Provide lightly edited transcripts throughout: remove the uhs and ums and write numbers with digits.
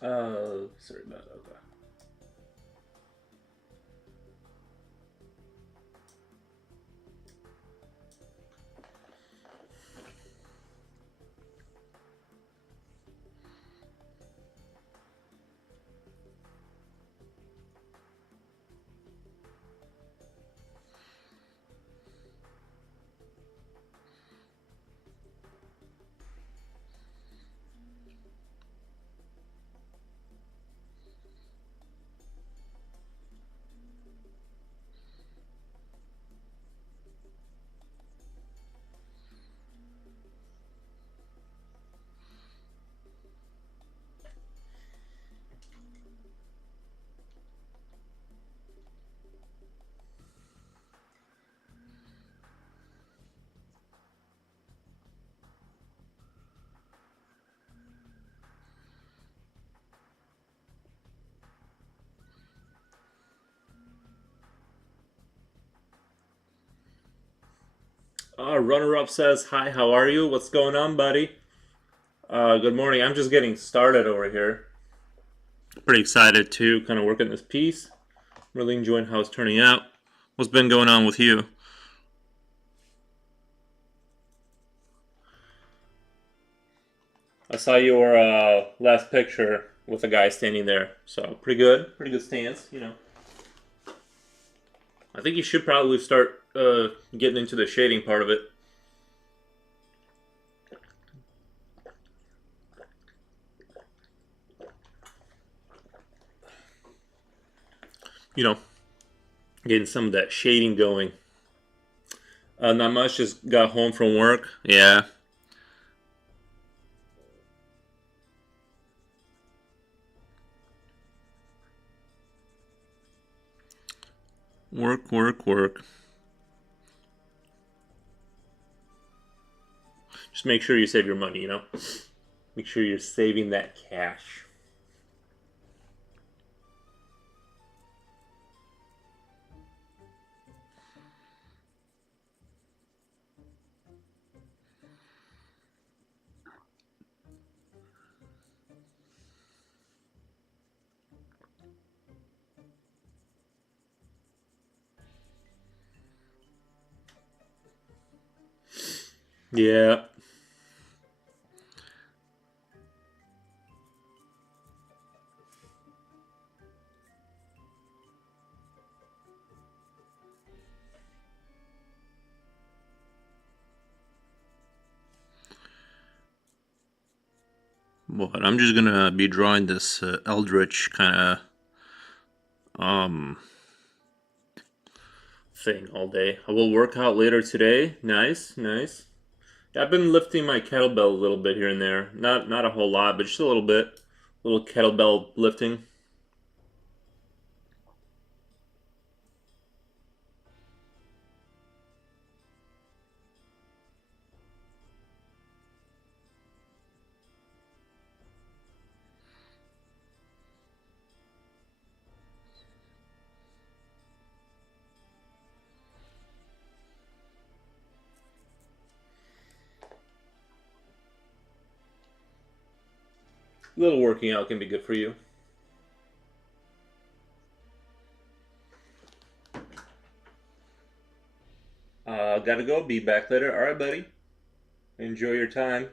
Sorry about that. Okay. Runner-up says, "Hi, how are you? What's going on, buddy? Good morning. I'm just getting started over here. Pretty excited to kind of work on this piece. Really enjoying how it's turning out. What's been going on with you?" I saw your last picture with a guy standing there, so pretty good stance. I think you should probably start getting into the shading part of it. You know, getting some of that shading going. Not much. Just got home from work. Yeah. Work, work, work. Just make sure you save your money. Make sure you're saving that cash. Yeah. But I'm just gonna be drawing this eldritch kind of thing all day. I will work out later today. Nice, nice. Yeah, I've been lifting my kettlebell a little bit here and there. Not a whole lot, but just a little bit. Little kettlebell lifting. A little working out can be good for you. Gotta go. Be back later. All right, buddy. Enjoy your time.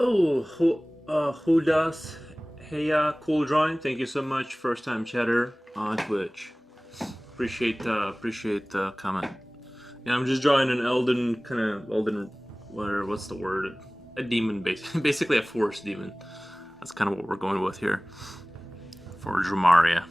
Oh, who does? Hey, cool drawing. Thank you so much. First time chatter on Twitch. Appreciate the comment. Yeah, I'm just drawing an Elden. What's the word? A demon, basically a forest demon. That's kind of what we're going with here for Drumaria.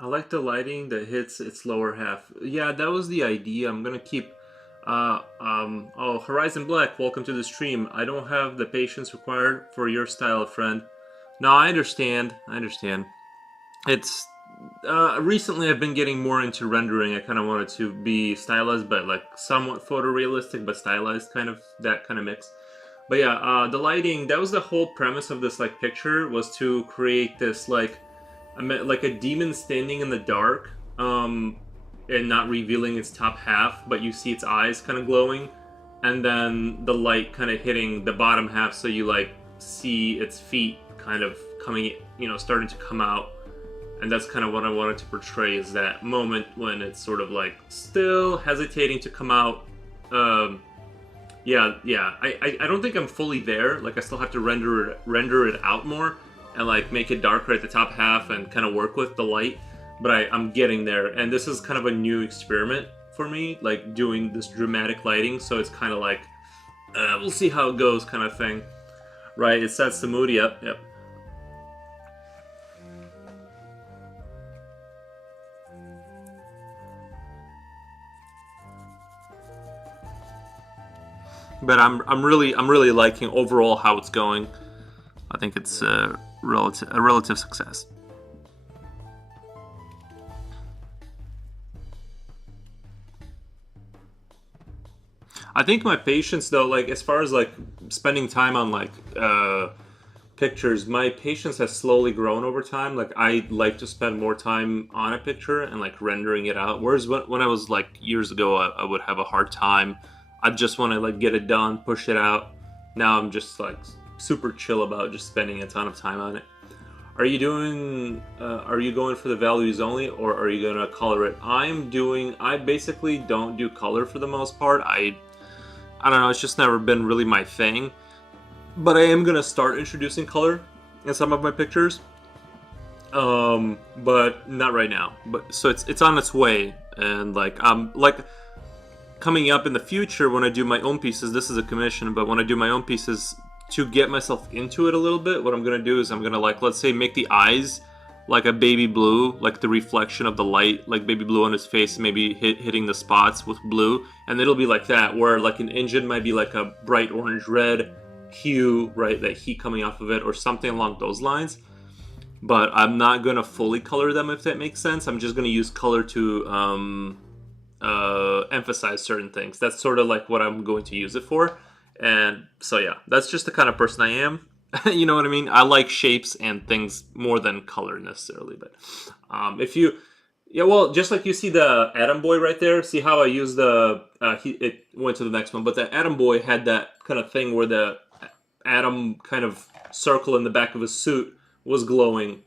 I like the lighting that hits its lower half. Yeah, that was the idea. I'm gonna keep. Oh, Horizon Black, welcome to the stream. I don't have the patience required for your style, friend. No, I understand. I understand. It's recently I've been getting more into rendering. I kind of wanted to be stylized, but like somewhat photorealistic, but stylized, kind of that kind of mix. But yeah, the lighting. That was the whole premise of this like picture, was to create this like a demon standing in the dark, and not revealing its top half, but you see its eyes kind of glowing, and then the light kind of hitting the bottom half, so you like see its feet kind of coming, starting to come out. And that's kind of what I wanted to portray, is that moment when it's sort of like still hesitating to come out. Yeah. I don't think I'm fully there. Like I still have to render it out more, and like make it darker at the top half and kind of work with the light. But I'm getting there, and this is kind of a new experiment for me, like doing this dramatic lighting. So it's kind of like we'll see how it goes, kind of thing, right? It sets the mood. Yep. But I'm really liking overall how it's going. I think it's a relative success. I think my patience, though, like as far as like spending time on like pictures, my patience has slowly grown over time. Like I like to spend more time on a picture and like rendering it out. Whereas when I was like years ago, I would have a hard time. I just want to like get it done, push it out. Now I'm just like super chill about just spending a ton of time on it. Are you doing? Are you going for the values only, or are you gonna color it? I basically don't do color for the most part. I don't know. It's just never been really my thing. But I am gonna start introducing color in some of my pictures. But not right now. But so it's on its way, and like coming up in the future when I do my own pieces. This is a commission, but when I do my own pieces, to get myself into it a little bit, what I'm gonna do is I'm gonna like, let's say, make the eyes like a baby blue, like the reflection of the light, like baby blue on his face, maybe hitting the spots with blue, and it'll be like that. Where like an engine might be like a bright orange red hue, right? That heat coming off of it, or something along those lines. But I'm not gonna fully color them, if that makes sense. I'm just gonna use color to emphasize certain things. That's sort of like what I'm going to use it for. And so yeah, that's just the kind of person I am. You know what I mean? I like shapes and things more than color necessarily. But if you, yeah, well, just like you see the Atom Boy right there. See how I use the it went to the next one, but the Atom Boy had that kind of thing where the atom kind of circle in the back of his suit was glowing,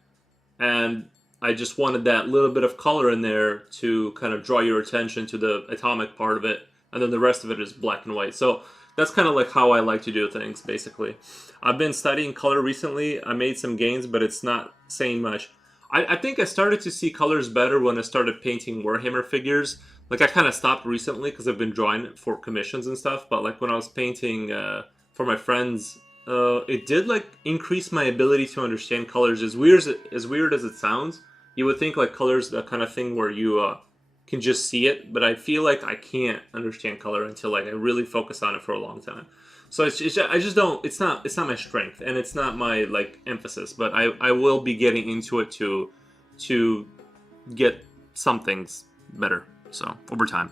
and I just wanted that little bit of color in there to kind of draw your attention to the atomic part of it, and then the rest of it is black and white. So that's kind of like how I like to do things, basically. I've been studying color recently. I made some gains, but it's not saying much. I think I started to see colors better when I started painting Warhammer figures. Like, I kind of stopped recently because I've been drawing for commissions and stuff, but like when I was painting for my friends, it did like increase my ability to understand colors. As weird as it sounds, you would think like colors the kind of thing where you can just see it, but I feel like I can't understand color until like I really focus on it for a long time. So I just don't. It's not my strength, and it's not my like emphasis. But I will be getting into it to get some things better. So over time.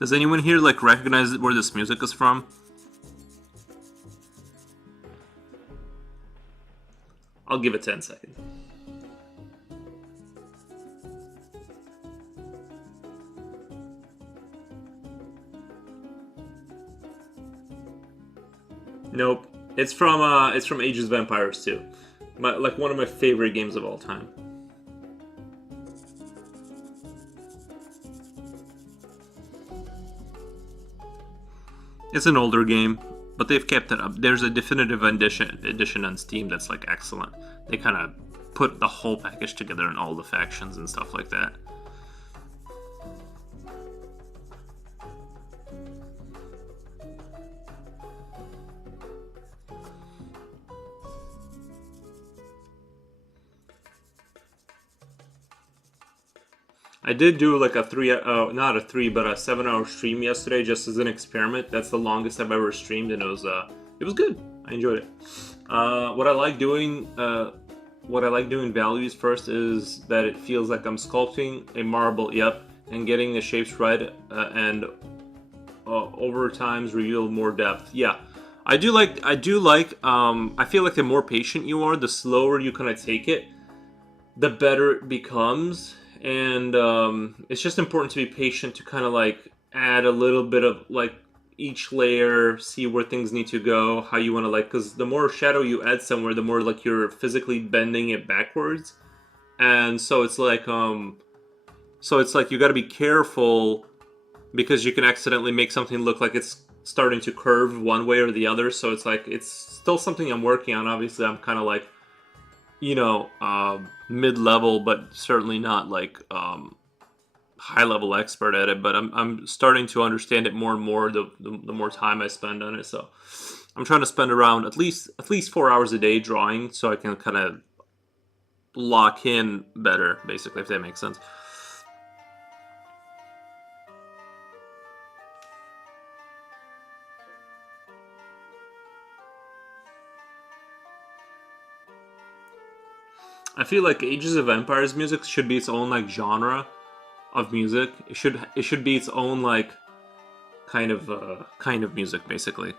Does anyone here like recognize where this music is from? I'll give it 10 seconds. Nope. It's from Ages of Empires 2. Like one of my favorite games of all time. It's an older game, but they've kept it up. There's a definitive edition on Steam that's like excellent. They kind of put the whole package together and all the factions and stuff like that. I did do like a not a 3, but a 7-hour stream yesterday, just as an experiment. That's the longest I've ever streamed, and it was good. I enjoyed it. What I like doing, values first is that it feels like I'm sculpting a marble. Yep, and getting the shapes right, and over times reveal more depth. Yeah, I do like. I feel like the more patient you are, the slower you kind of take it, the better it becomes. And it's just important to be patient to kind of like add a little bit of like each layer, see where things need to go, how you want to like, because the more shadow you add somewhere, the more like you're physically bending it backwards. And so it's like you got to be careful, because you can accidentally make something look like it's starting to curve one way or the other. So it's like, it's still something I'm working on. Obviously I'm kind of like, mid-level, but certainly not like high-level expert at it. But I'm starting to understand it more and more the more time I spend on it. So I'm trying to spend around at least 4 hours a day drawing, so I can kind of lock in better, basically, if that makes sense. I feel like Ages of Empires music should be its own like genre of music. It should be its own like kind of music, basically.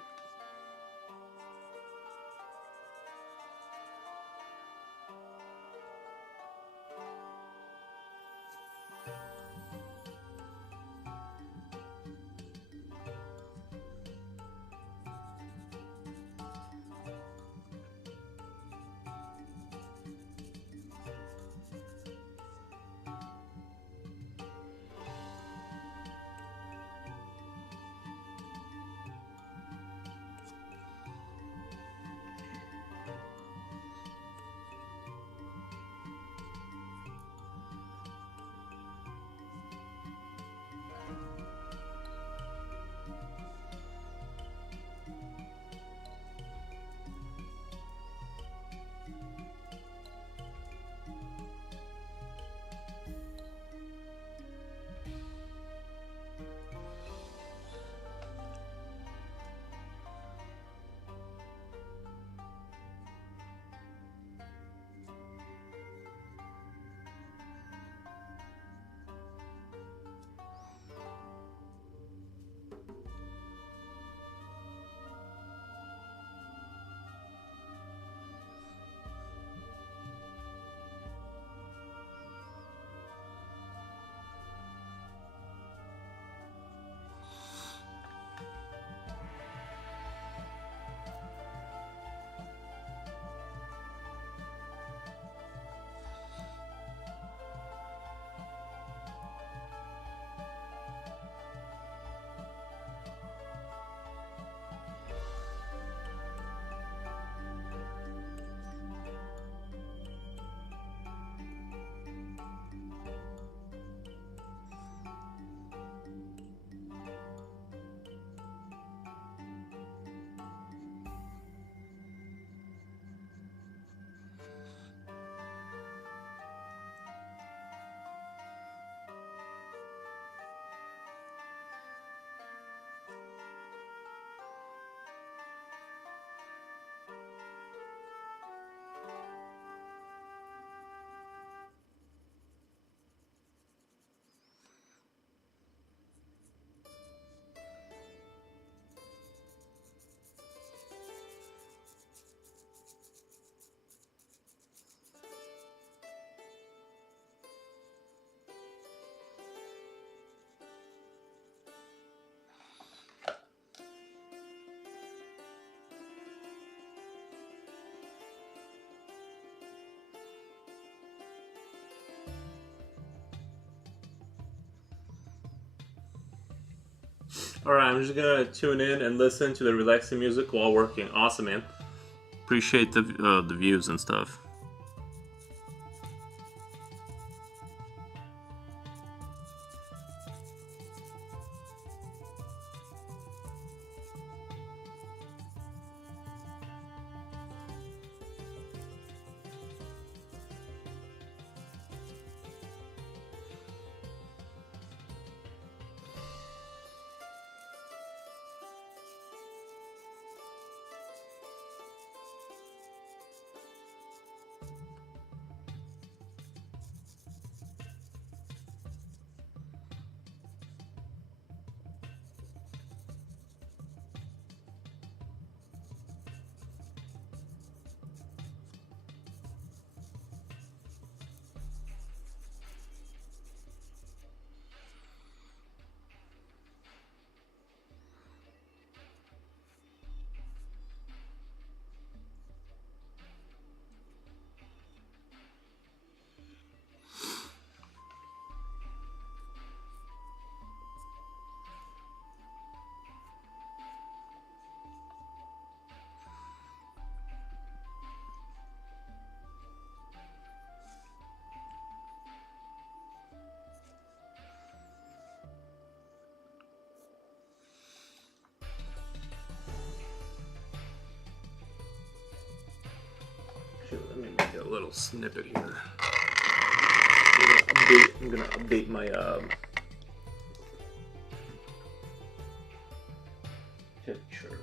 Alright, I'm just gonna tune in and listen to the relaxing music while working. Awesome, man. Appreciate the views and stuff. Let me make a little snippet here. I'm gonna update my picture.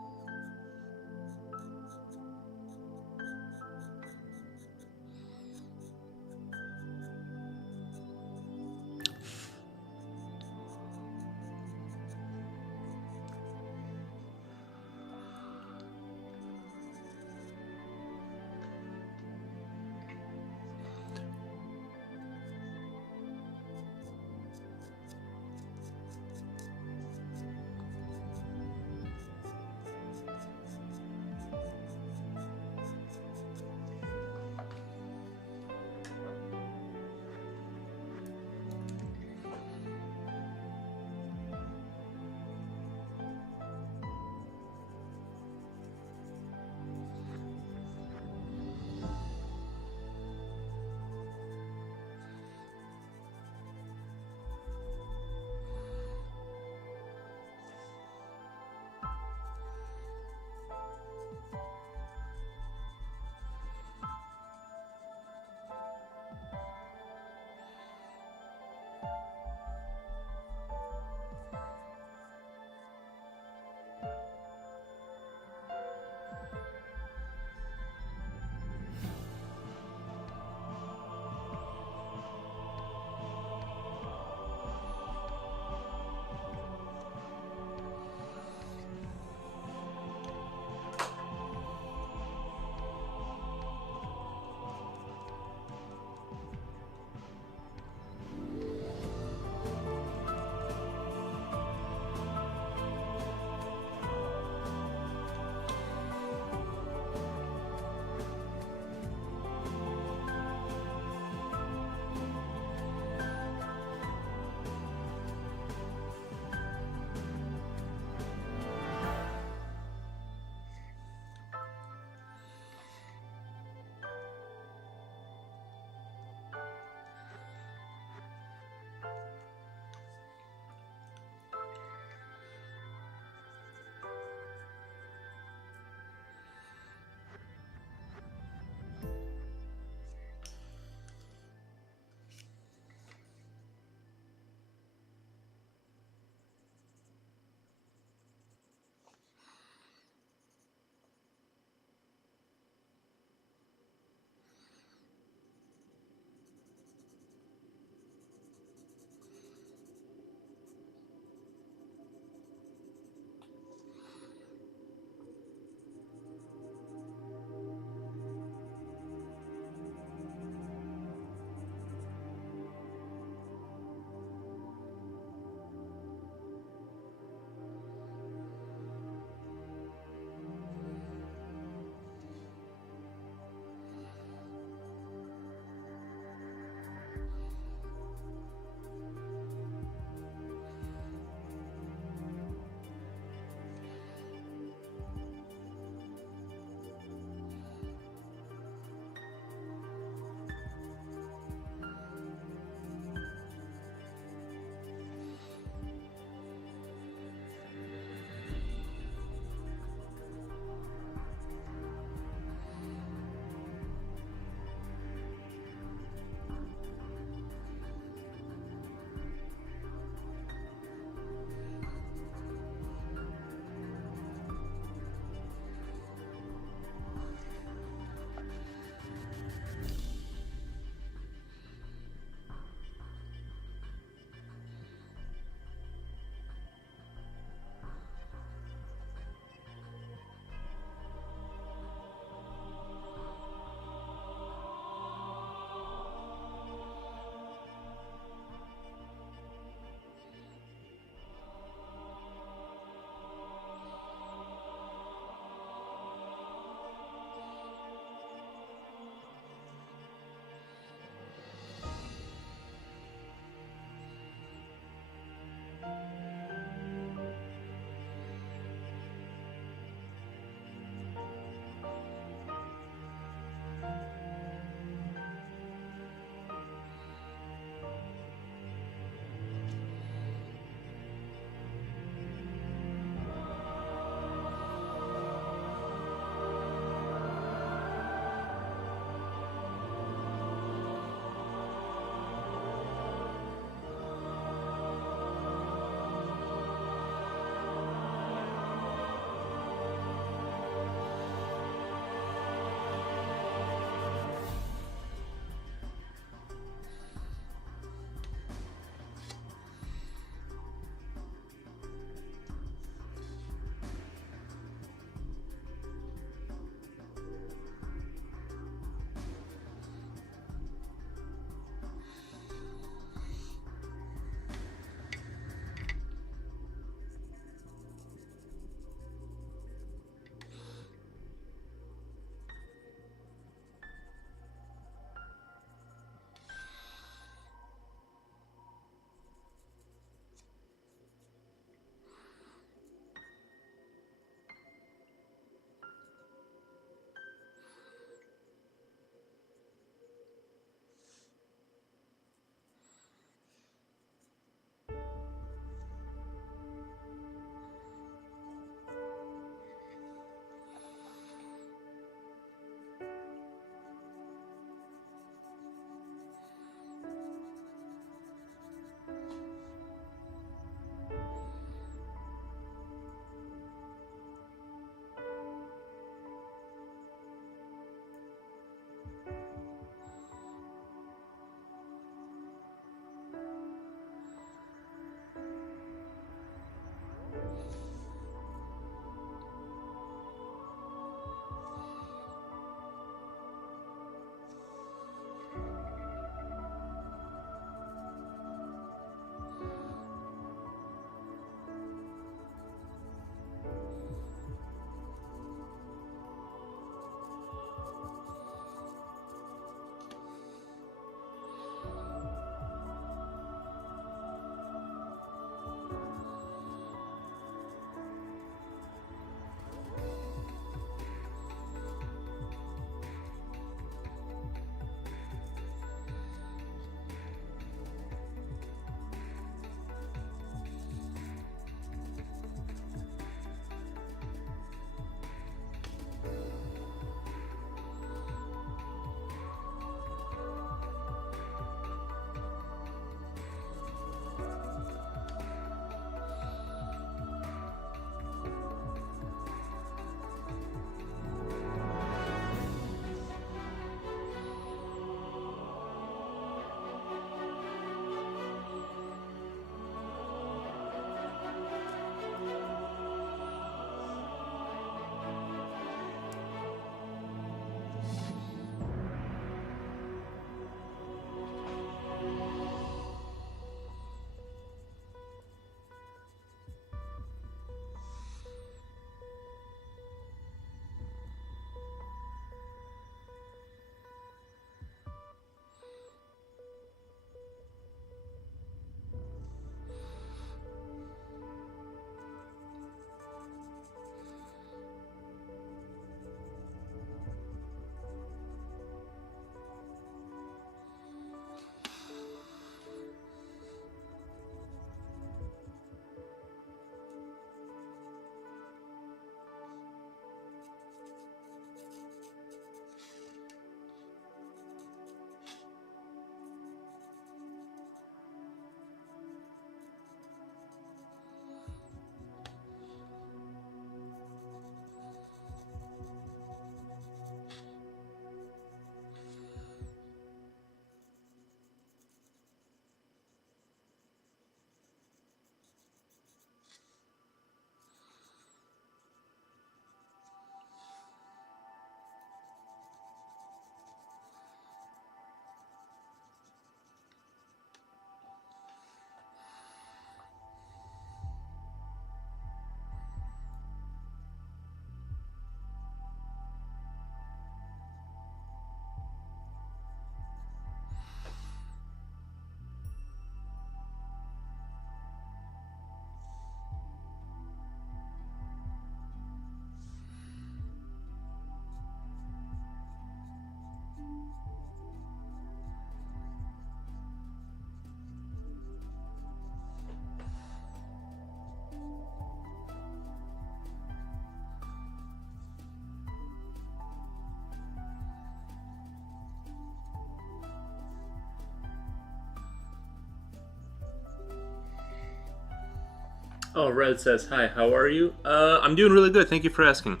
Oh, Red says, hi, how are you? I'm doing really good, thank you for asking.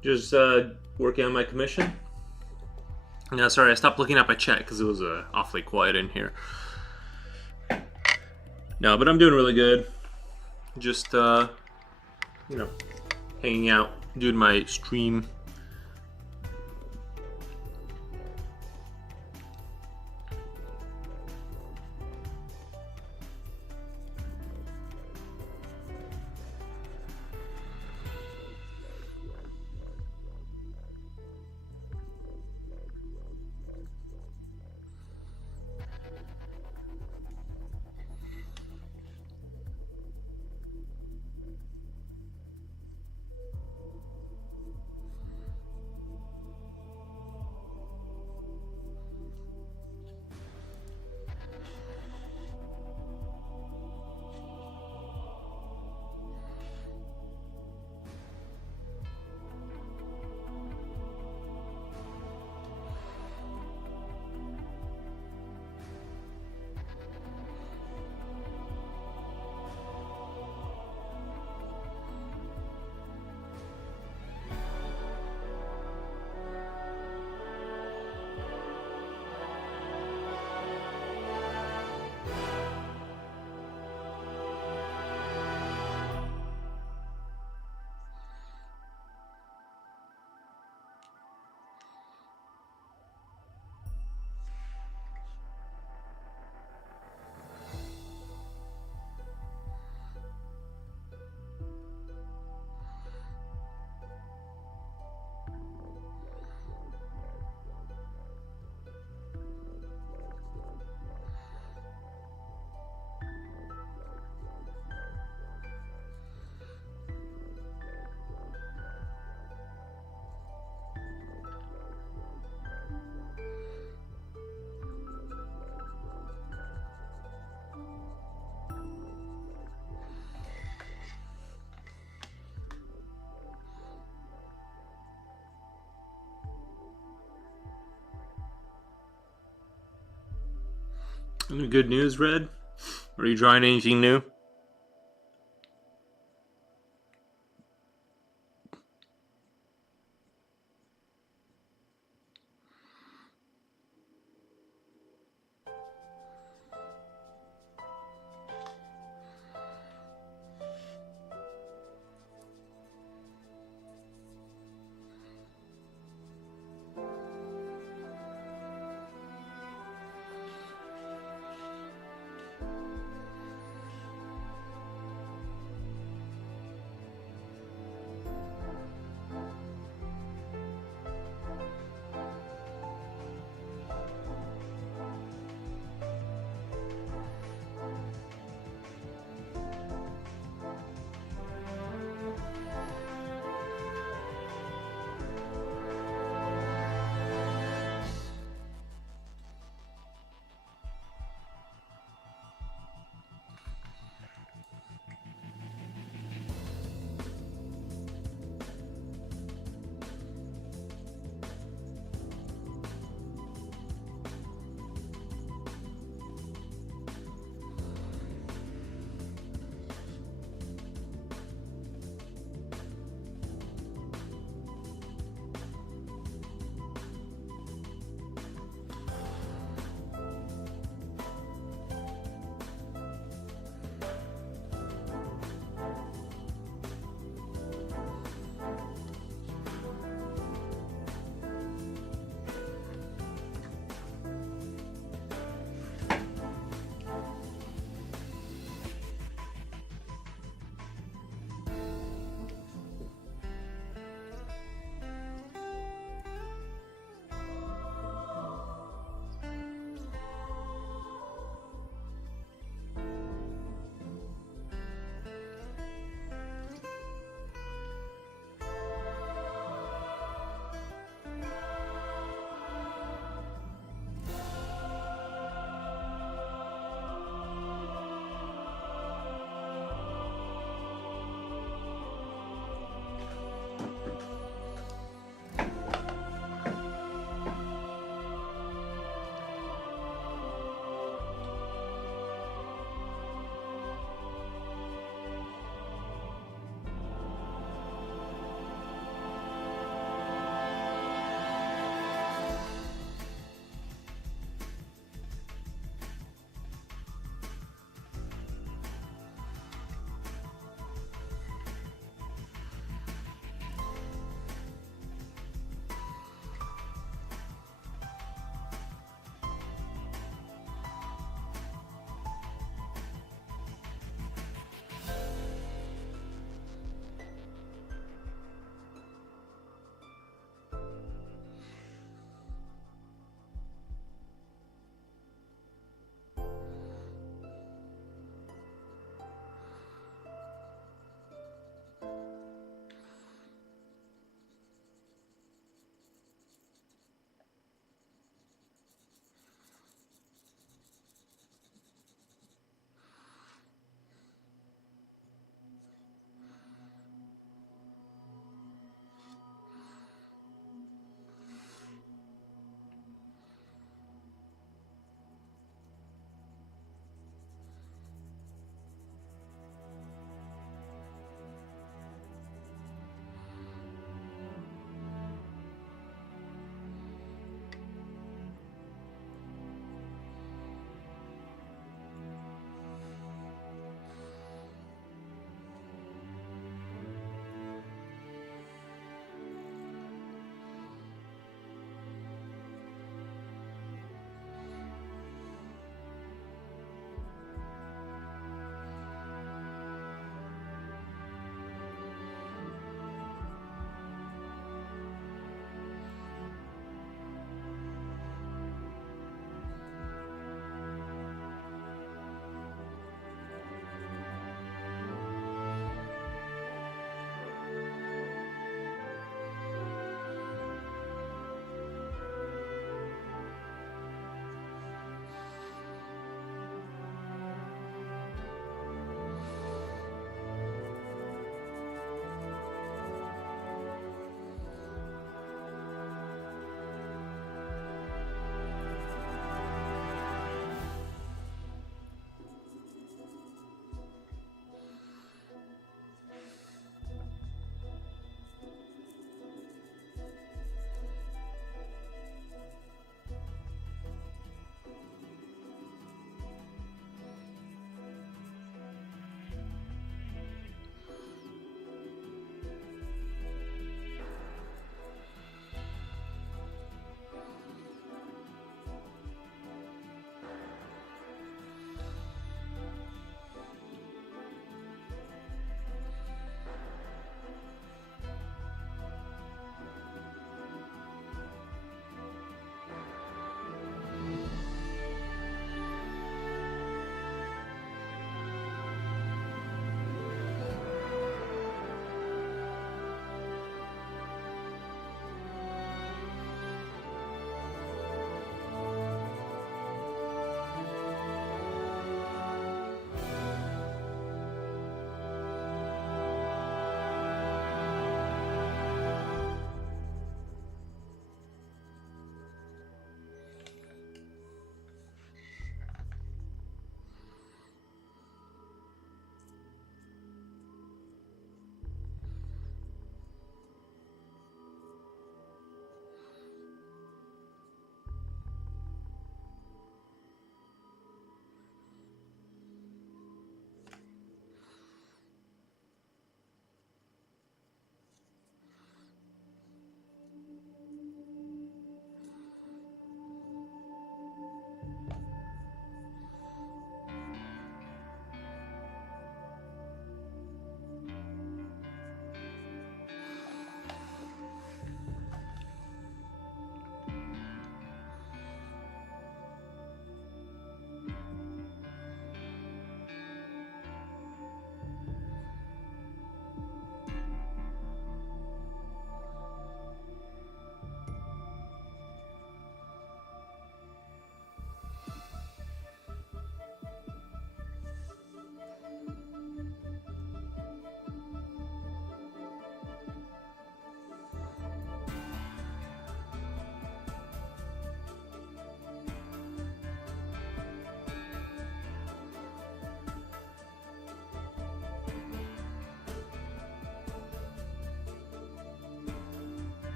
Just working on my commission. No, sorry, I stopped looking at my chat because it was awfully quiet in here. No, but I'm doing really good. Just, you know, hanging out, doing my stream. Any good news, Red? Are you drawing anything new?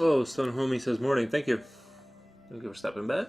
Oh, Stone Homie says morning. Thank you. Thank you for stopping by.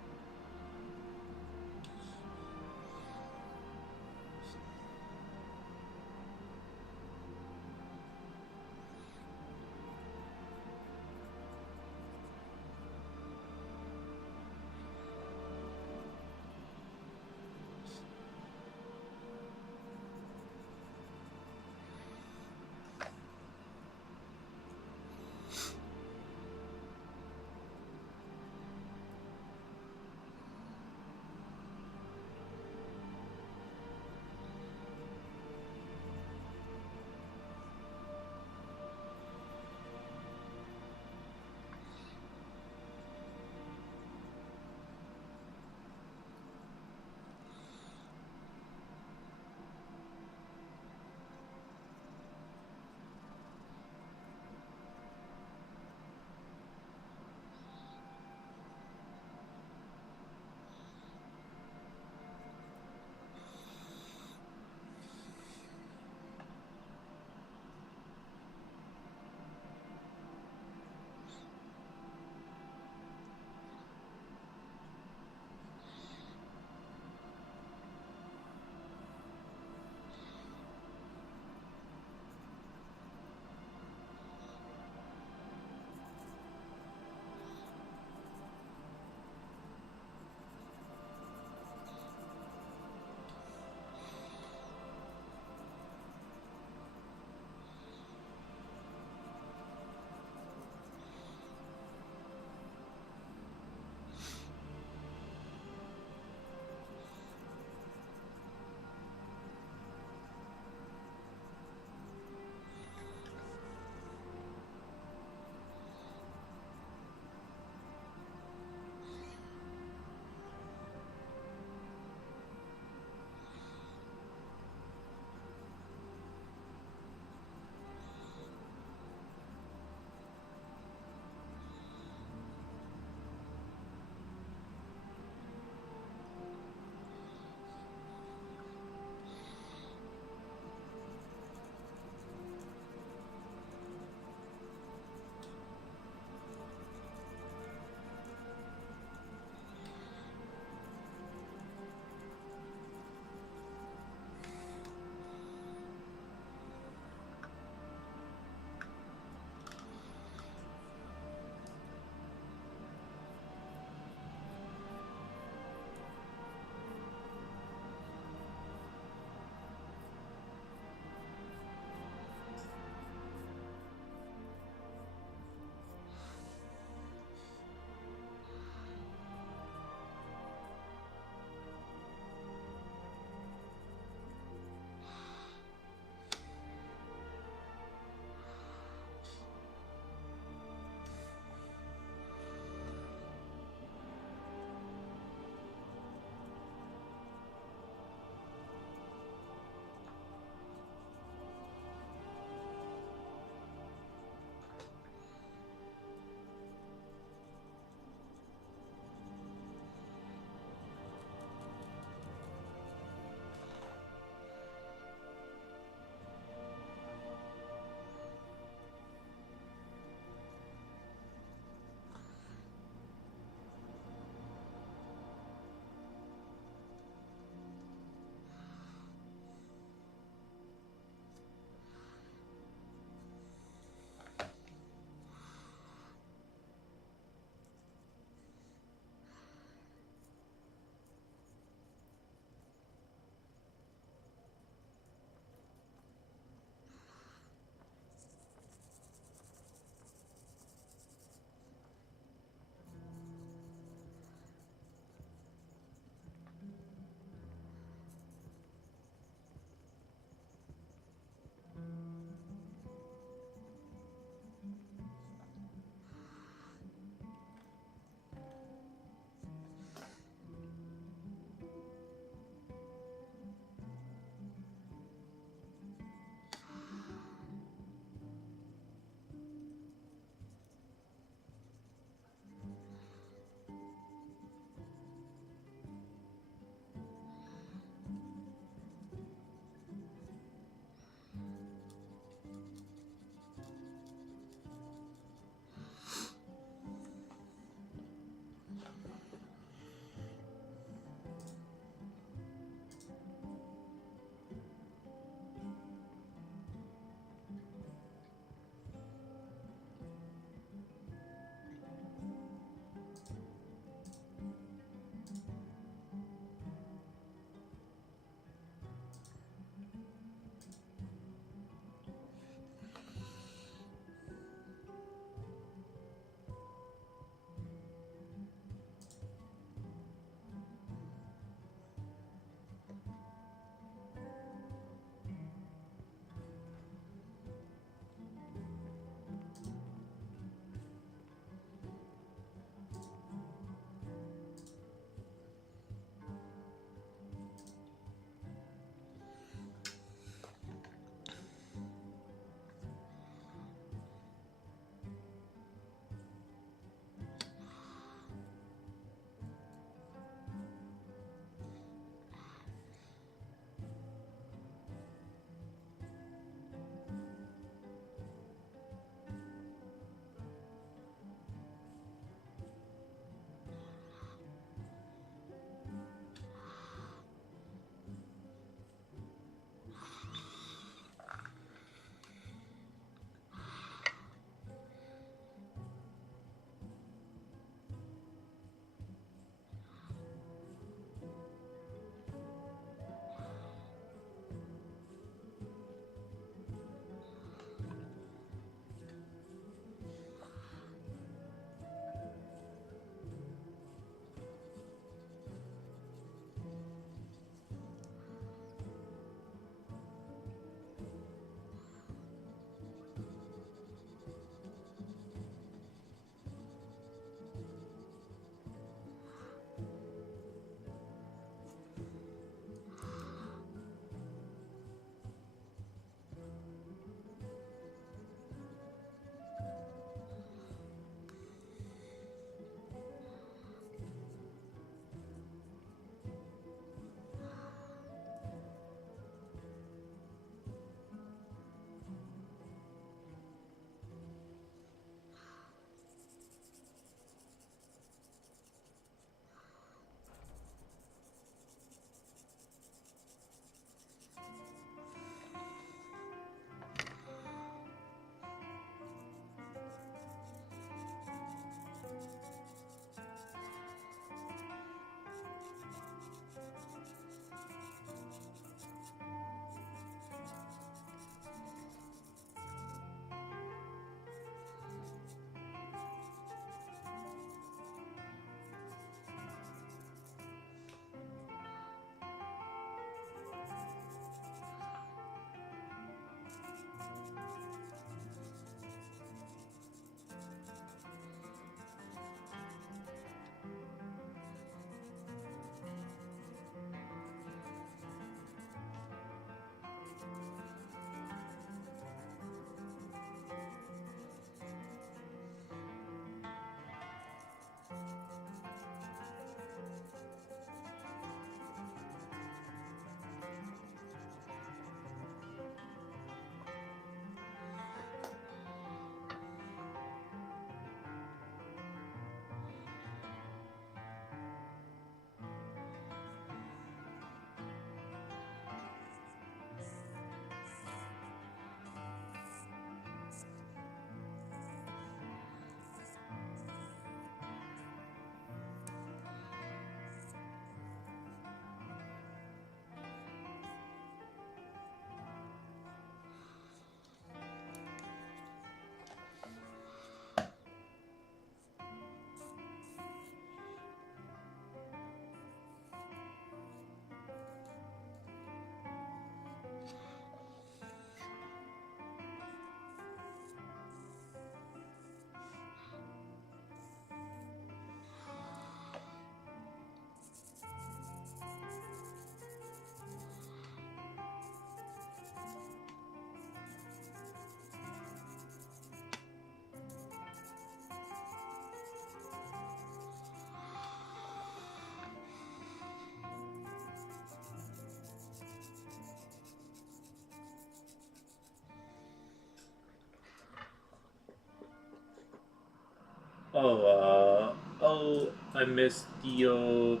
I missed you.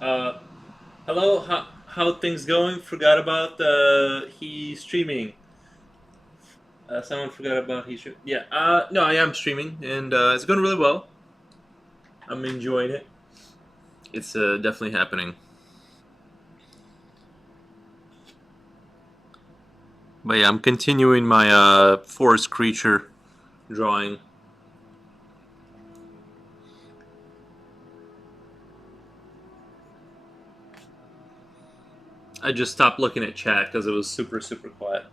Hello, how things going? Forgot about he streaming. Someone forgot about he stream. Yeah. No, I am streaming, and it's going really well. I'm enjoying it. It's definitely happening. But yeah, I'm continuing my forest creature drawing. I just stopped looking at chat because it was super quiet.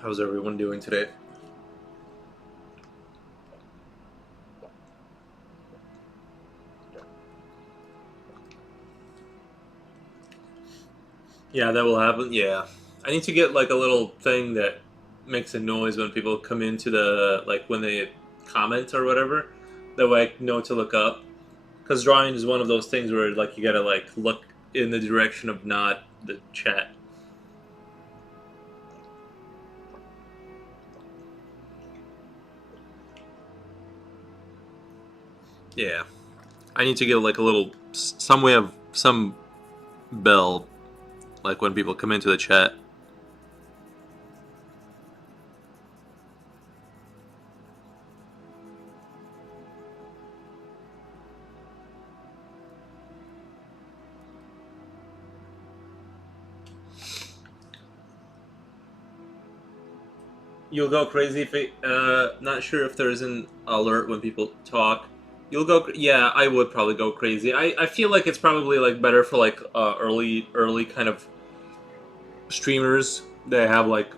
How's everyone doing today? Yeah, that will happen. Yeah, I need to get like a little thing that makes a noise when people come into the like when they comment or whatever. That way I know to look up. Because drawing is one of those things where like you gotta like look in the direction of not the chat. Yeah, I need to get like a little some way of some bell like when people come into the chat. You'll go crazy if it, not sure if there's an alert when people talk. You'll go, yeah, I would probably go crazy. I feel like it's probably like better for like early kind of streamers that have like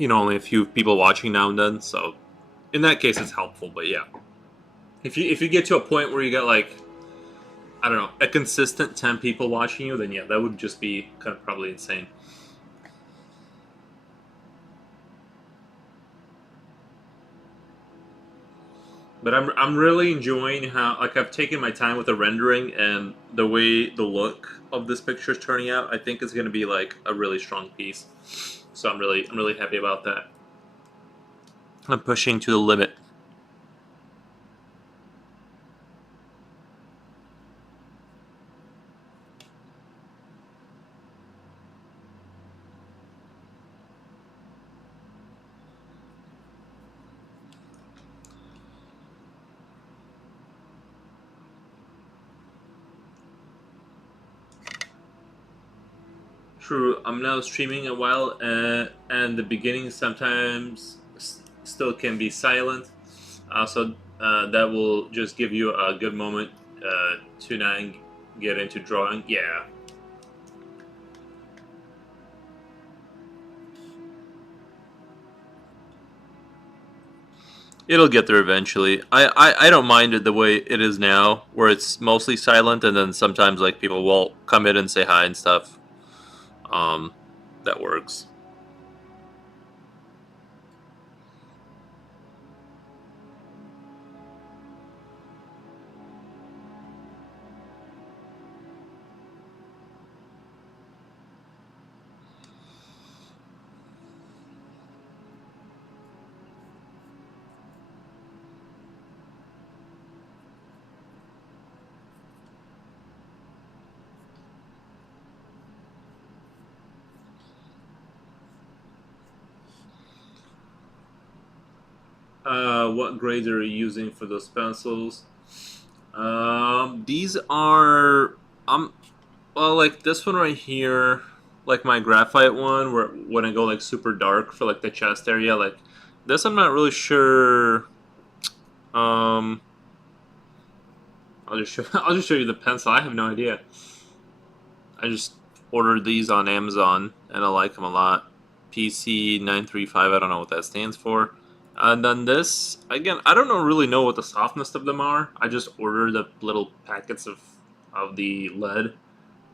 only a few people watching now and then. So in that case, it's helpful. But yeah, if you get to a point where you got like I don't know a consistent 10 people watching you, then yeah, that would just be kind of probably insane. But I'm really enjoying how like I've taken my time with the rendering and the way the look of this picture is turning out. I think it's going to be like a really strong piece. So I'm really happy about that. I'm pushing to the limit. True, I'm now streaming a while, and the beginning sometimes still can be silent. So that will just give you a good moment to now get into drawing. Yeah, it'll get there eventually. I don't mind it the way it is now, where it's mostly silent, and then sometimes like people will come in and say hi and stuff. Um, that works. What grades are you using for those pencils? These are well, like this one right here, like my graphite one, where when I go like super dark for like the chest area, like this, I'm not really sure. Um, I'll just show you the pencil. I have no idea. I just ordered these on Amazon and I like them a lot. PC935. I don't know what that stands for. And then this again, I don't know really know what the softness of them are. I just ordered the little packets of the lead.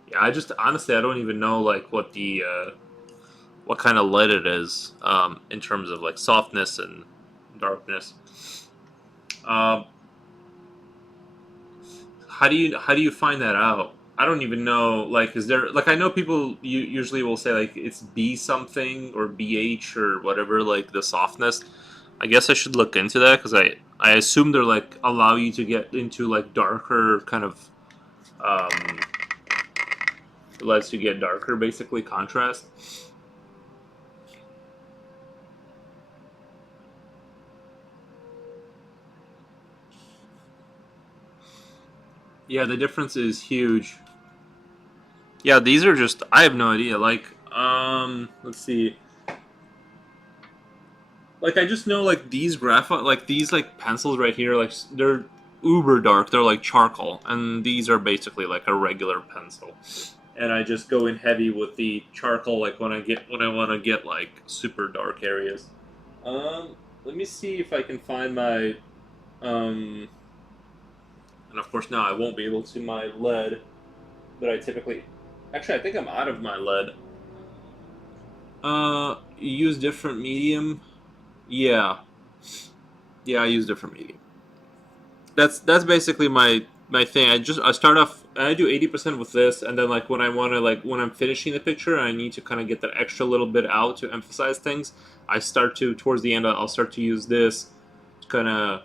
Yeah, I just honestly I don't even know like what kind of lead it is in terms of like softness and darkness. Um, how do you find that out? I don't even know. Like, is there like I know people usually will say like it's B something or BH or whatever, like the softness. I guess I should look into that because I assume they're like allow you to get into like darker kind of um, lets you get darker basically contrast. Yeah, the difference is huge. Yeah, these are just I have no idea. Like, let's see. Like I just know like these graphite, like these like pencils right here, like they're uber dark. They're like charcoal, and these are basically like a regular pencil. And I just go in heavy with the charcoal, like when I want to get like super dark areas. Let me see if I can find my and of course now I won't be able to my lead that I typically. Actually, I think I'm out of my lead. Use different medium. Yeah, yeah, I use different medium. That's basically my thing. I start off. I do 80% with this, and then like when I want to like when I'm finishing the picture, I need to kind of get that extra little bit out to emphasize things. I start to towards the end. I'll start to use this to kind of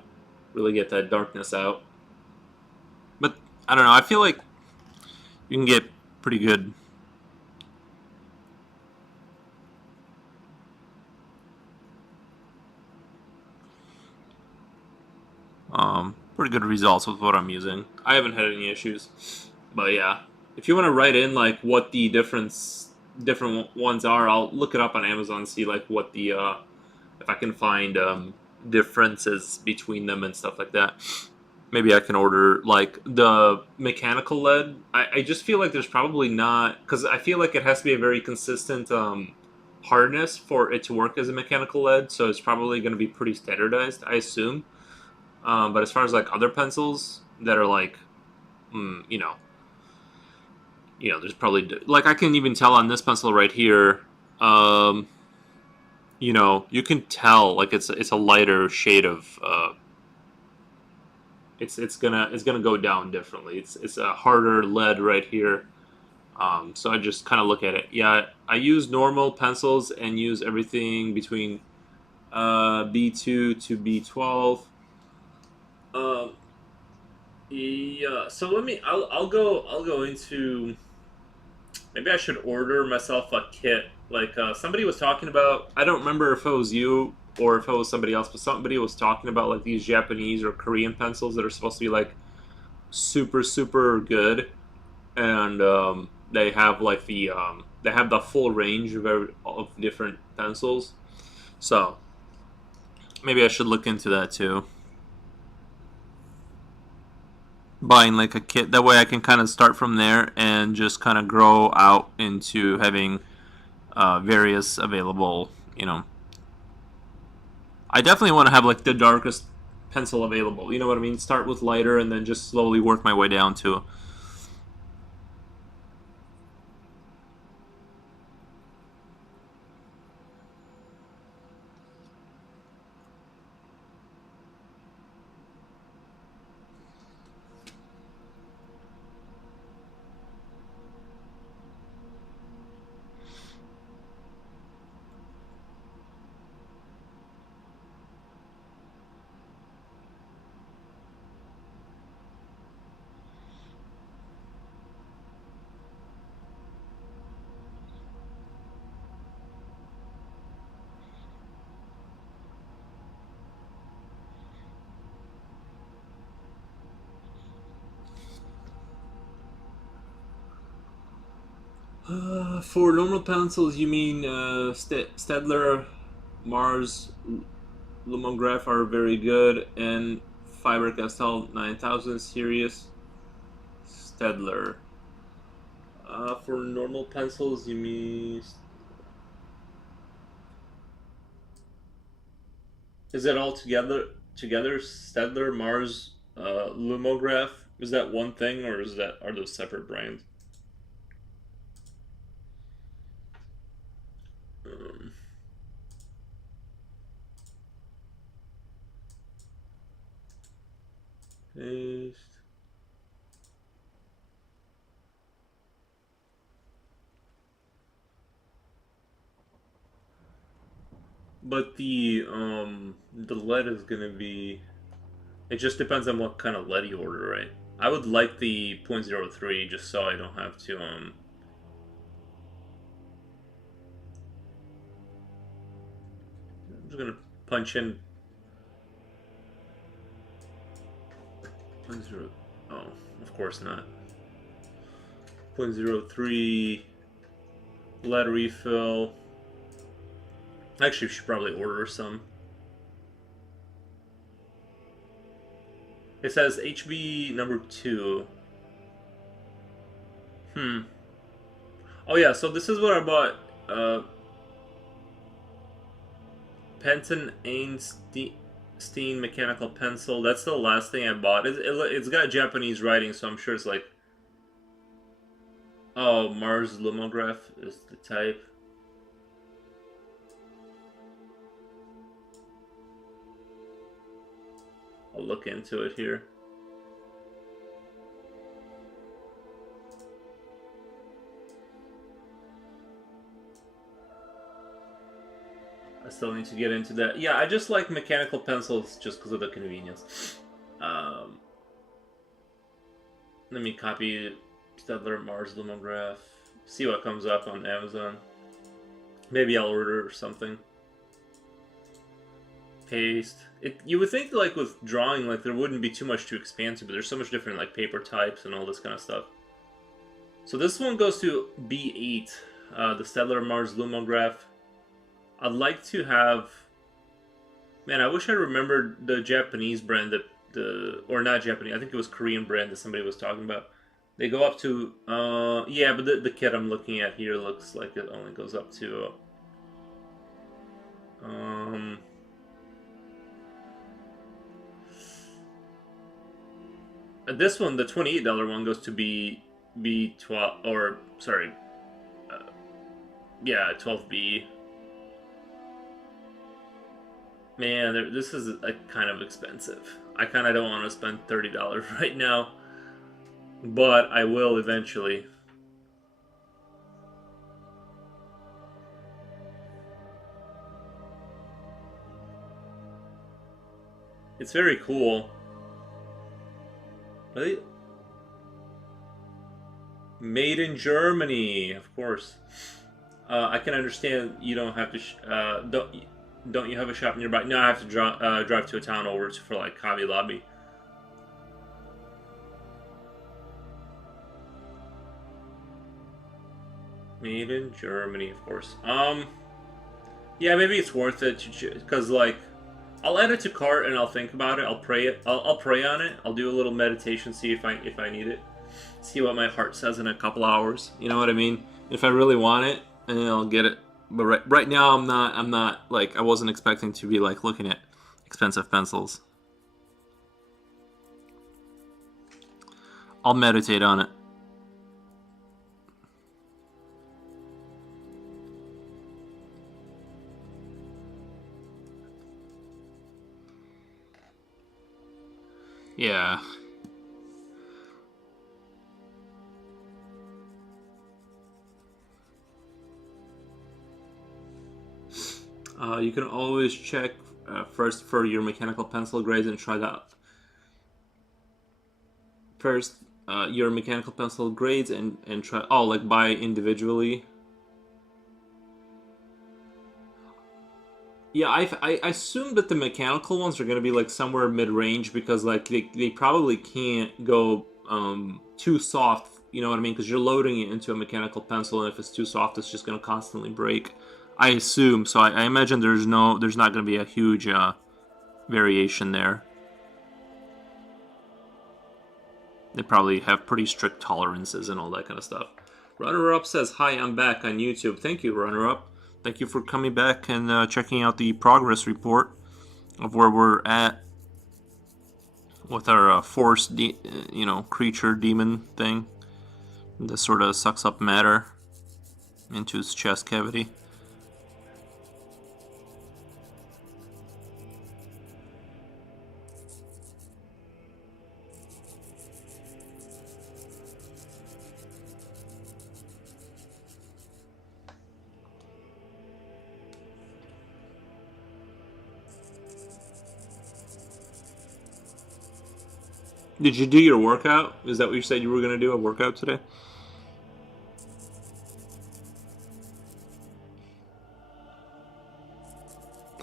really get that darkness out. But I don't know. I feel like you can get pretty good, pretty good results with what I'm using. I haven't had any issues, but yeah. If you want to write in like what the different ones are, I'll look it up on Amazon and see like what the if I can find differences between them and stuff like that. Maybe I can order like the mechanical lead. I just feel like there's probably not because I feel like it has to be a very consistent hardness for it to work as a mechanical lead. So it's probably going to be pretty standardized, I assume. But as far as like other pencils that are like, you know, there's probably like I can even tell on this pencil right here. Um, you can tell like it's a lighter shade of it's gonna go down differently. It's a harder lead right here. So I just kind of look at it. Yeah, I use normal pencils and use everything between B2 to B12. Um, yeah. So let me. I'll go into. Maybe I should order myself a kit. Like somebody was talking about. I don't remember if it was you or if it was somebody else, but somebody was talking about like these Japanese or Korean pencils that are supposed to be like super super good, and they have like they have the full range of different pencils. So maybe I should look into that too. Buying like a kit that way I can kind of start from there and just kind of grow out into having various available. I definitely want to have like the darkest pencil available. You know what I mean? Start with lighter and then just slowly work my way down to. For normal pencils, you mean Stedler, Mars, Lumograph are very good, and Faber Castell 9000 series, Stedler. For normal pencils, you mean is it all together? Stedler, Mars, Lumograph. Is that one thing, or are those separate brands? Um, paste. But the lead is gonna be. It just depends on what kind of lead you order, right? I would like the .03 just so I don't have to I'm just gonna punch in .0. Oh, of course not. .03 lead refill. Actually, we should probably order some. It says HB number 2. Oh yeah, so this is what I bought. Penton Einstein mechanical pencil. That's the last thing I bought. It's got Japanese writing, so I'm sure it's like. Oh, Mars Lumograph is the type. I'll look into it here. I still need to get into that. Yeah, I just like mechanical pencils just because of the convenience. Let me copy Stedler Mars Lumograph. See what comes up on Amazon. Maybe I'll order something. Paste. You would think like with drawing, like there wouldn't be too much to expand to, but there's so much different like paper types and all this kind of stuff. So this one goes to B8, the Stedler Mars Lumograph. I'd like to have. Man, I wish I remembered the Japanese brand or not Japanese. I think it was Korean brand that somebody was talking about. They go up to yeah, but the kit I'm looking at here looks like it only goes up to this one, the $28 one, goes to B12, or sorry, yeah, 12B. Man, this is kind of expensive. I kind of don't want to spend $30 right now, but I will eventually. It's very cool. Really? Made in Germany, of course. I can understand you don't have to. Don't you have a shop nearby? No, I have to drive to a town over for like Hobby Lobby. Made in Germany, of course. Yeah, maybe it's worth it because like I'll add it to cart and I'll think about it. I'll pray it. I'll pray on it. I'll do a little meditation, see if I need it. See what my heart says in a couple hours. You know what I mean? If I really want it, and I'll get it. But right now I'm not like I wasn't expecting to be like looking at expensive pencils. I'll meditate on it. Yeah. You can always check first for your mechanical pencil grades and try that. First, your mechanical pencil grades and try. Oh, like buy individually. Yeah, I assume that the mechanical ones are going to be like somewhere mid-range because like they probably can't go too soft, you know what I mean? Because you're loading it into a mechanical pencil, and if it's too soft, it's just going to constantly break. I assume so. I imagine there's not going to be a huge variation there. They probably have pretty strict tolerances and all that kind of stuff. Runner Up says, "Hi, I'm back on YouTube." Thank you, Runner Up. Thank you for coming back and checking out the progress report of where we're at with our force, creature demon thing. This sort of sucks up matter into his chest cavity. Did you do your workout? Is that what you said you were going to do, a workout today?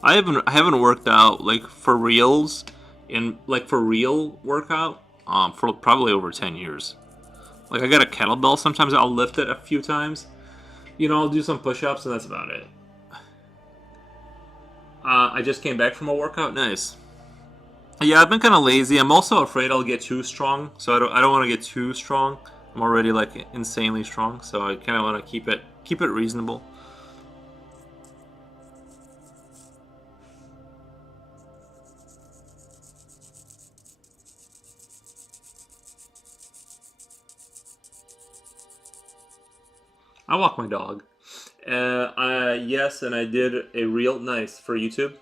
I haven't worked out like for reals in like for real workout for probably over 10 years. Like I got a kettlebell, sometimes I'll lift it a few times. I'll do some push-ups and that's about it. I just came back from a workout. Nice. Yeah, I've been kind of lazy. I'm also afraid I'll get too strong, so I don't want to get too strong. I'm already like insanely strong, so I kind of want to keep it reasonable. I walk my dog. Yes, and I did a reel. Nice for YouTube.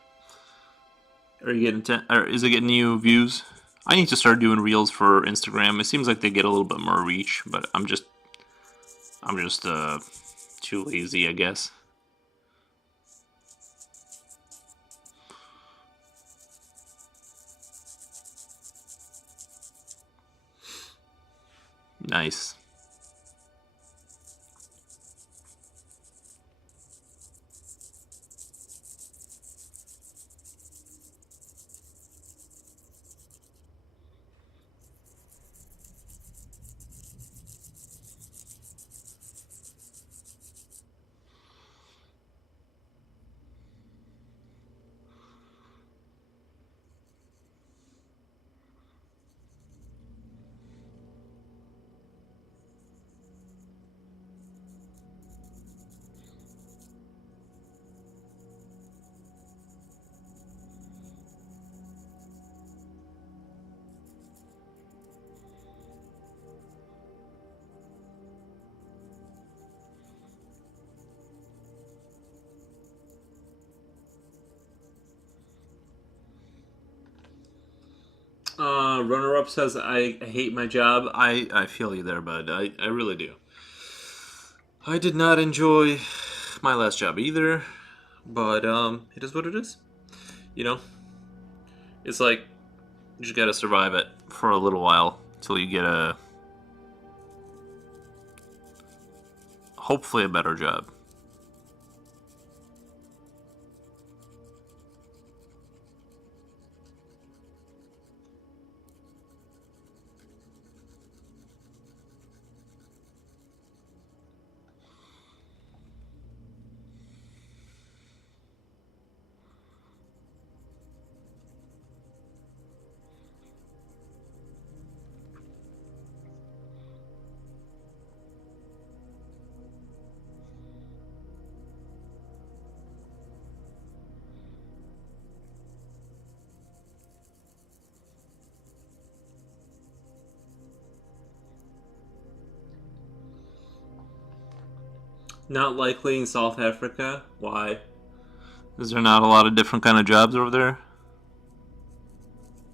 Are you getting or is it getting you views? I need to start doing reels for Instagram. It seems like they get a little bit more reach, but I'm just too lazy, I guess. Nice. Runner up says I hate my job. I feel you there, bud. I really do. I did not enjoy my last job either, but it is what it is. You know, it's like you just gotta survive it for a little while until you get a hopefully a better job. Not likely in South Africa. Why? Is there not a lot of different kind of jobs over there?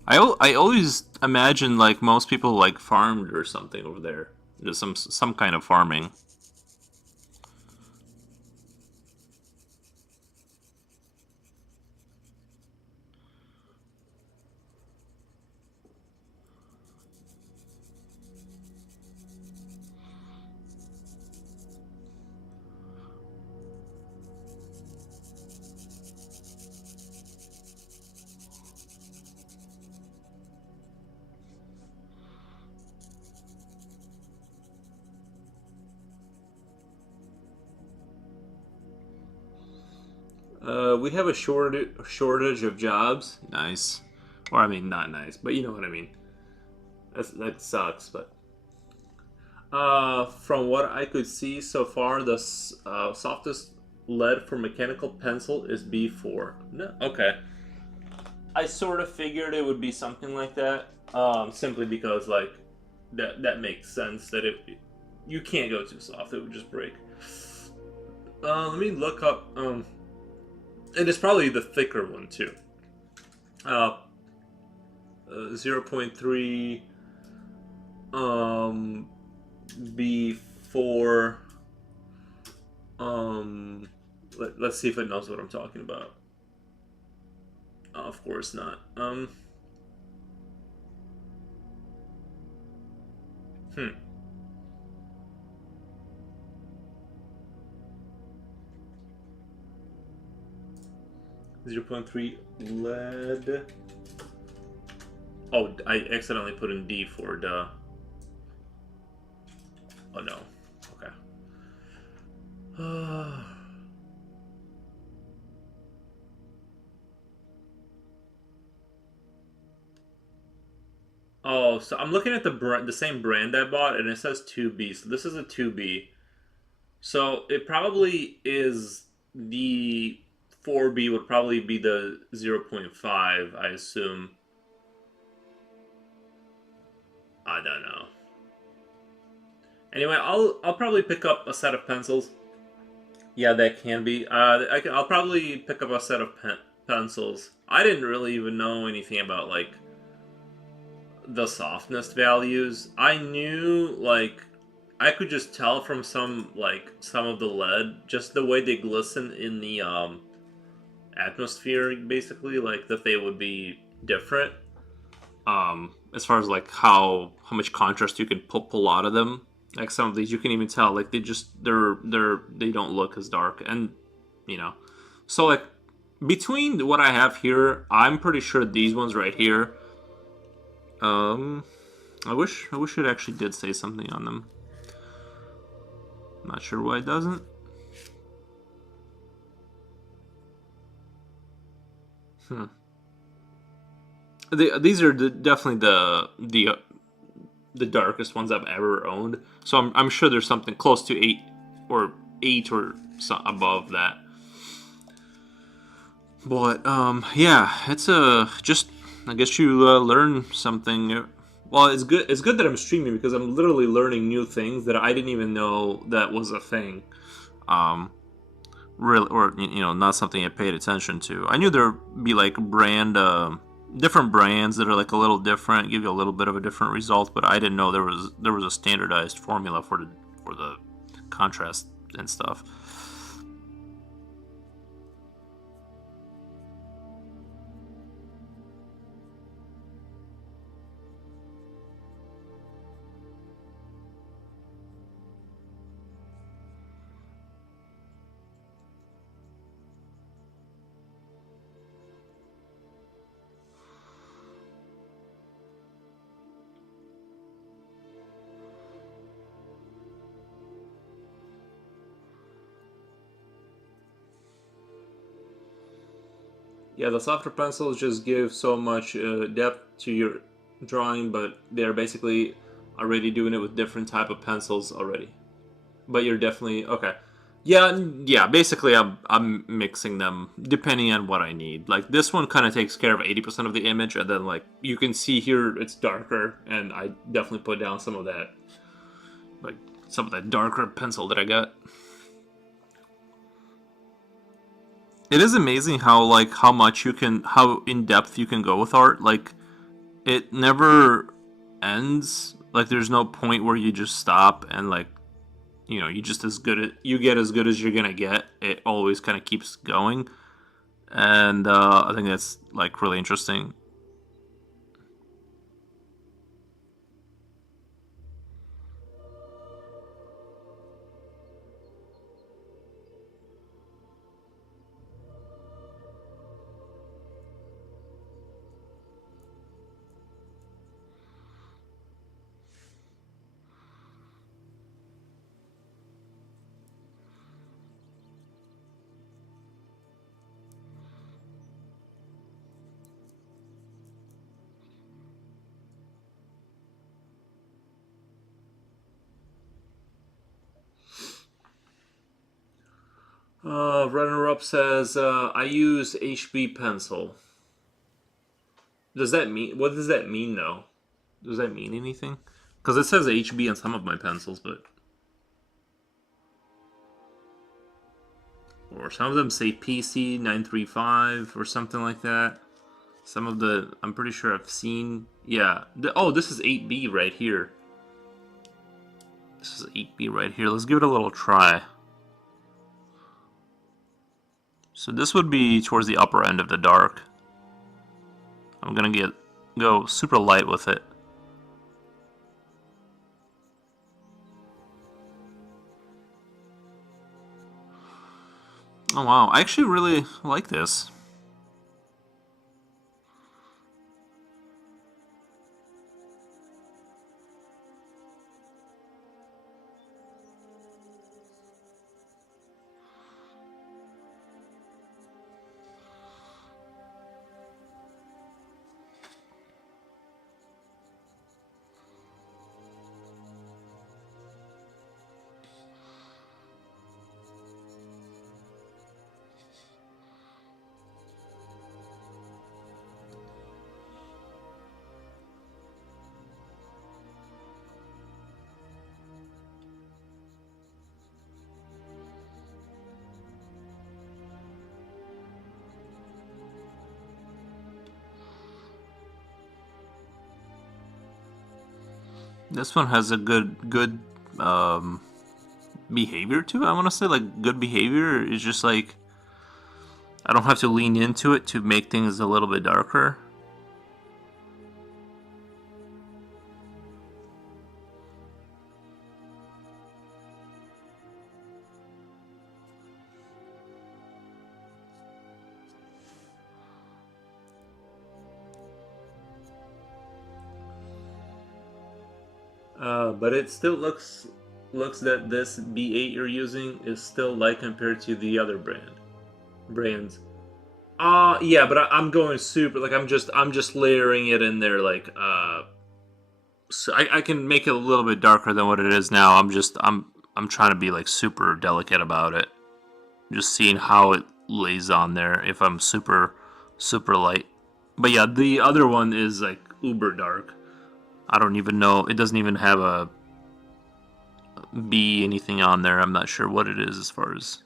I always imagine like most people like farmed or something over there. There's some kind of farming. We have a shortage of jobs. Nice, or I mean, not nice, but you know what I mean. That sucks, but from what I could see so far, the softest lead for mechanical pencil is B4. No, okay. I sort of figured it would be something like that, simply because like that makes sense that if you can't go too soft, it would just break. Let me look up. And it's probably the thicker one too. Uh, 0.3 B4. Let's see if it knows what I'm talking about. Of course not. Hmm. 0.3 lead. Oh, I accidentally put in D for duh. Oh no. Okay. Oh, so I'm looking at the same brand I bought, and it says 2B. So this is a 2B. So it probably is the 4B would probably be the 0.5, I assume. I don't know. Anyway, I'll probably pick up a set of pencils. Yeah, that can be. I'll probably pick up a set of pencils. I didn't really even know anything about like the softness values. I knew like I could just tell from some of the lead, just the way they glisten in the atmosphere, basically, like that they would be different. As far as like how much contrast you can pull out of them. Like some of these, you can even tell like they don't look as dark, and you know, so like between what I have here, I'm pretty sure these ones right here. Um, I wish it actually did say something on them. Not sure why it doesn't. Hmm. These are definitely the darkest ones I've ever owned. So I'm sure there's something close to eight or so above that. But yeah, it's a just I guess you learn something. Well, it's good. It's good that I'm streaming because I'm literally learning new things that I didn't even know that was a thing. Um, Really, or not something I paid attention to. I knew there'd be like different brands that are like a little different, give you a little bit of a different result, but I didn't know there was a standardized formula for the contrast and stuff. Yeah, the softer pencils just give so much depth to your drawing, but they're basically already doing it with different type of pencils already. But you're definitely okay. Yeah, yeah. Basically, I'm mixing them depending on what I need. Like this one kind of takes care of 80% of the image, and then like you can see here it's darker, and I definitely put down like some of that darker pencil that I got. It is amazing how much how in depth you can go with art. Like it never ends. Like there's no point where you just stop and like you get as good as you're gonna get. It always kind of keeps going, and I think that's like really interesting. Runner up says I use HB pencil. Does that mean what does that mean though? Does that mean anything? Because it says HB on some of my pencils, but or some of them say PC 935 or something like that. Some of the I'm pretty sure I've seen. Yeah. Oh, this is 8B right here. This is 8B right here. Let's give it a little try. So this would be towards the upper end of the dark. I'm gonna go super light with it. Oh wow, I actually really like this. This one has a good um, behavior to it. I want to say like good behavior is just like I don't have to lean into it to make things a little bit darker. But it still looks that this B8 you're using is still light compared to the other brands. Yeah, but I'm going super like I'm just layering it in there like so I can make it a little bit darker than what it is now. I'm trying to be like super delicate about it. Just seeing how it lays on there if I'm super light. But yeah, the other one is like uber dark. I don't even know. It doesn't even have a B anything on there. I'm not sure what it is as far as.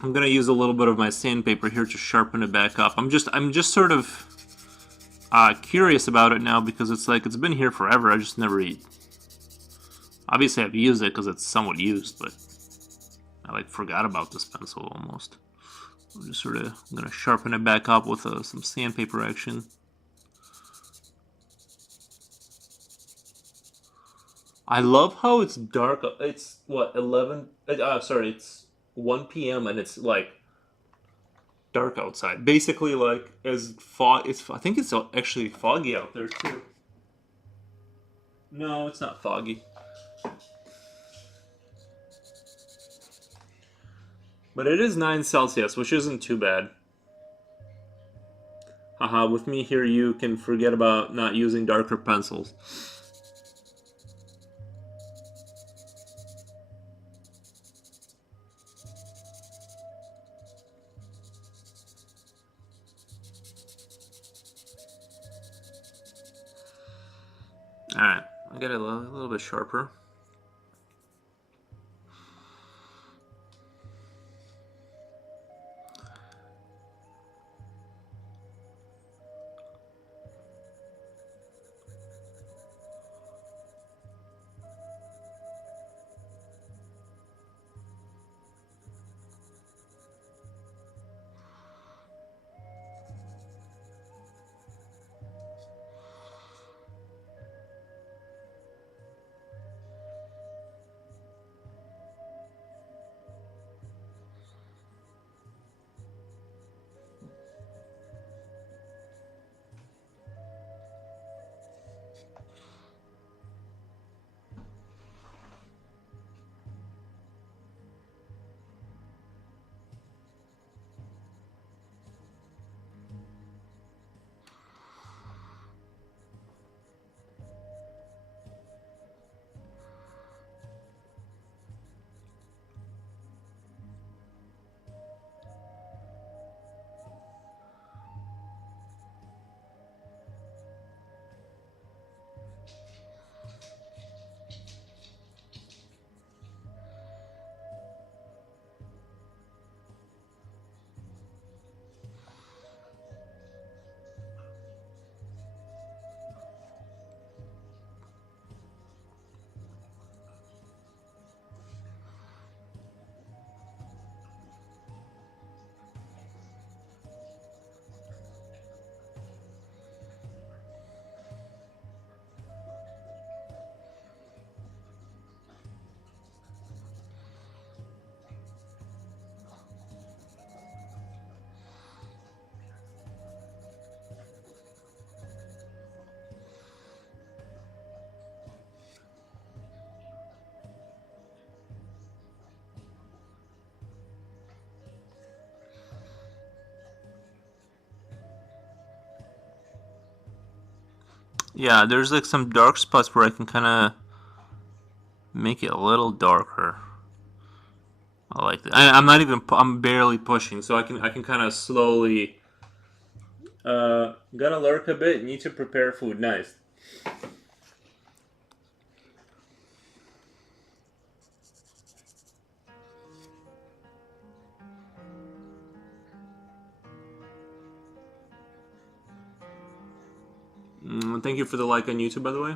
I'm gonna use a little bit of my sandpaper here to sharpen it back up. I'm just sort of curious about it now because it's like it's been here forever. I just never eat. Obviously, I've used it because it's somewhat used, but I like forgot about this pencil almost. I'm just sort of gonna sharpen it back up with some sandpaper action. I love how it's dark. It's what 11. Sorry, it's 1 p.m. and it's like dark outside. Basically, like as fog. It's I think it's actually foggy out there too. No, it's not foggy. But it is 9 Celsius, which isn't too bad. Haha, with me here, you can forget about not using darker pencils. Alright, I got it a little bit sharper. Yeah, there's like some dark spots where I can kind of make it a little darker. I like that. I'm not even. I'm barely pushing, so I can kind of slowly. Gonna lurk a bit. Need to prepare food. Nice. Thank you for the like on YouTube, by the way.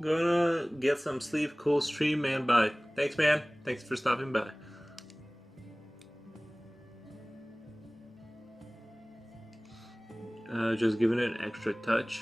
Gonna get some sleep. Cool stream, man. Bye. Thanks, man. Thanks for stopping by. Just giving it an extra touch.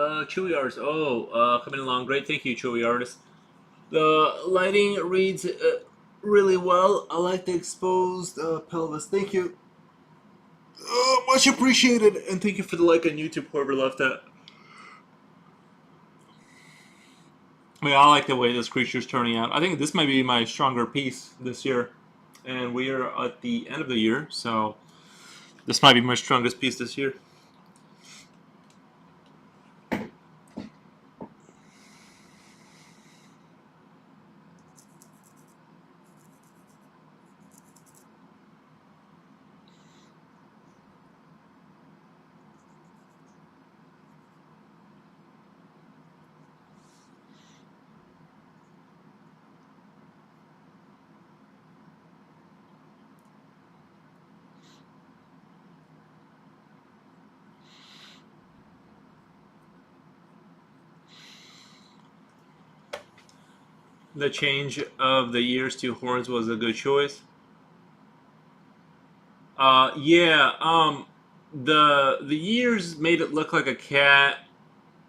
Chewy Artist. Oh, coming along great. Thank you, Chewy Artist. The lighting reads really well. I like the exposed pelvis. Thank you. Much appreciated. And thank you for the like on YouTube, whoever left that. I mean, I like the way this creature's turning out. I think this might be my stronger piece this year. And we are at the end of the year, so this might be my strongest piece this year. The change of the ears to horns was a good choice. Yeah. The ears made it look like a cat,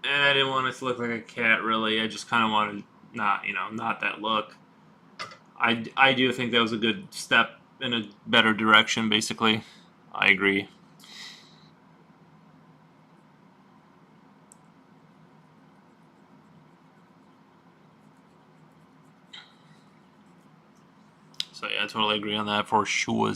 and I didn't want it to look like a cat. Really, I just kind of wanted not that look. I do think that was a good step in a better direction. Basically, I agree. So yeah, I totally agree on that for sure.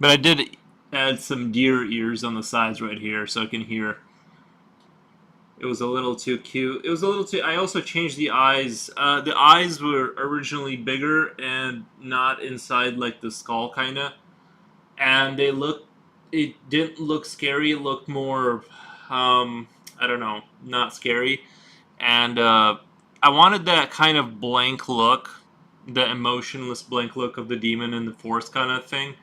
But I did add some deer ears on the sides right here, so I can hear. It was a little too cute. It was a little too. I also changed the eyes. The eyes were originally bigger and not inside like the skull, kind of. And they looked. It didn't look scary. It looked more. I don't know, not scary. And I wanted that kind of blank look, the emotionless blank look of the demon in the forest kind of thing.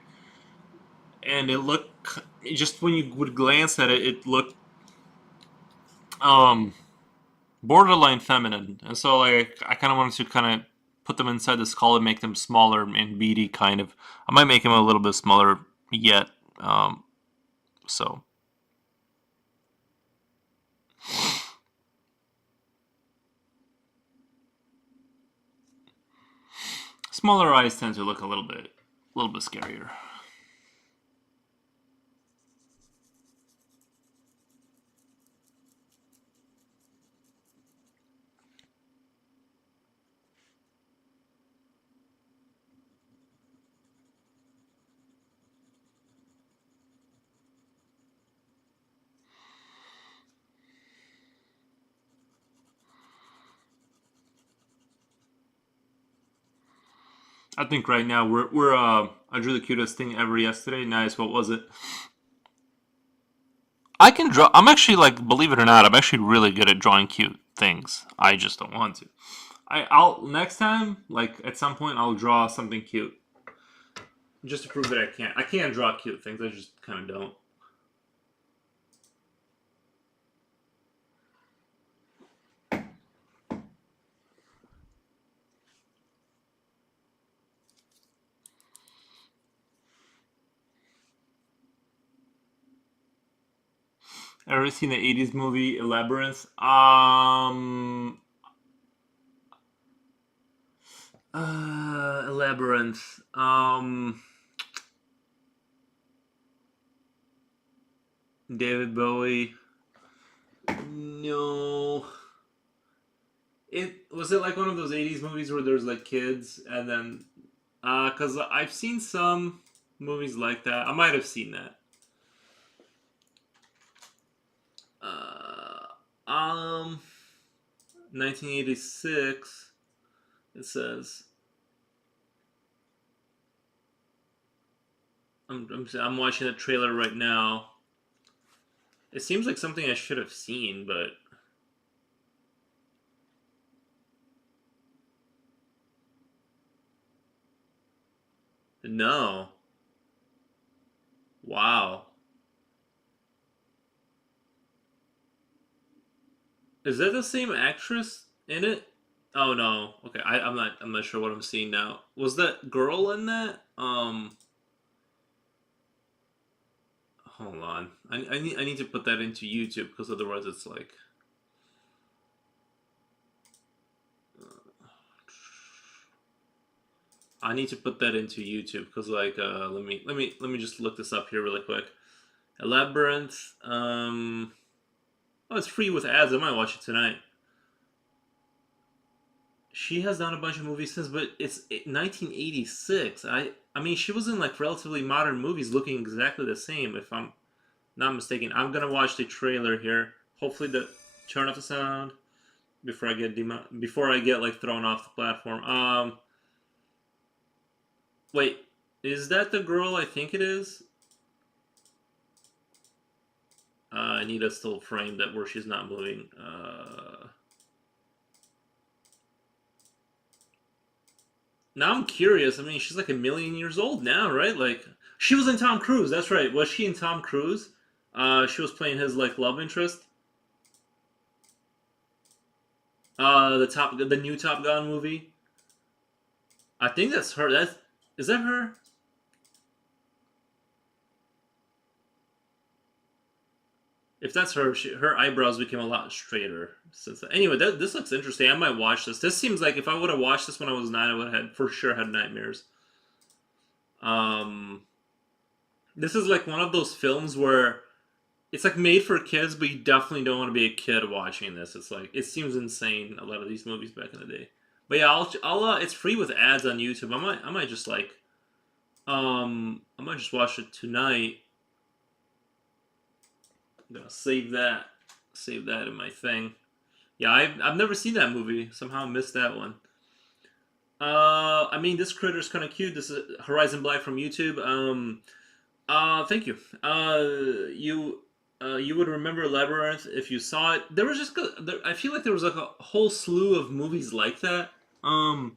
And it looked just when you would glance at it, it looked um borderline feminine, and so like I kind of wanted to kind of put them inside the skull and make them smaller and beady. Kind of, I might make them a little bit smaller yet. Um, so smaller eyes tend to look a little bit scarier. I think right now we're I drew the cutest thing ever yesterday. Nice. What was it? I can draw. I'm actually like, believe it or not, I'm actually really good at drawing cute things. I just don't want to. I'll next time, like at some point, I'll draw something cute just to prove that I can't. I can't draw cute things. I just kind of don't. Ever seen the '80s movie Labyrinth? Labyrinth. David Bowie. No. It was it like one of those '80s movies where there's like kids and then, cause I've seen some movies like that. I might have seen that. Uh, 1986. It says. I'm watching the trailer right now. It seems like something I should have seen, but no. Wow. Is that the same actress in it? Oh no. Okay, I'm not sure what I'm seeing now. Was that girl in that? Hold on. I need to put that into YouTube because otherwise it's like I need to put that into YouTube because like let me just look this up here really quick. A Labyrinth. Oh, it's free with ads. I might watch it tonight. She has done a bunch of movies since, but it's 1986. I mean, she was in like relatively modern movies, looking exactly the same. If I'm not mistaken, I'm gonna watch the trailer here. Hopefully, the turn off the sound before I get like thrown off the platform. Wait, is that the girl I think it is? I need a still frame that where she's not moving. Now I'm curious. I mean, she's like a million years old now, right? Like she was in Tom Cruise. That's right. Was she in Tom Cruise? She was playing his like love interest. The new Top Gun movie. I think that's her. That's is that her? If that's her, her eyebrows became a lot straighter since then. Anyway, this looks interesting. I might watch this. This seems like if I would have watched this when I was 9, I would have had for sure had nightmares. Um, this is like one of those films where it's like made for kids, but you definitely don't want to be a kid watching this. It's like it seems insane. A lot of these movies back in the day. But yeah, I'll it's free with ads on YouTube. I might just like I might just watch it tonight. I'm gonna save that in my thing. Yeah, I've never seen that movie. Somehow missed that one. I mean, this critter's kind of cute. This is Horizon Black from YouTube. Thank you. You would remember Labyrinth if you saw it. There was just, I feel like there was like a whole slew of movies like that. I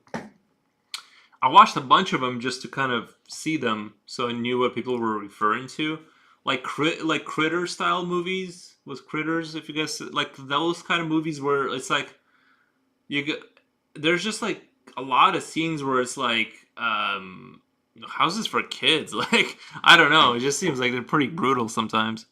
watched a bunch of them just to kind of see them, so I knew what people were referring to. Like critter style movies was critters. If you guys like those kind of movies where it's like you get there's just like a lot of scenes where it's like houses for kids. Like I don't know. It just seems like they're pretty brutal sometimes.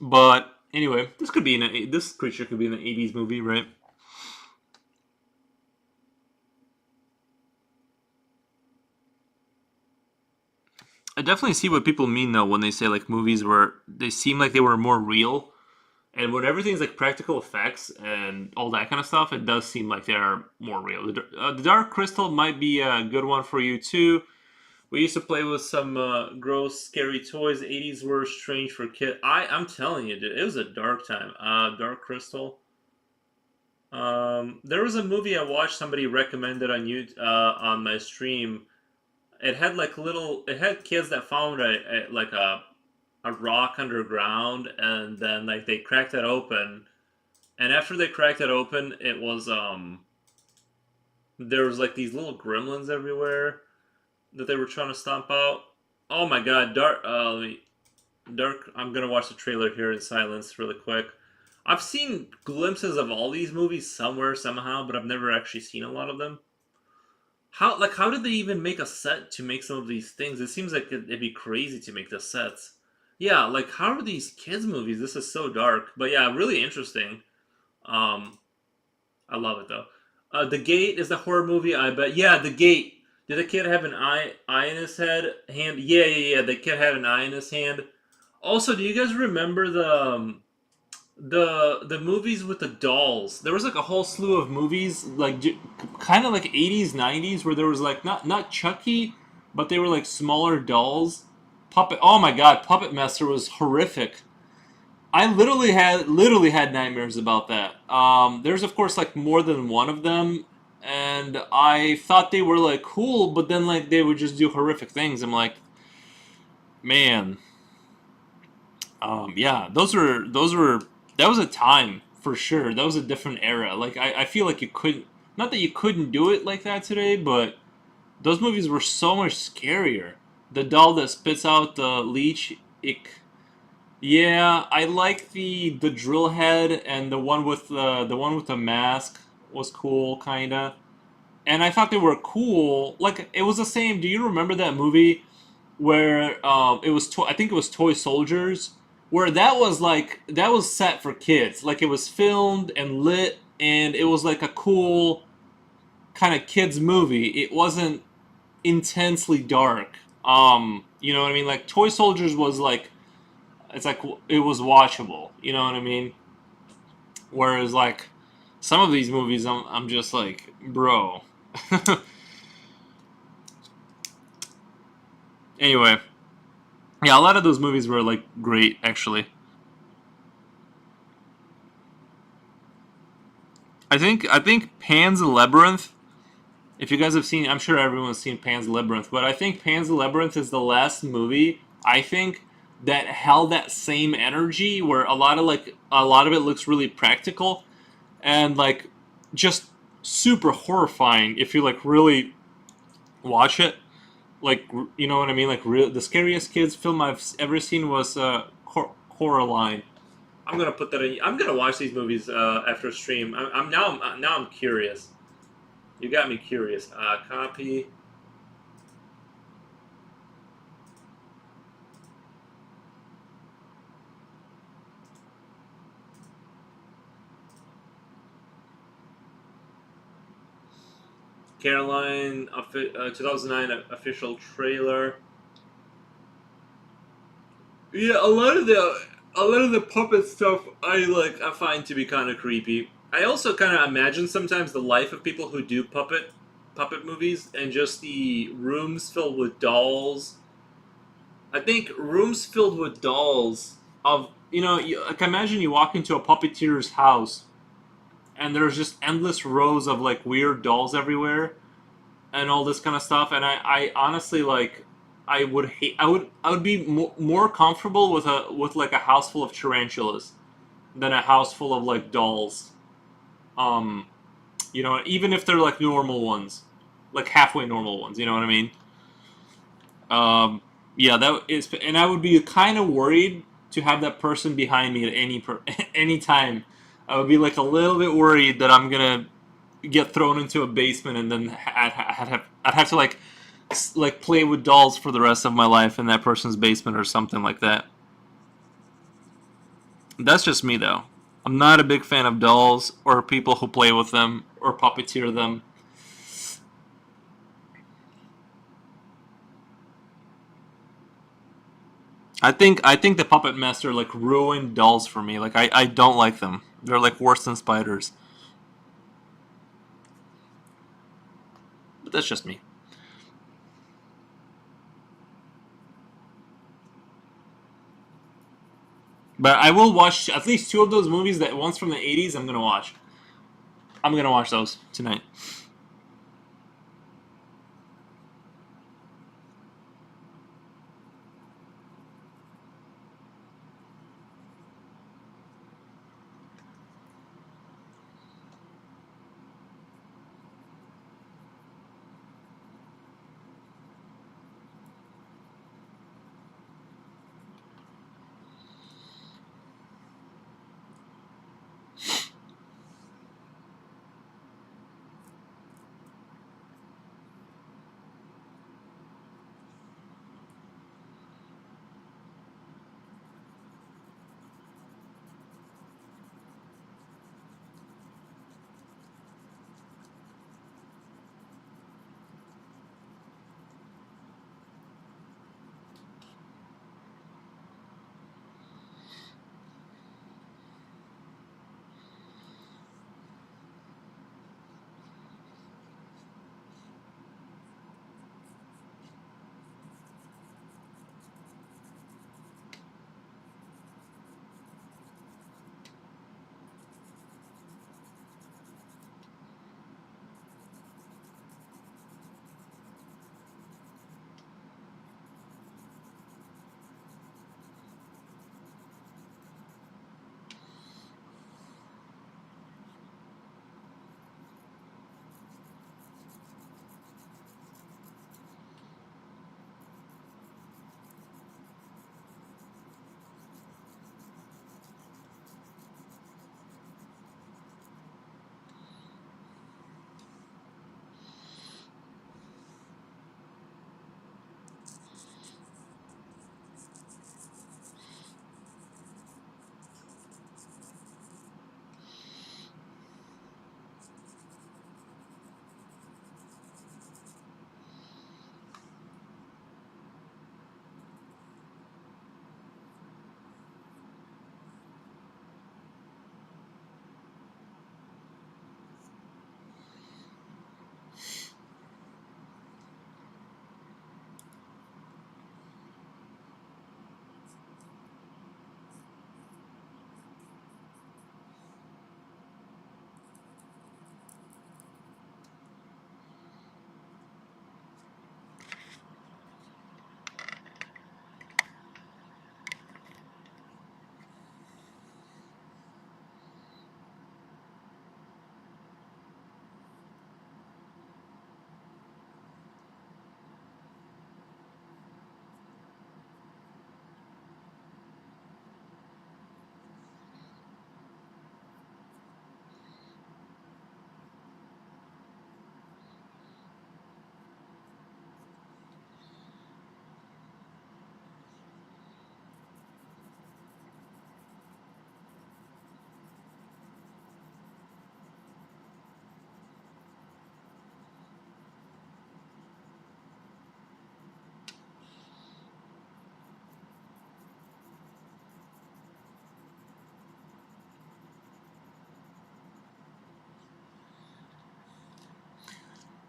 But anyway, this creature could be in an '80s movie, right? I definitely see what people mean though when they say like movies where they seem like they were more real, and when everything's like practical effects and all that kind of stuff, it does seem like they are more real. The Dark Crystal might be a good one for you too. We used to play with some gross, scary toys. The '80s were strange for kids. I'm telling you, dude, it was a dark time. Dark Crystal. There was a movie I watched. Somebody recommended on on my stream. It had like little. It had kids that found a rock underground, and then like they cracked it open. And after they cracked it open, it was there was like these little gremlins everywhere that they were trying to stomp out. Oh my god, dark. Dark. I'm gonna watch the trailer here in silence really quick. I've seen glimpses of all these movies somewhere somehow, but I've never actually seen a lot of them. How did they even make a set to make some of these things? It seems like it'd be crazy to make the sets. Yeah, like how are these kids movies? This is so dark, but yeah, really interesting. Um, I love it though. The Gate is the horror movie. I bet. Yeah, The Gate. Did the kid have an eye in his hand? Yeah, yeah, yeah. The kid had an eye in his hand. Also, do you guys remember the movies with the dolls? There was like a whole slew of movies, like kind of like '80s, '90s, where there was like not Chucky, but they were like smaller dolls. Puppet. Oh my god, Puppet Master was horrific. I literally had nightmares about that. There's of course like more than one of them, and I thought they were like cool, but then like they would just do horrific things. I'm like, man, yeah, those were that was a time for sure. That was a different era. Like I feel like you couldn't, not that you couldn't do it like that today, but those movies were so much scarier. The doll that spits out the leech, ick. Yeah, I like the drill head, and the one with the mask was cool, kinda. And I thought they were cool. Like it was the same. Do you remember that movie where I think it was Toy Soldiers, where that was set for kids. Like it was filmed and lit, and it was like a cool kind of kids movie. It wasn't intensely dark. You know what I mean? Like Toy Soldiers was like, it's like it was watchable. You know what I mean? Whereas like some of these movies, I'm just like, bro. Anyway, yeah, a lot of those movies were like great actually. I think Pan's Labyrinth. If you guys have seen, I'm sure everyone's seen Pan's Labyrinth, but I think Pan's Labyrinth is the last movie I think that held that same energy where a lot of it looks really practical and like just super horrifying if you like really watch it. Like you know what I mean? Like the scariest kids film I've ever seen was Coraline. I'm gonna put that in. I'm gonna watch these movies after a stream. Now I'm curious. You got me curious. Copy. Caroline, 2009 official trailer. Yeah, a lot of the puppet stuff I find to be kind of creepy. I also kind of imagine sometimes the life of people who do puppet movies and just the rooms filled with dolls. I think rooms filled with dolls of like imagine you walk into a puppeteer's house and there's just endless rows of like weird dolls everywhere and all this kind of stuff. And I honestly like I would be more comfortable with like a house full of tarantulas than a house full of like dolls. Um, even if they're like normal ones, like halfway normal ones. You know what I mean? Um, yeah, that is, and I would be kind of worried to have that person behind me at any time. I would be like a little bit worried that I'm gonna get thrown into a basement and then I'd have to like play with dolls for the rest of my life in that person's basement or something like that. That's just me though. I'm not a big fan of dolls or people who play with them or puppeteer them. I think the Puppet Master like ruined dolls for me. Like I don't like them. They're like worse than spiders. But that's just me. But I will watch at least two of those movies. That one's from the '80s. I'm gonna watch. I'm gonna watch those tonight.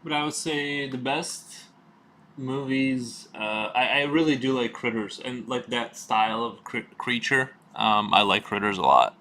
But I would say the best movies. I really do like Critters and like that style of creature. I like Critters a lot.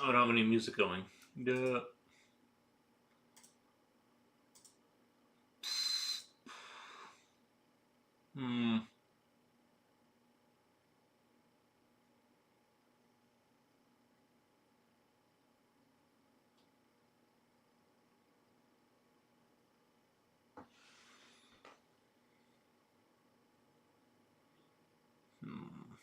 Oh, I don't have any music going. Yeah. Hmm. Hmm.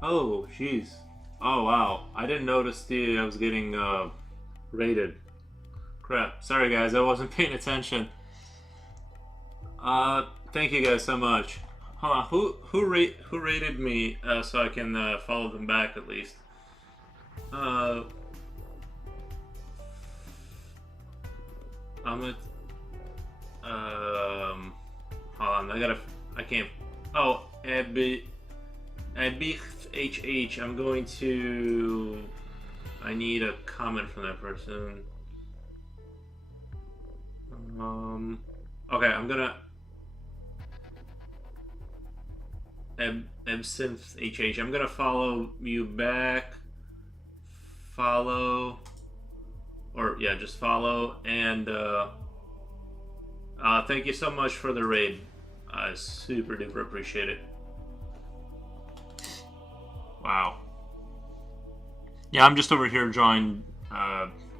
Oh, jeez. Oh, wow. I didn't notice I was getting rated. Crap. Sorry, guys. I wasn't paying attention. Thank you guys so much. Hold on. Who rated me so I can follow them back at least? Uh, I'm at. Hold on. I can't. Oh, Abby HH. I'm going to. I need a comment from that person. Okay, I'm gonna. Absinthe HH. I'm gonna follow you back. Follow. Or, yeah, just follow. And, thank you so much for the raid. I super duper appreciate it. Wow. Yeah, I'm just over here drawing,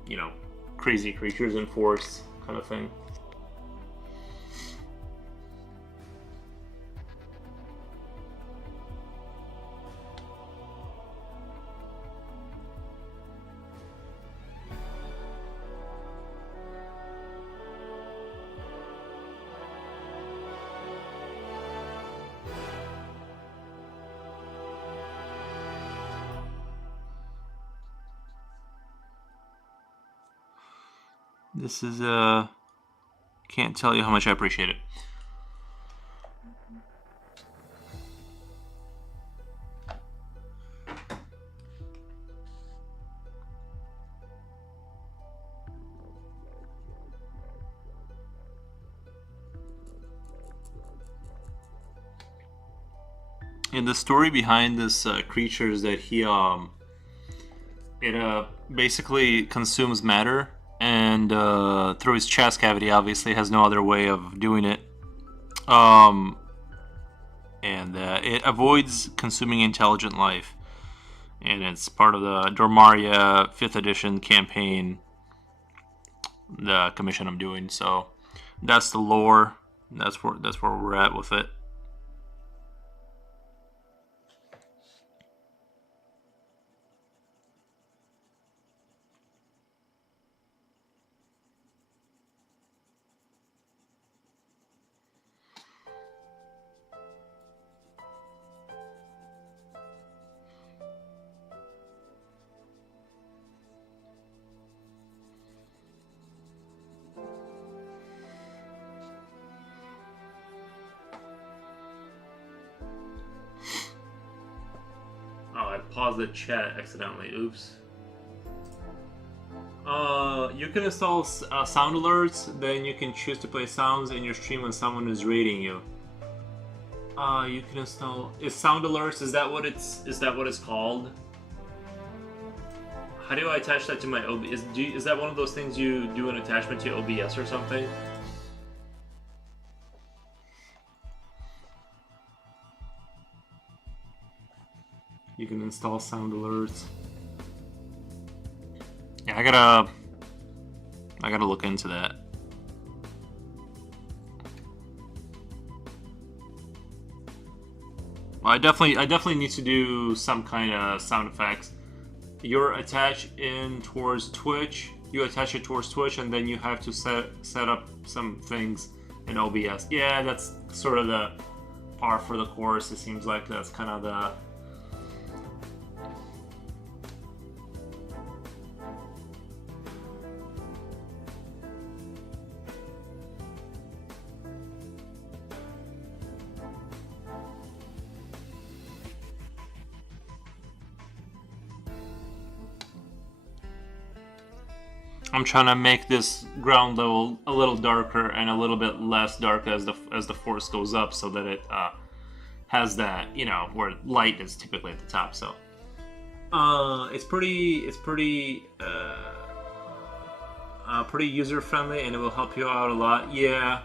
you know, crazy creatures in force kind of thing. This is, can't tell you how much I appreciate it. And the story behind this creature is that it basically consumes matter, and through his chest cavity, obviously has no other way of doing it. And it avoids consuming intelligent life, and it's part of the Dormaria 5th edition campaign, the commission I'm doing. So that's the lore. That's where we're at with it. I paused the chat accidentally. Oops. You can install sound alerts. Then you can choose to play sounds in your stream when someone is rating you. You can install sound alerts. Is that what it's called? How do I attach that to my OBS? Is that one of those things you do an attachment to OBS or something? You can install sound alerts. Yeah, I gotta look into that. Well, I definitely need to do some kind of sound effects. You're attached in towards Twitch. You attach it towards Twitch, and then you have to set up some things in OBS. Yeah, that's sort of the par for the course. It seems like that's kind of the. I'm trying to make this ground level a little darker and a little bit less dark as the forest goes up, so that it has that, you know, where light is typically at the top. So it's pretty user friendly, and it will help you out a lot. Yeah,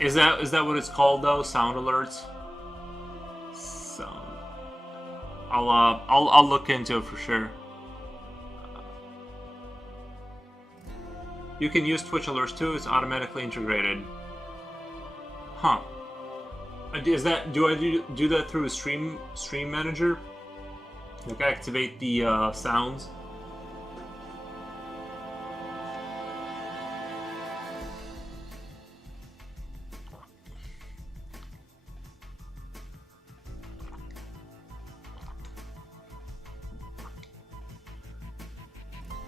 is that what it's called though? Sound alerts. Sound. I'll look into it for sure. You can use Twitch alerts too. It's automatically integrated. Huh? Do I do that through Stream Manager? Like activate the sounds.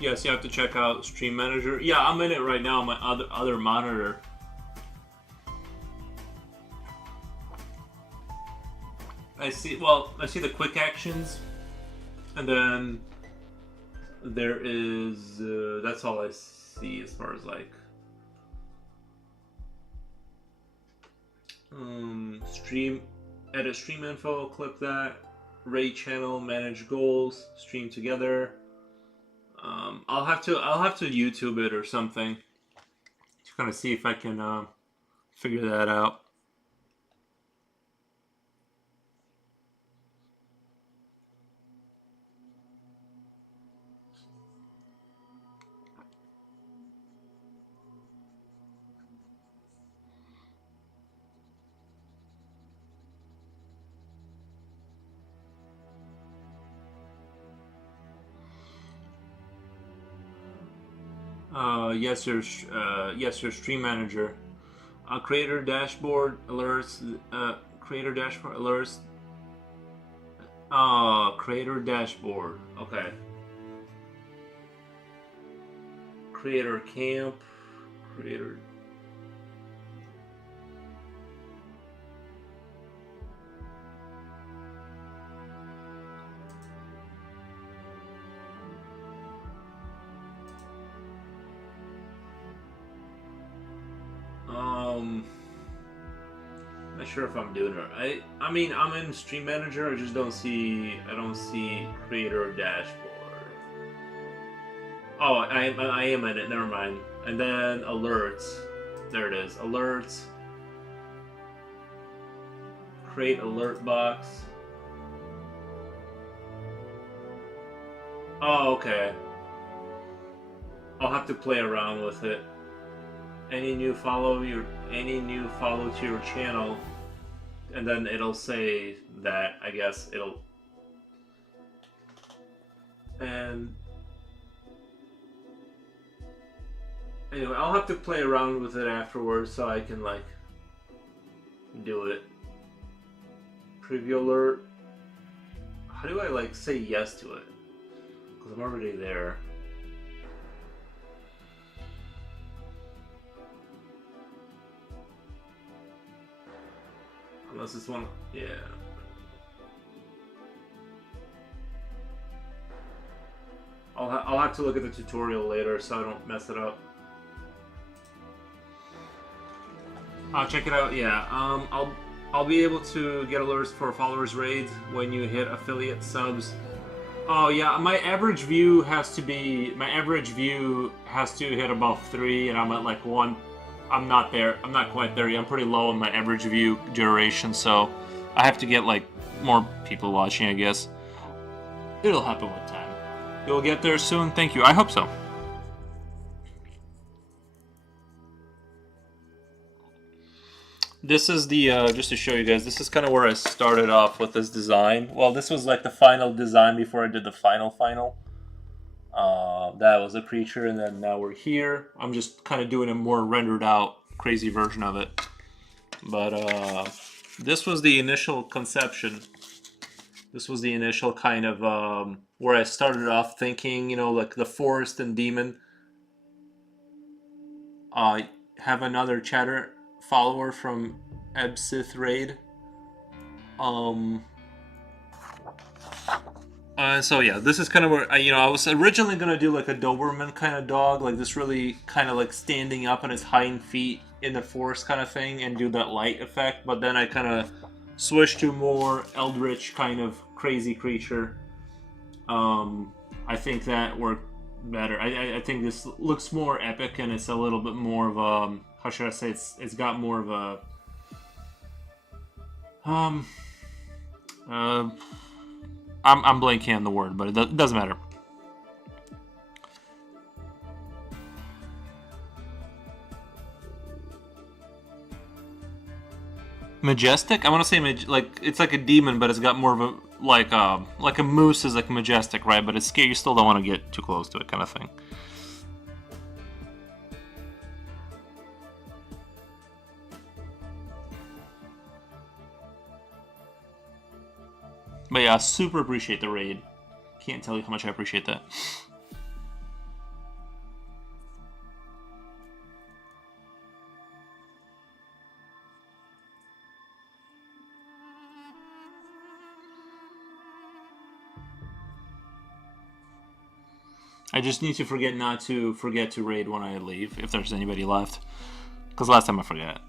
Yes, you have to check out Stream Manager. Yeah, I'm in it right now on my other monitor. I see the quick actions, and then there is that's all I see as far as like stream, edit stream info, clip that, rate channel, manage goals, stream together. I'll have to YouTube it or something to kind of see if I can figure that out. Yes, your stream manager. Creator dashboard alerts. Creator dashboard alerts. Creator dashboard. Okay. Creator camp. Creator. Not sure if I'm doing it. I mean, I'm in Stream Manager. I just don't see. I don't see Creator Dashboard. Oh, I am in it. Never mind. And then alerts. There it is. Alerts. Create alert box. Oh, okay. I'll have to play around with it. Any new follow to your channel, and then it'll say that, I guess it'll, and anyway, I'll have to play around with it afterwards so I can like do it. Preview alert. How do I like say yes to it? Because I'm already there. Unless it's one, yeah. I'll have to look at the tutorial later so I don't mess it up. I'll check it out. Yeah. I'll be able to get alerts for followers raids when you hit affiliate subs. Oh yeah, my average view has to hit above 3, and I'm at like 1. I'm not there. I'm not quite there yet. I'm pretty low on my average view duration, so I have to get like more people watching, I guess. It'll happen with time. You'll get there soon. Thank you. I hope so. This is the, just to show you guys, this is kind of where I started off with this design. Well, this was like the final design before I did the final. That was a creature, and then now we're here. I'm just kind of doing a more rendered out, crazy version of it. But this was the initial conception. This was the initial kind of where I started off thinking, you know, like the forest and demon. Have another chatter follower from Ebsith Raid. So yeah, this is kind of where I was originally gonna do like a Doberman kind of dog, like this really kind of like standing up on its hind feet in the forest kind of thing, and do that light effect. But then I kind of switched to more eldritch kind of crazy creature. I think that worked better. I think this looks more epic, and it's a little bit more of a, how should I say, it's got more of a I'm blanking on the word, but it doesn't matter. Majestic? I want to say like it's like a demon, but it's got more of a like a moose is like majestic, right? But it's scary. You still don't want to get too close to it, kind of thing. But yeah, super appreciate the raid. Can't tell you how much I appreciate that. I just need to not to forget to raid when I leave, if there's anybody left. Because last time I forgot.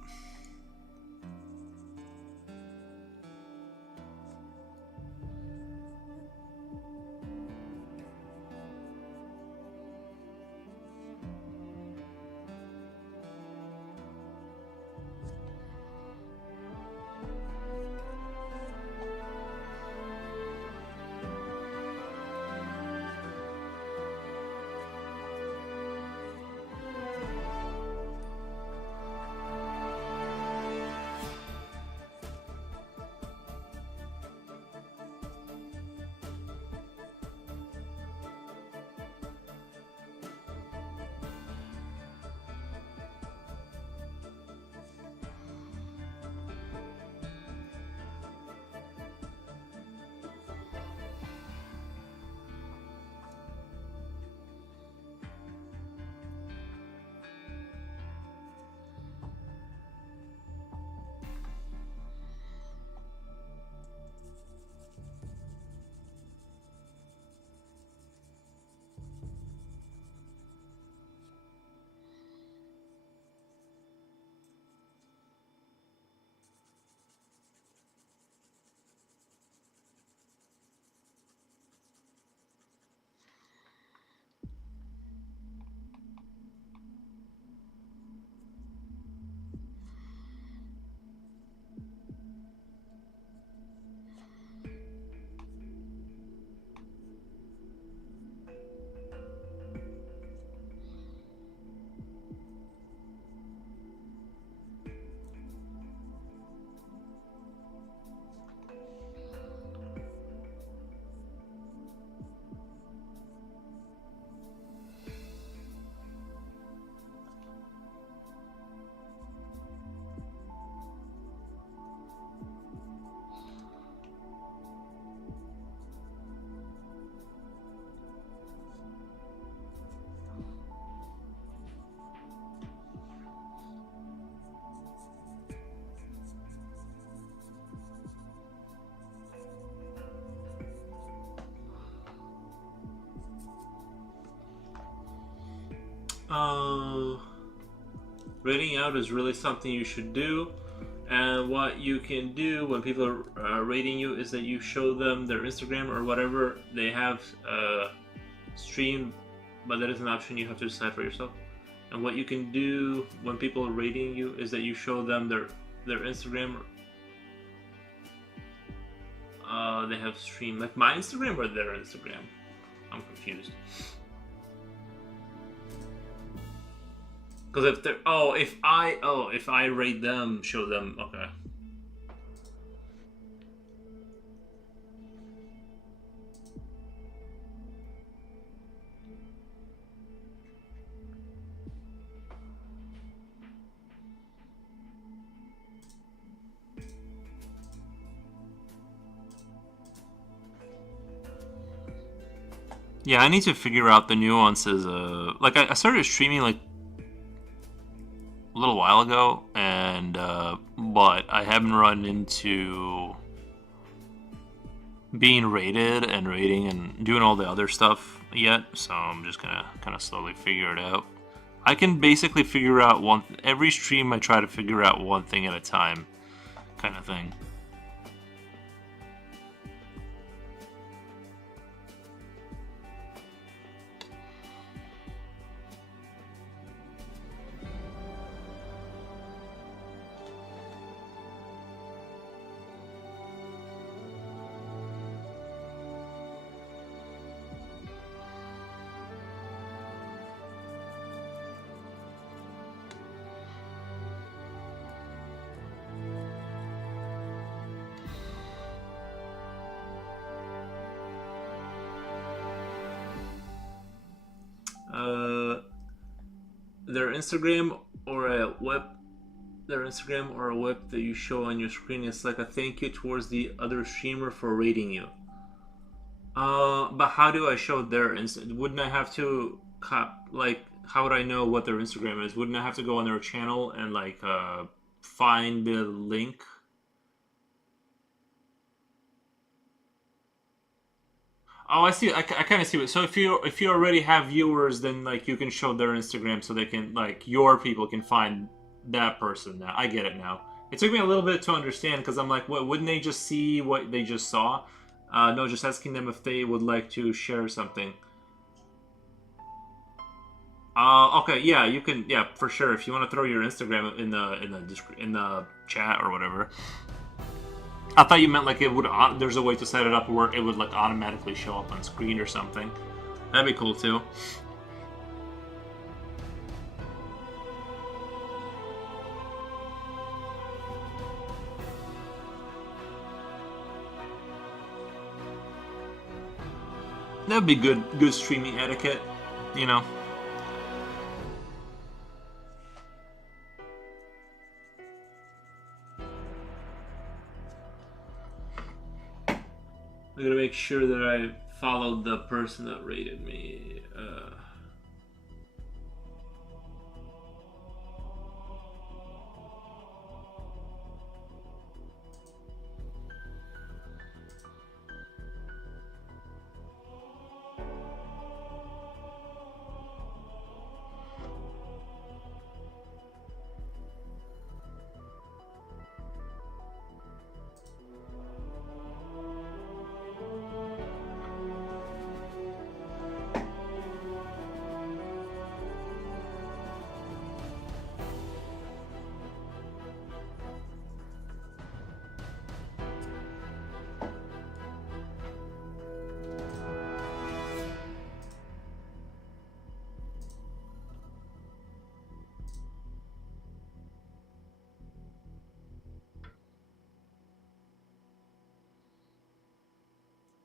Rating out is really something you should do. And what you can do when people are rating you is that you show them their Instagram or whatever they have streamed, but that is an option you have to decide for yourself. And what you can do when people are rating you is that you show them their Instagram. They have streamed like my Instagram or their Instagram. I'm confused. Because if they're if I rate them, show them, okay. Yeah, I need to figure out the nuances. Like I started streaming like a little while ago, and but I haven't run into being rated and rating and doing all the other stuff yet. So I'm just gonna kind of slowly figure it out. I can basically figure out every stream. I try to figure out one thing at a time, kind of thing. their Instagram or a web their Instagram or a web that you show on your screen is like a thank you towards the other streamer for rating you. But how do I show their Wouldn't I have to like? How would I know what their Instagram is? Wouldn't I have to go on their channel and like find the link? Oh, I see. I kind of see it. So if you already have viewers, then like you can show their Instagram so they can like your people can find that person. Now I get it now. It took me a little bit to understand because I'm like, what? Wouldn't they just see what they just saw? No, just asking them if they would like to share something. Okay, yeah, you can, yeah, for sure. If you want to throw your Instagram in the chat or whatever. I thought you meant like it would. There's a way to set it up where it would like automatically show up on screen or something. That'd be cool too. That'd be good streaming etiquette, you know. I gotta make sure that I followed the person that rated me.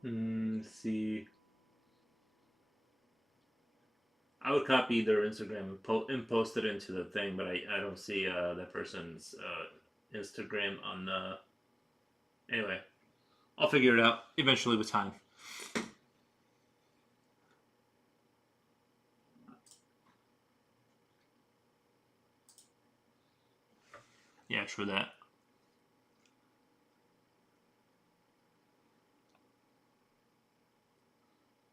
Let's see. I would copy their Instagram and post it into the thing, but I don't see that person's Instagram on the. Anyway, I'll figure it out eventually with time. Yeah, true that.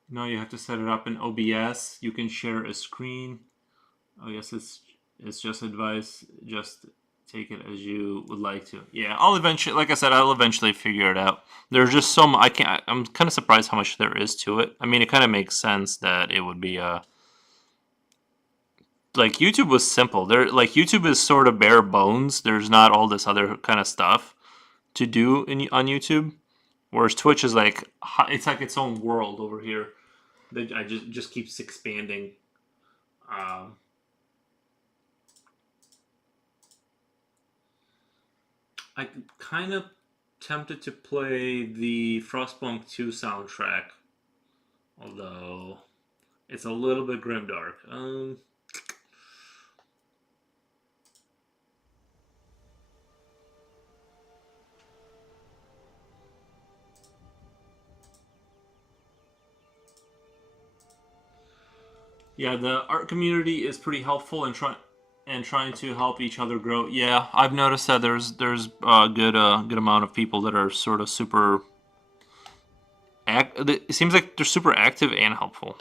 No, you have to set it up in OBS. You can share a screen. Oh yes, it's just advice. Just take it as you would like to. Yeah, I'll eventually, like I said, I'll eventually figure it out. There's just some I can't. I'm kind of surprised how much there is to it. I mean, it kind of makes sense that it would be like YouTube was simple. There, like YouTube is sort of bare bones. There's not all this other kind of stuff to do on YouTube. Whereas Twitch is like it's like its own world over here. I just keeps expanding. Um, I'm kind of tempted to play the Frostpunk 2 soundtrack, although it's a little bit grimdark. Yeah, the art community is pretty helpful in trying to help each other grow. Yeah, I've noticed that there's a good amount of people that are sort of super. It seems like they're super active and helpful.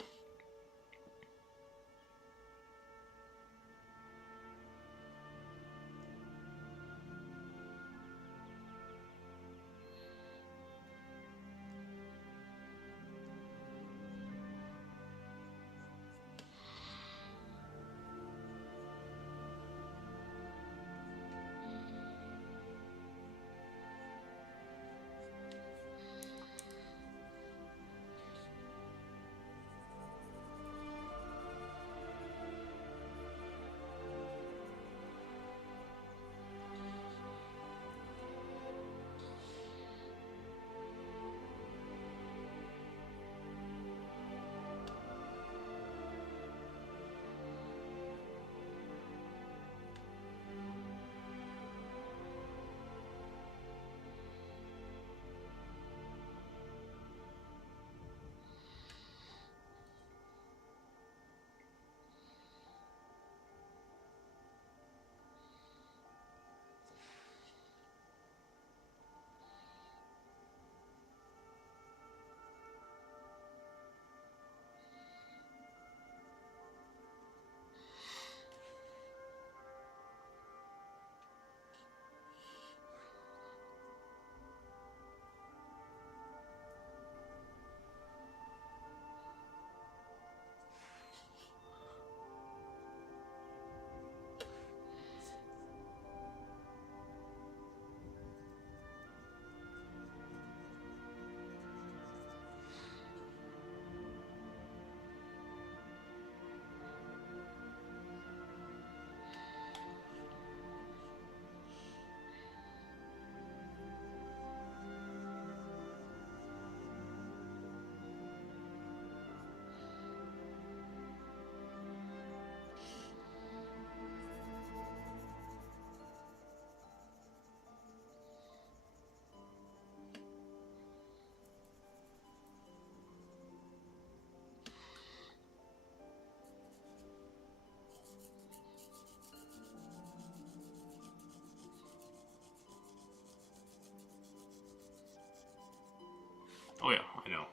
Oh yeah, I know.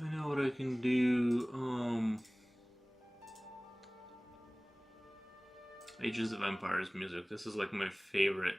I know what I can do. Ages of Empires music. This is like my favorite.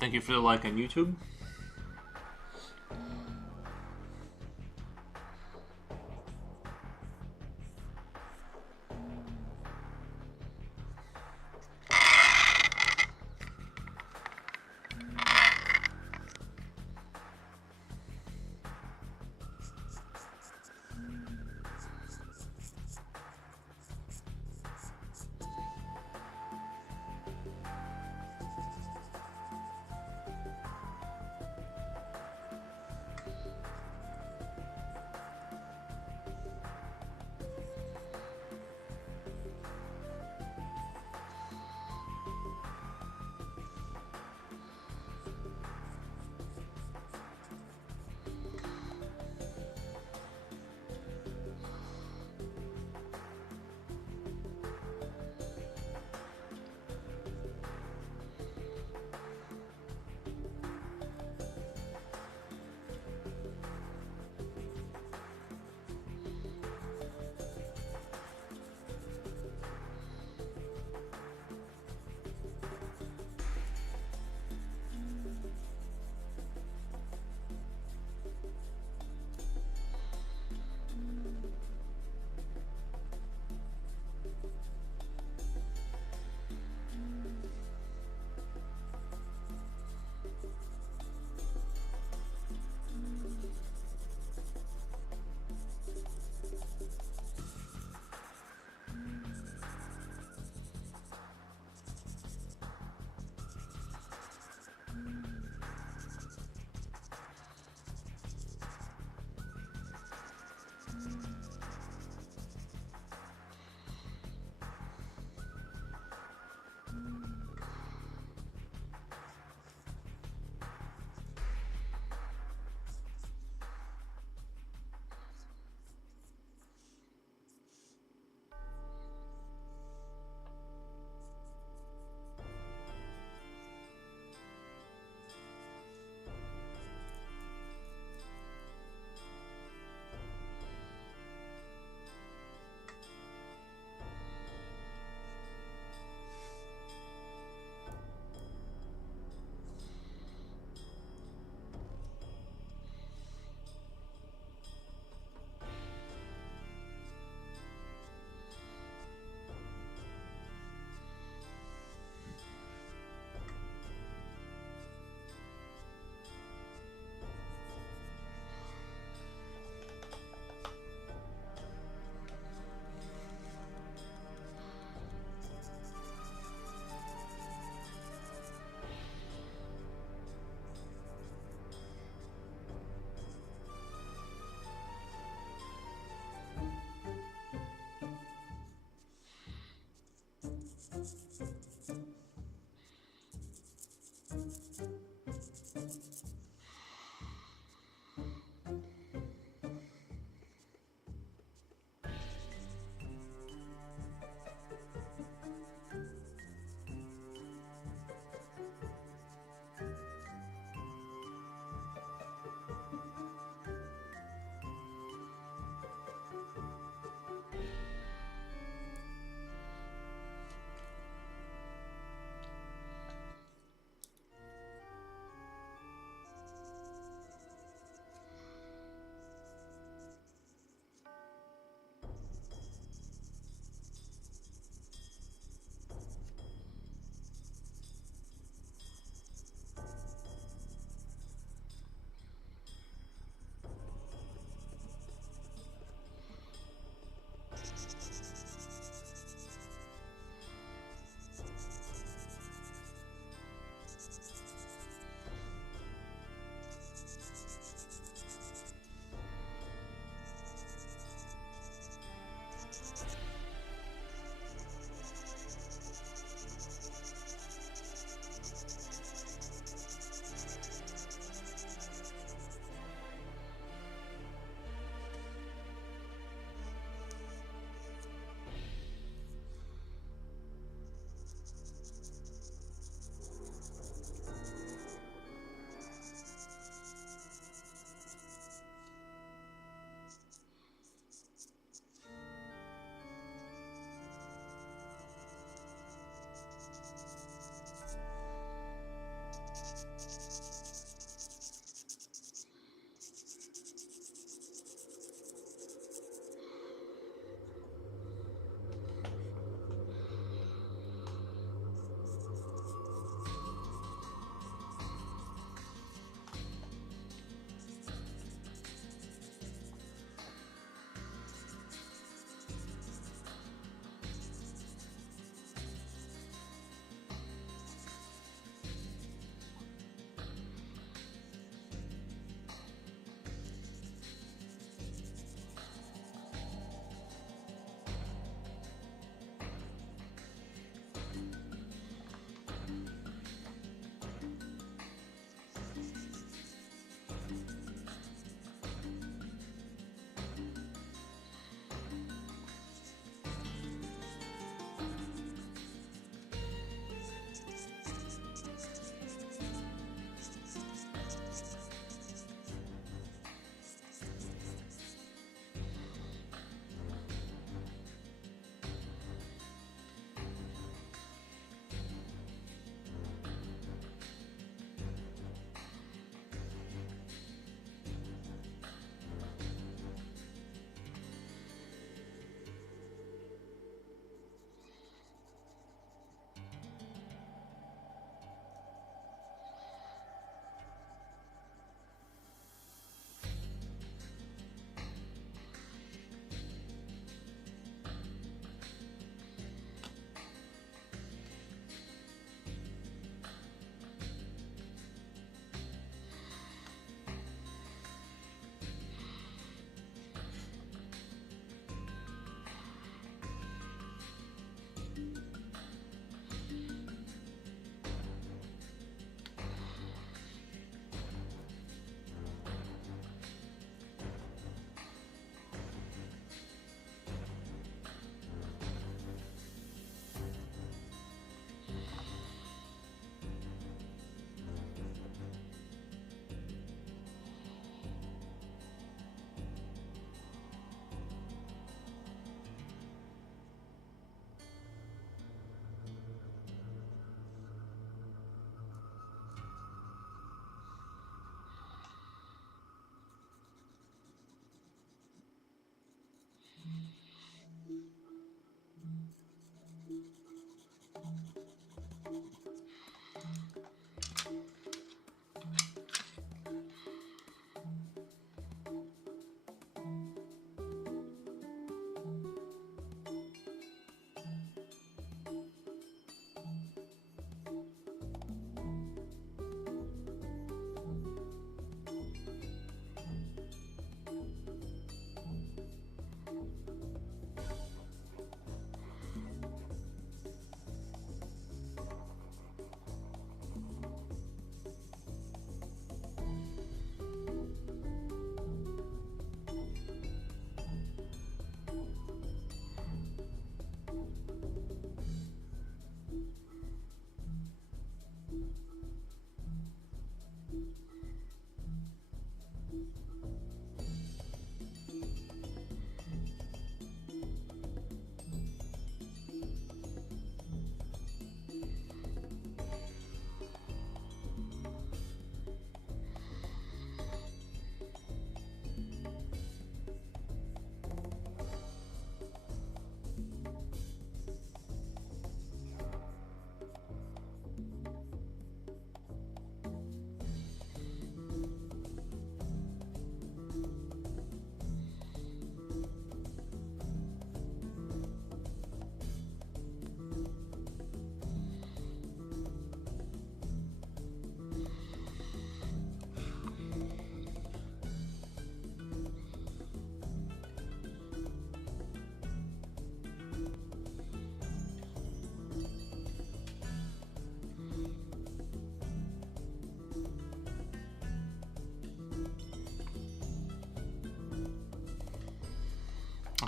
Thank you for the like on YouTube.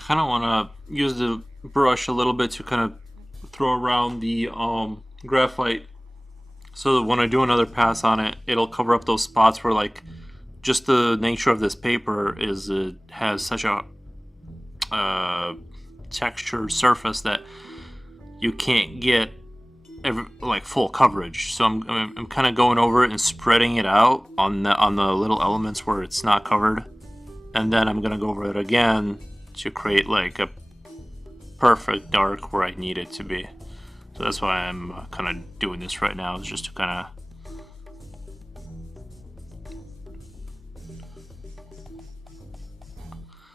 kind of want to use the brush a little bit to kind of throw around the graphite, so that when I do another pass on it, it'll cover up those spots where, like, just the nature of this paper is it has such a textured surface that you can't get like full coverage. So I'm kind of going over it and spreading it out on the little elements where it's not covered, and then I'm gonna go over it again to create like a perfect dark where I need it to be. So that's why I'm kind of doing this right now, is just to kind of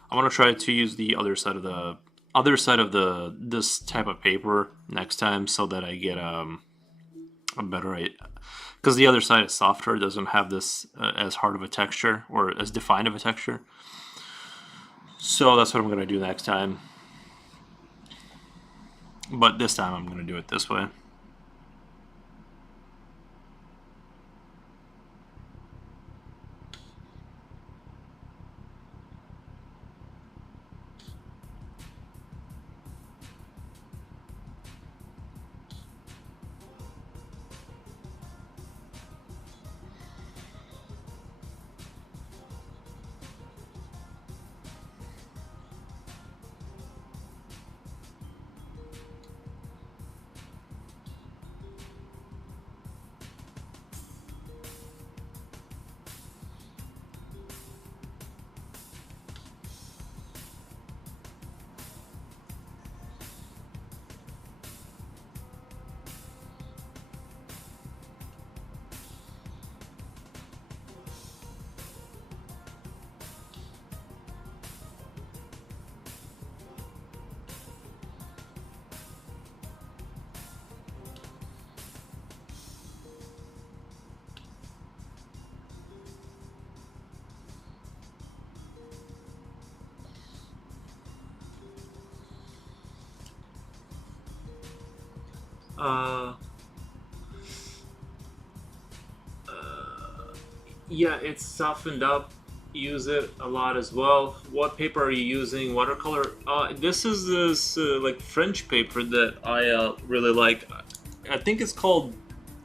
I want to try to use the other side of this type of paper next time, so that I get a better idea. Because the other side is softer, it doesn't have this as hard of a texture, or as defined of a texture. So that's what I'm going to do next time. But this time I'm going to do it this way. Uh, yeah, it's softened up. Use it a lot as well. What paper are you using? Watercolor? This is this like French paper that I really like. I think it's called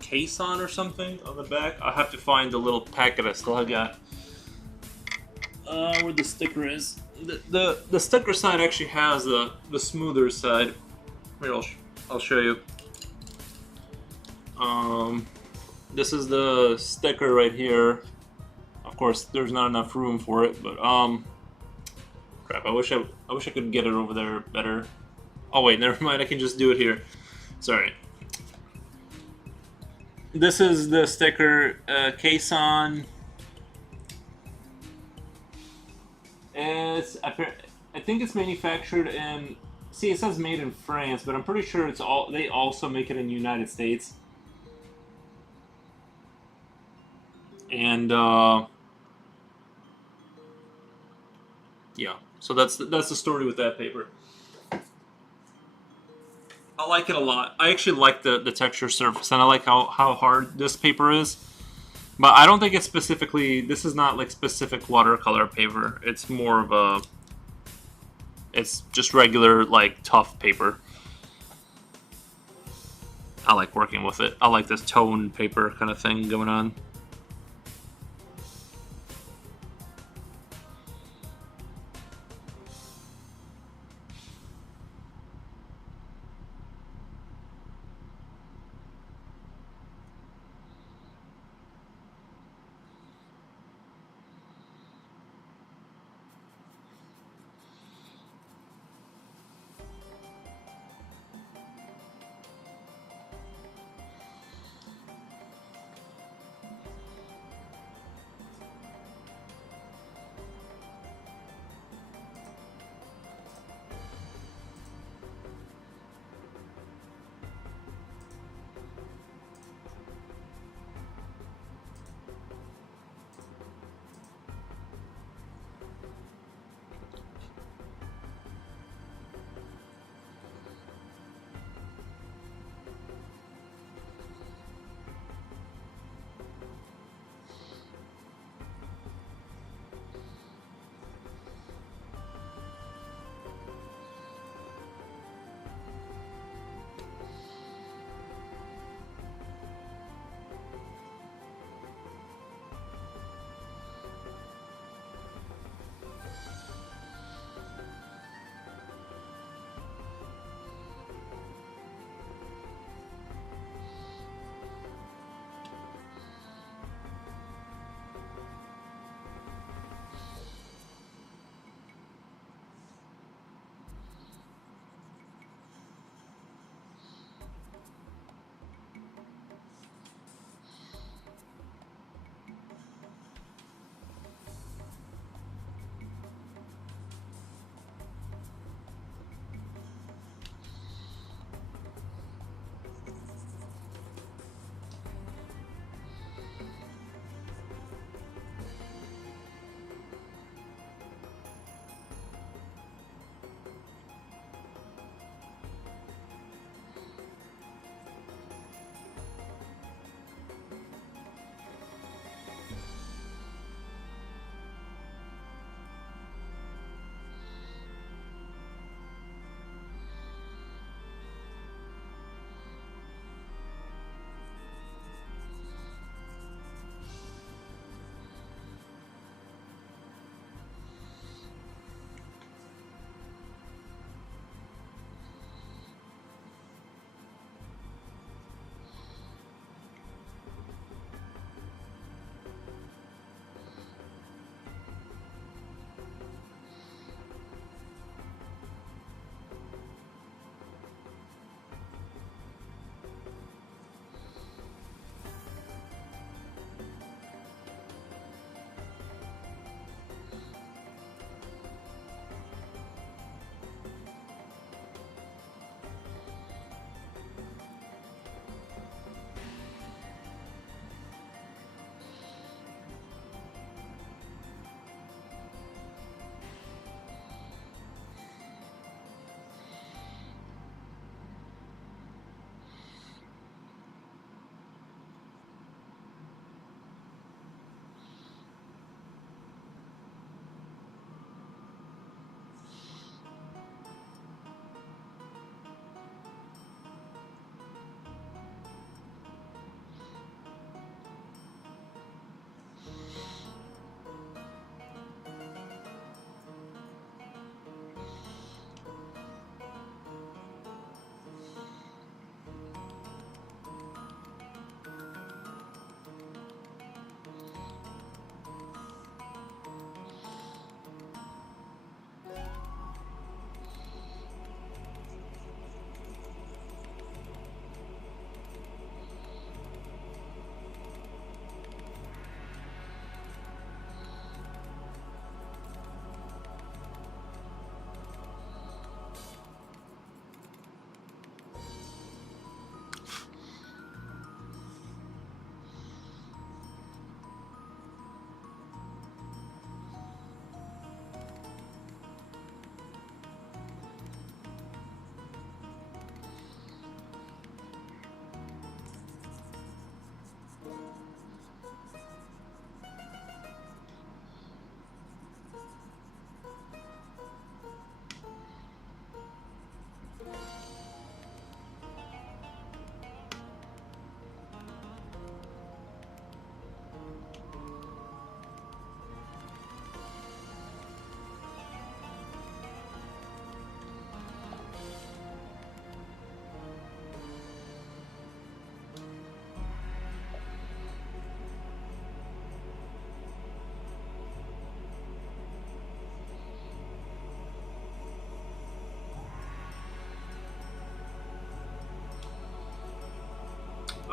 Caisson or something on the back. I have to find the little packet I still got. Where the sticker is. The sticker side actually has the smoother side. Here, I'll show you. This is the sticker right here. Of course, there's not enough room for it, but crap. I wish I could get it over there better. Oh wait, never mind. I can just do it here. Sorry. This is the sticker, Caisson. I think it's manufactured in. See, it says made in France, but I'm pretty sure it's all. They also make it in the United States. And yeah, so that's the story with that paper. I like it a lot. I actually like the texture surface, and I like how hard this paper is. But I don't think it's specifically. This is not like specific watercolor paper. It's more of a. It's just regular like tough paper. I like working with it. I like this tone paper kind of thing going on.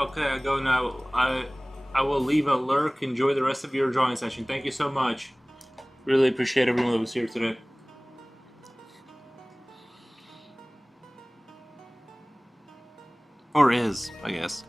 Okay, I go now. I will leave a lurk. Enjoy the rest of your drawing session. Thank you so much. Really appreciate everyone that was here today. Or is, I guess.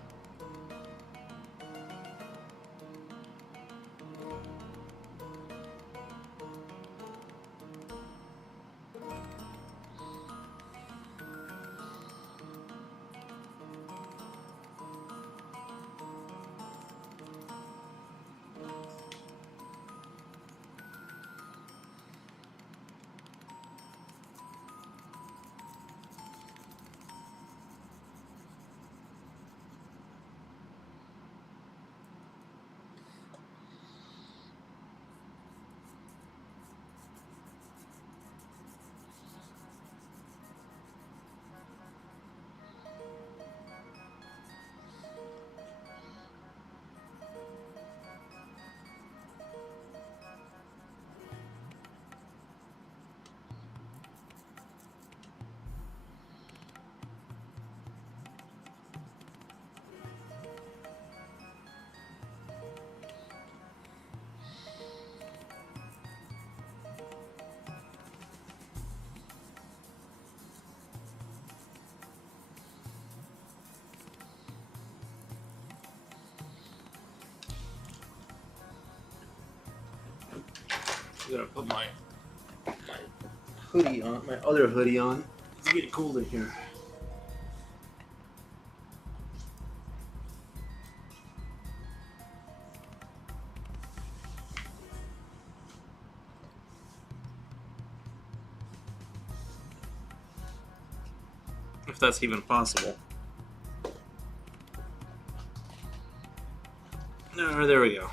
I'm gonna put my hoodie on, my other hoodie on. It's getting cold in here. If that's even possible. No, there we go.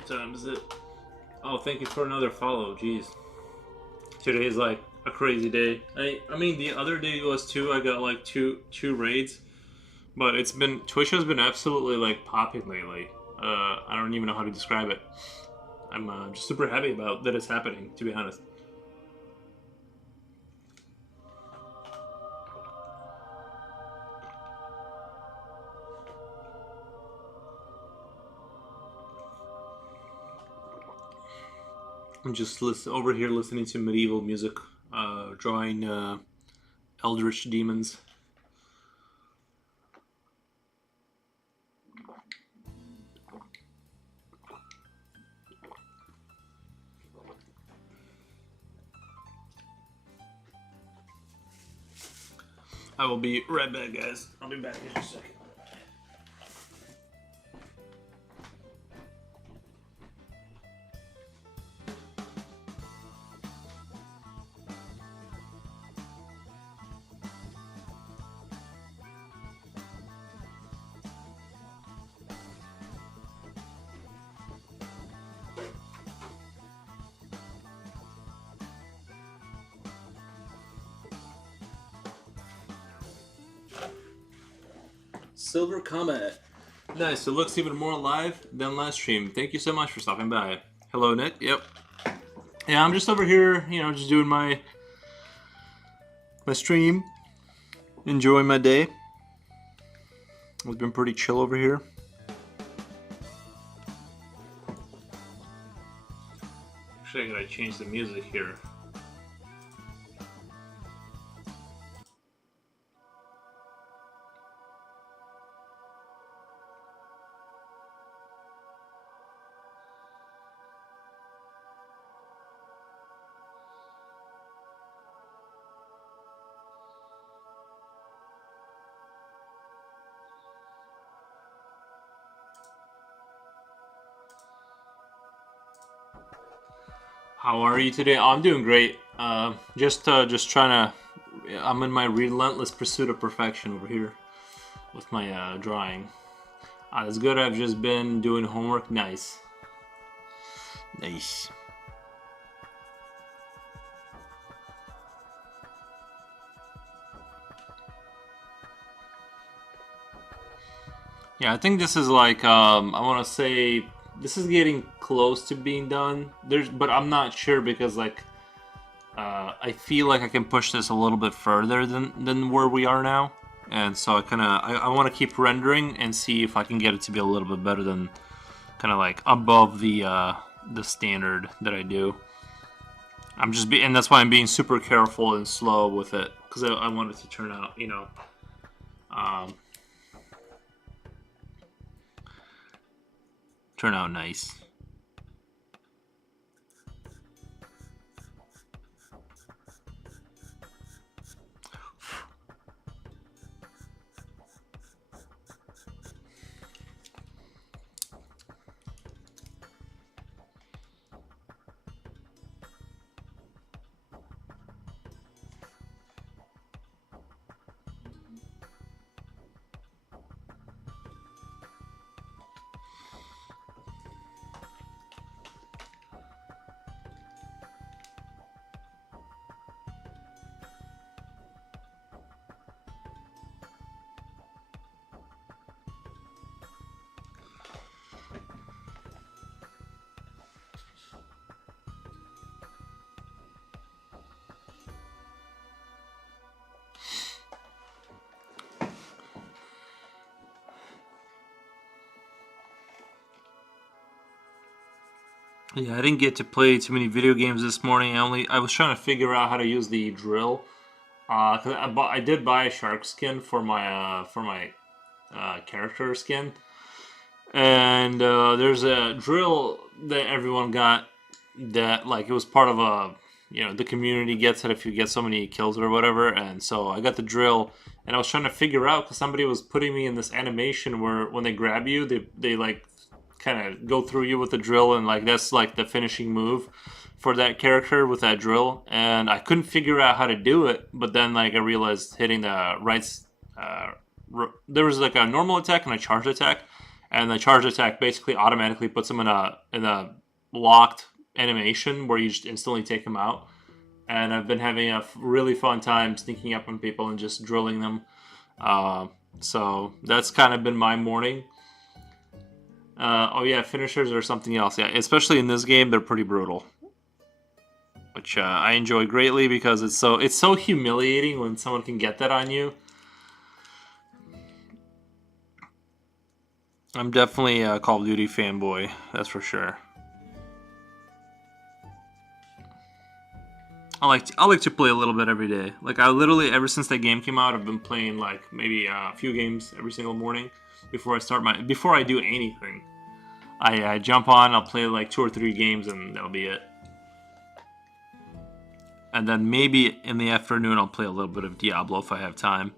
What time is it? Oh, thank you for another follow. Jeez. Today is like a crazy day. I mean, the other day was too. I got like two raids, but Twitch has been absolutely like popping lately. I don't even know how to describe it. I'm just super happy about that it's happening, to be honest. I'm just over here listening to medieval music, drawing eldritch demons. I will be right back, guys. I'll be back in a second. Silver Comet. Nice. It looks even more alive than last stream. Thank you so much for stopping by. Hello, Nick. Yep. Yeah, I'm just over here, just doing my stream, enjoying my day. It's been pretty chill over here. Actually, I gotta change the music here. How are you today? Oh, I'm doing great. Just trying to. I'm in my relentless pursuit of perfection over here with my drawing. That's good. I've just been doing homework. Nice. Nice. Yeah, I think this is like I want to say this is getting close to being done. But I'm not sure because like I feel like I can push this a little bit further than where we are now, and so I want to keep rendering and see if I can get it to be a little bit better than kind of like above the standard that I do. And that's why I'm being super careful and slow with it because I want it to turn out, turn out nice. Yeah, I didn't get to play too many video games this morning. I was trying to figure out how to use the drill. Cause I did buy a shark skin for my character skin, and there's a drill that everyone got that like it was part of the community gets it if you get so many kills or whatever, and so I got the drill, and I was trying to figure out because somebody was putting me in this animation where when they grab you, they like kind of go through you with the drill, and like that's like the finishing move for that character with that drill, and I couldn't figure out how to do it, but then like I realized hitting the right there was like a normal attack and a charge attack, and the charge attack basically automatically puts them in a locked animation where you just instantly take them out. And I've been having a really fun time sneaking up on people and just drilling them. So that's kind of been my morning. Oh yeah, finishers or something else. Yeah, especially in this game, they're pretty brutal, which I enjoy greatly because it's so humiliating when someone can get that on you. I'm definitely a Call of Duty fanboy, that's for sure. I like to play a little bit every day. Like I literally ever since that game came out, I've been playing like maybe a few games every single morning before I do anything. I jump on, I'll play like 2 or 3 games, and that'll be it. And then maybe in the afternoon, I'll play a little bit of Diablo if I have time.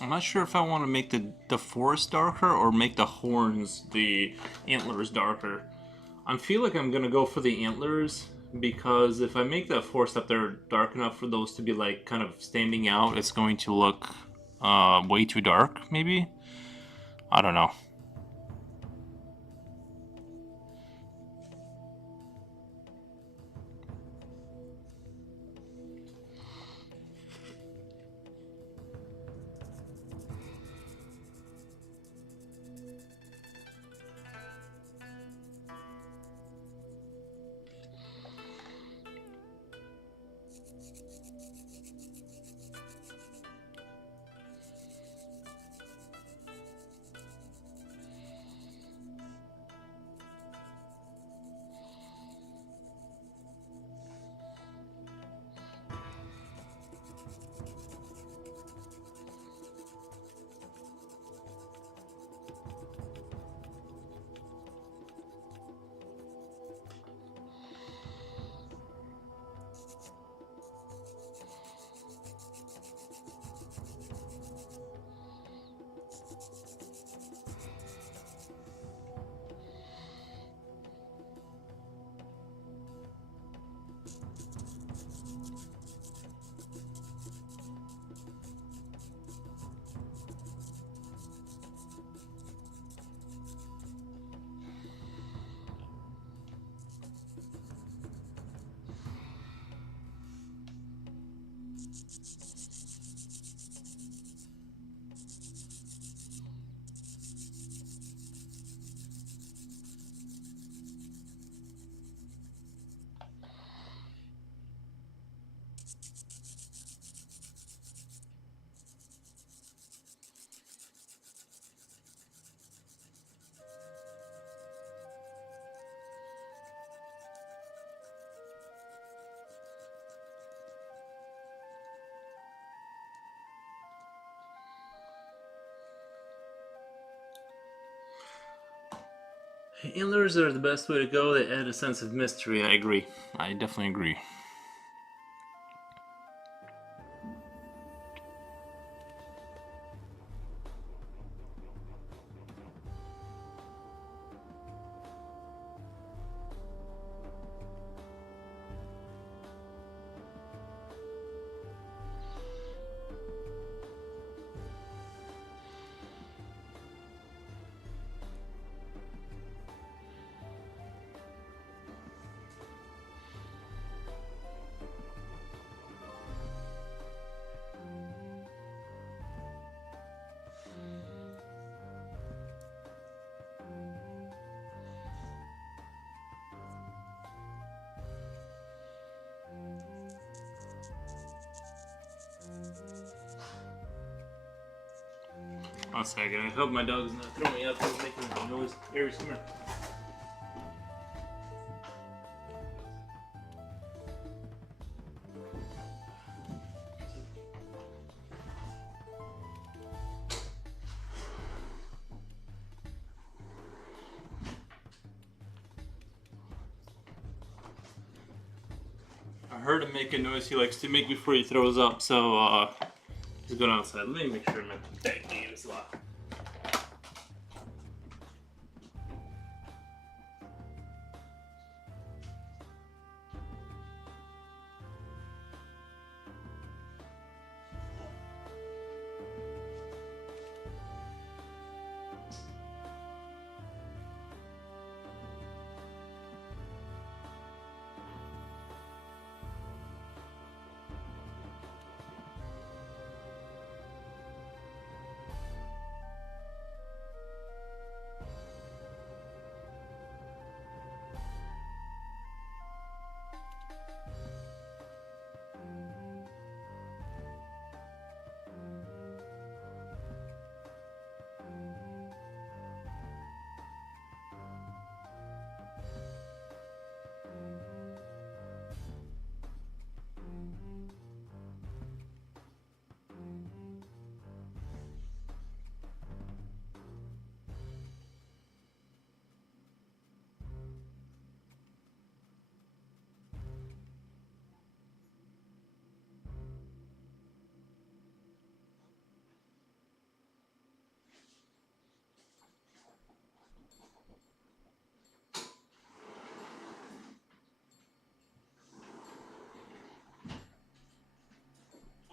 I'm not sure if I want to make the forest darker or make the horns, the antlers darker. I feel like I'm gonna go for the antlers because if I make that forest up there dark enough for those to be like kind of standing out, it's going to look way too dark. Maybe, I don't know. Antlers are the best way to go. They add a sense of mystery. I agree. I definitely agree. One second. I hope my dog's not throwing up. He's making a noise. Aries, come here. I heard him make a noise he likes to make before he throws up, so he's going outside. Let me make sure my bag gate is locked.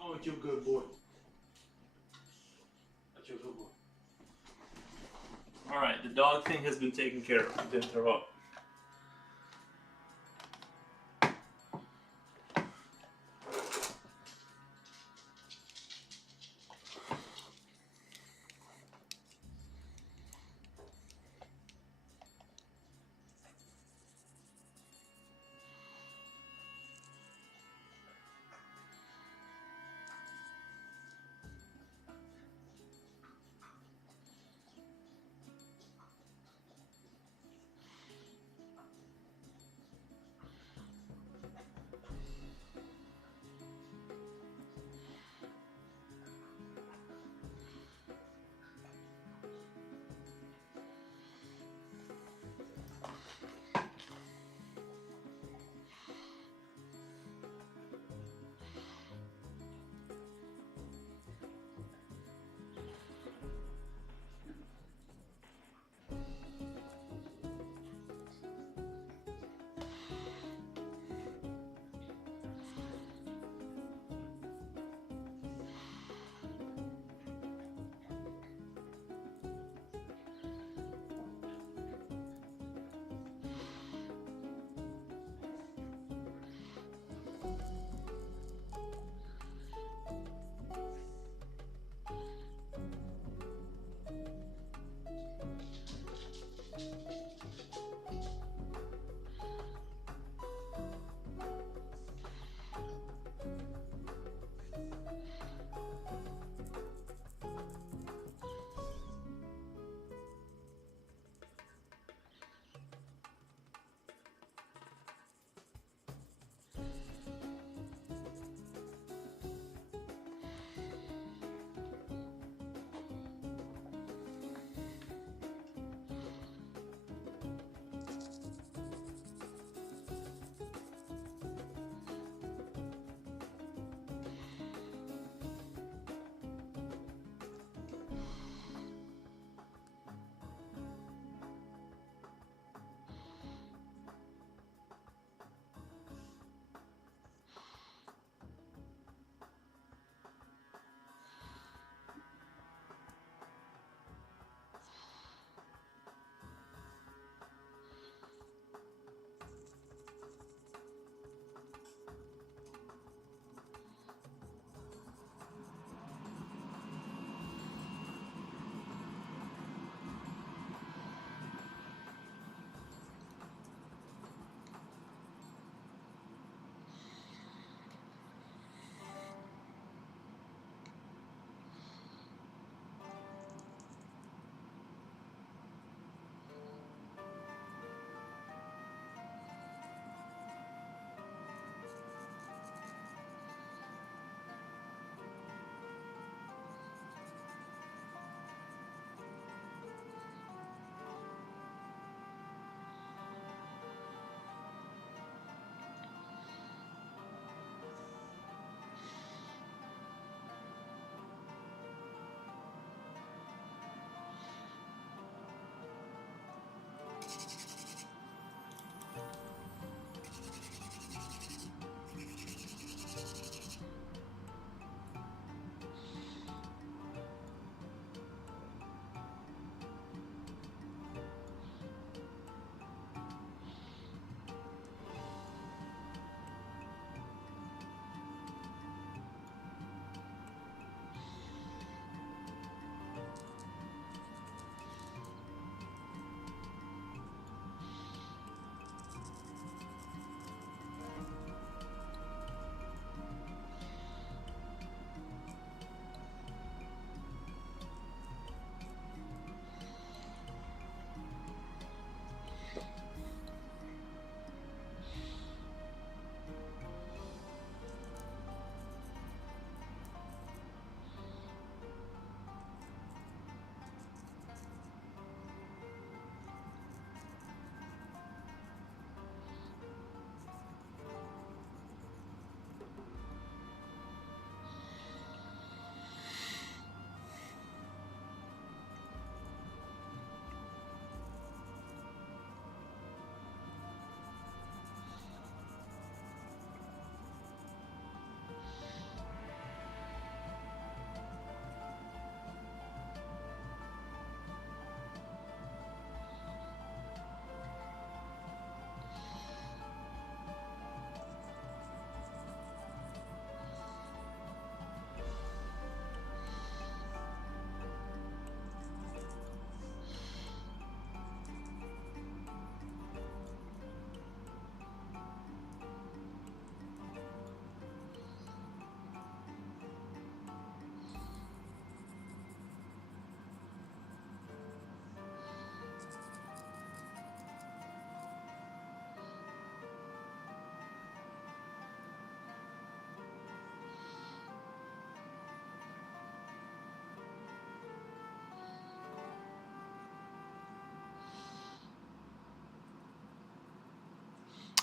Oh, you're a good boy. That's your good boy. Alright, the dog thing has been taken care of. He didn't throw up.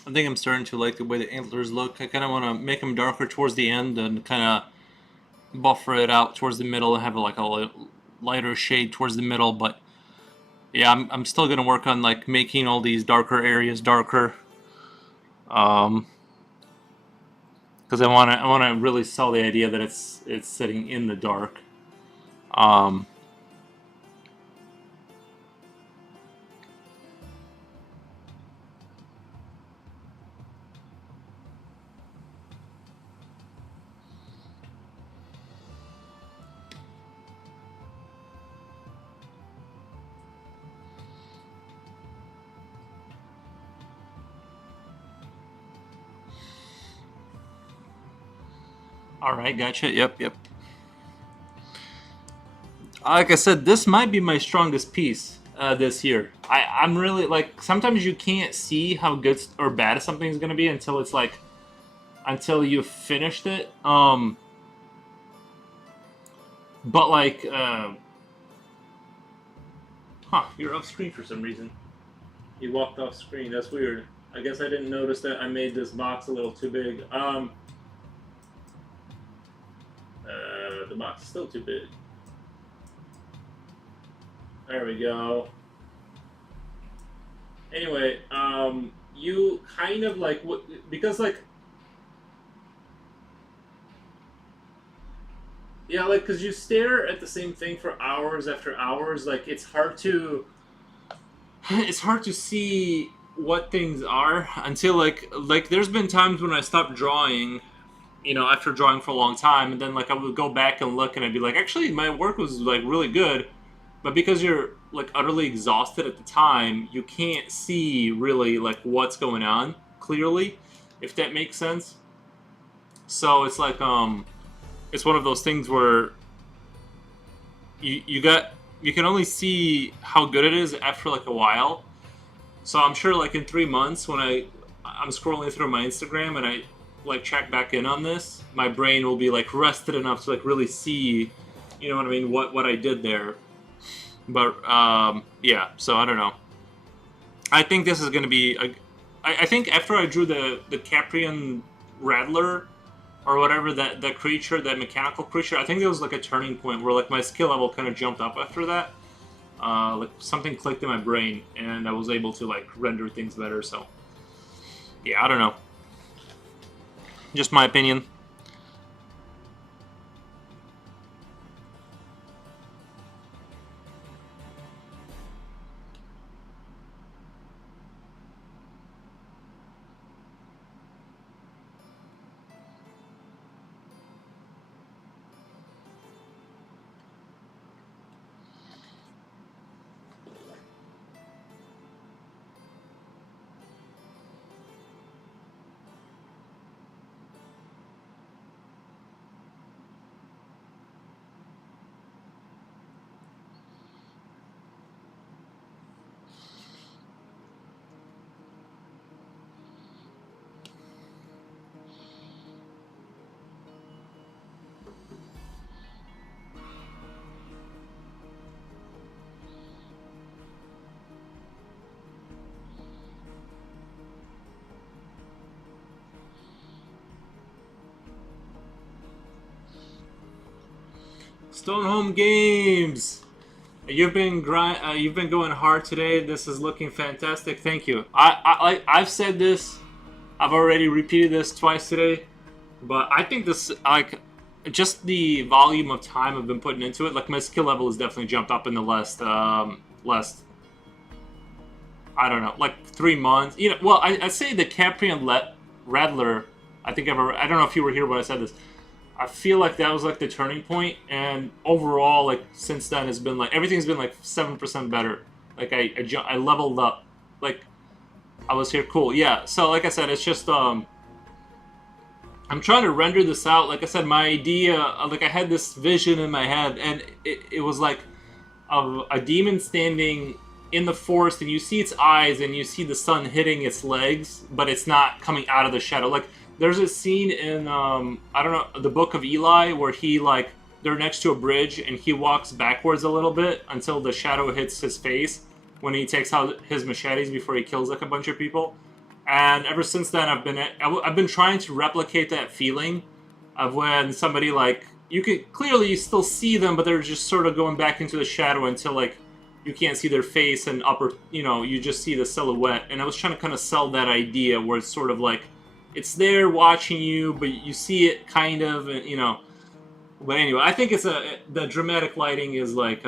I think I'm starting to like the way the antlers look. I kind of want to make them darker towards the end and kind of buffer it out towards the middle and have like a lighter shade towards the middle. But yeah, I'm still gonna work on like making all these darker areas darker. Because I wanna really sell the idea that it's sitting in the dark. Um, all right, gotcha. Yep. Like I said, this might be my strongest piece this year. I'm really like sometimes you can't see how good or bad something's gonna be until it's like until you've finished it. But like, you're off screen for some reason. You walked off screen. That's weird. I guess I didn't notice that I made this box a little too big. The box is still too big. There we go. Anyway, you kind of like because like yeah, like because you stare at the same thing for hours after hours. Like it's hard to see what things are until like there's been times when I stopped drawing, after drawing for a long time, and then like I would go back and look and I'd be like, actually my work was like really good, but because you're like utterly exhausted at the time, you can't see really like what's going on clearly, if that makes sense. So it's like it's one of those things where you can only see how good it is after like a while. So I'm sure like in 3 months when I'm scrolling through my Instagram and I like check back in on this, my brain will be like rested enough to like really see, you know what I mean, what I did there. But yeah, so I don't know. I think this is gonna be I think after I drew the Caprian Rattler or whatever that creature, that mechanical creature, I think there was like a turning point where like my skill level kind of jumped up after that. Like something clicked in my brain and I was able to like render things better. So yeah, I don't know. Just my opinion. Stone Home Games. You've been going hard today. This is looking fantastic. Thank you. I've said this. I've already repeated this twice today, but I think this like just the volume of time I've been putting into it. Like my skill level has definitely jumped up in the last I don't know, like 3 months. Well, I say the Caprian Rattler. I don't know if you were here when I said this. I feel like that was like the turning point, and overall, like since then, has been like everything's been like 7% better. Like I leveled up, like I was here, cool, yeah. So like I said, it's just I'm trying to render this out. Like I said, my idea, like I had this vision in my head, and it was like a demon standing in the forest, and you see its eyes, and you see the sun hitting its legs, but it's not coming out of the shadow, like. There's a scene in, I don't know, the Book of Eli where he, like, they're next to a bridge and he walks backwards a little bit until the shadow hits his face when he takes out his machetes before he kills, like, a bunch of people. And ever since then, I've been trying to replicate that feeling of when somebody like you could clearly still see them, but they're just sort of going back into the shadow until like you can't see their face and upper, you just see the silhouette. And I was trying to kind of sell that idea where it's sort of like it's there watching you, but you see it kind of, and. But anyway, I think the dramatic lighting is like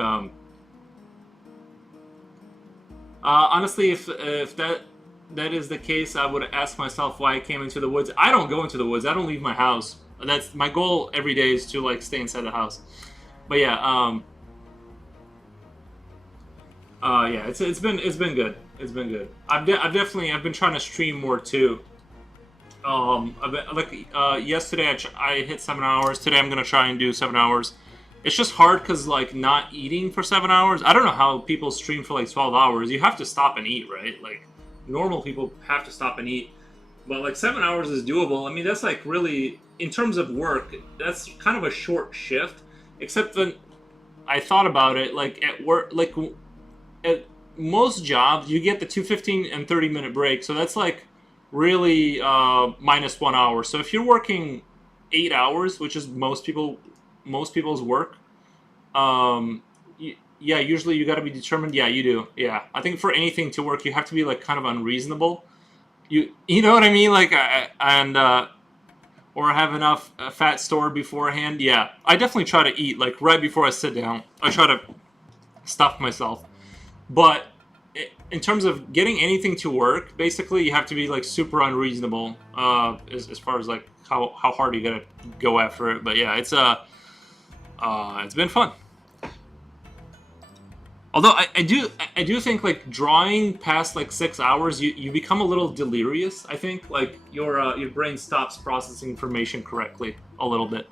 honestly, if that is the case, I would ask myself why I came into the woods. I don't go into the woods. I don't leave my house. That's my goal every day is to like stay inside the house. But yeah, yeah, it's been good. It's been good. I've been trying to stream more too. Yesterday I hit 7 hours. Today I'm gonna try and do 7 hours. It's just hard because like not eating for 7 hours. I don't know how people stream for like 12 hours. You have to stop and eat, right? Like normal people have to stop and eat, but like 7 hours is doable. I mean, that's like really in terms of work, that's kind of a short shift. Except then I thought about it. Like at work, like at most jobs, you get the 2 15 and 30 minute break. So that's like really minus 1 hour. So if you're working 8 hours, which is most people's work, yeah, usually you got to be determined. Yeah, you do. Yeah, I think for anything to work, you have to be like kind of unreasonable. You know what I mean? Like and or have enough fat stored beforehand. Yeah, I definitely try to eat like right before I sit down. I try to stuff myself, but in terms of getting anything to work, basically you have to be like super unreasonable as far as like how hard you gotta go after it. But yeah, it's been fun. Although I do think like drawing past like 6 hours, you become a little delirious. I think like your brain stops processing information correctly a little bit.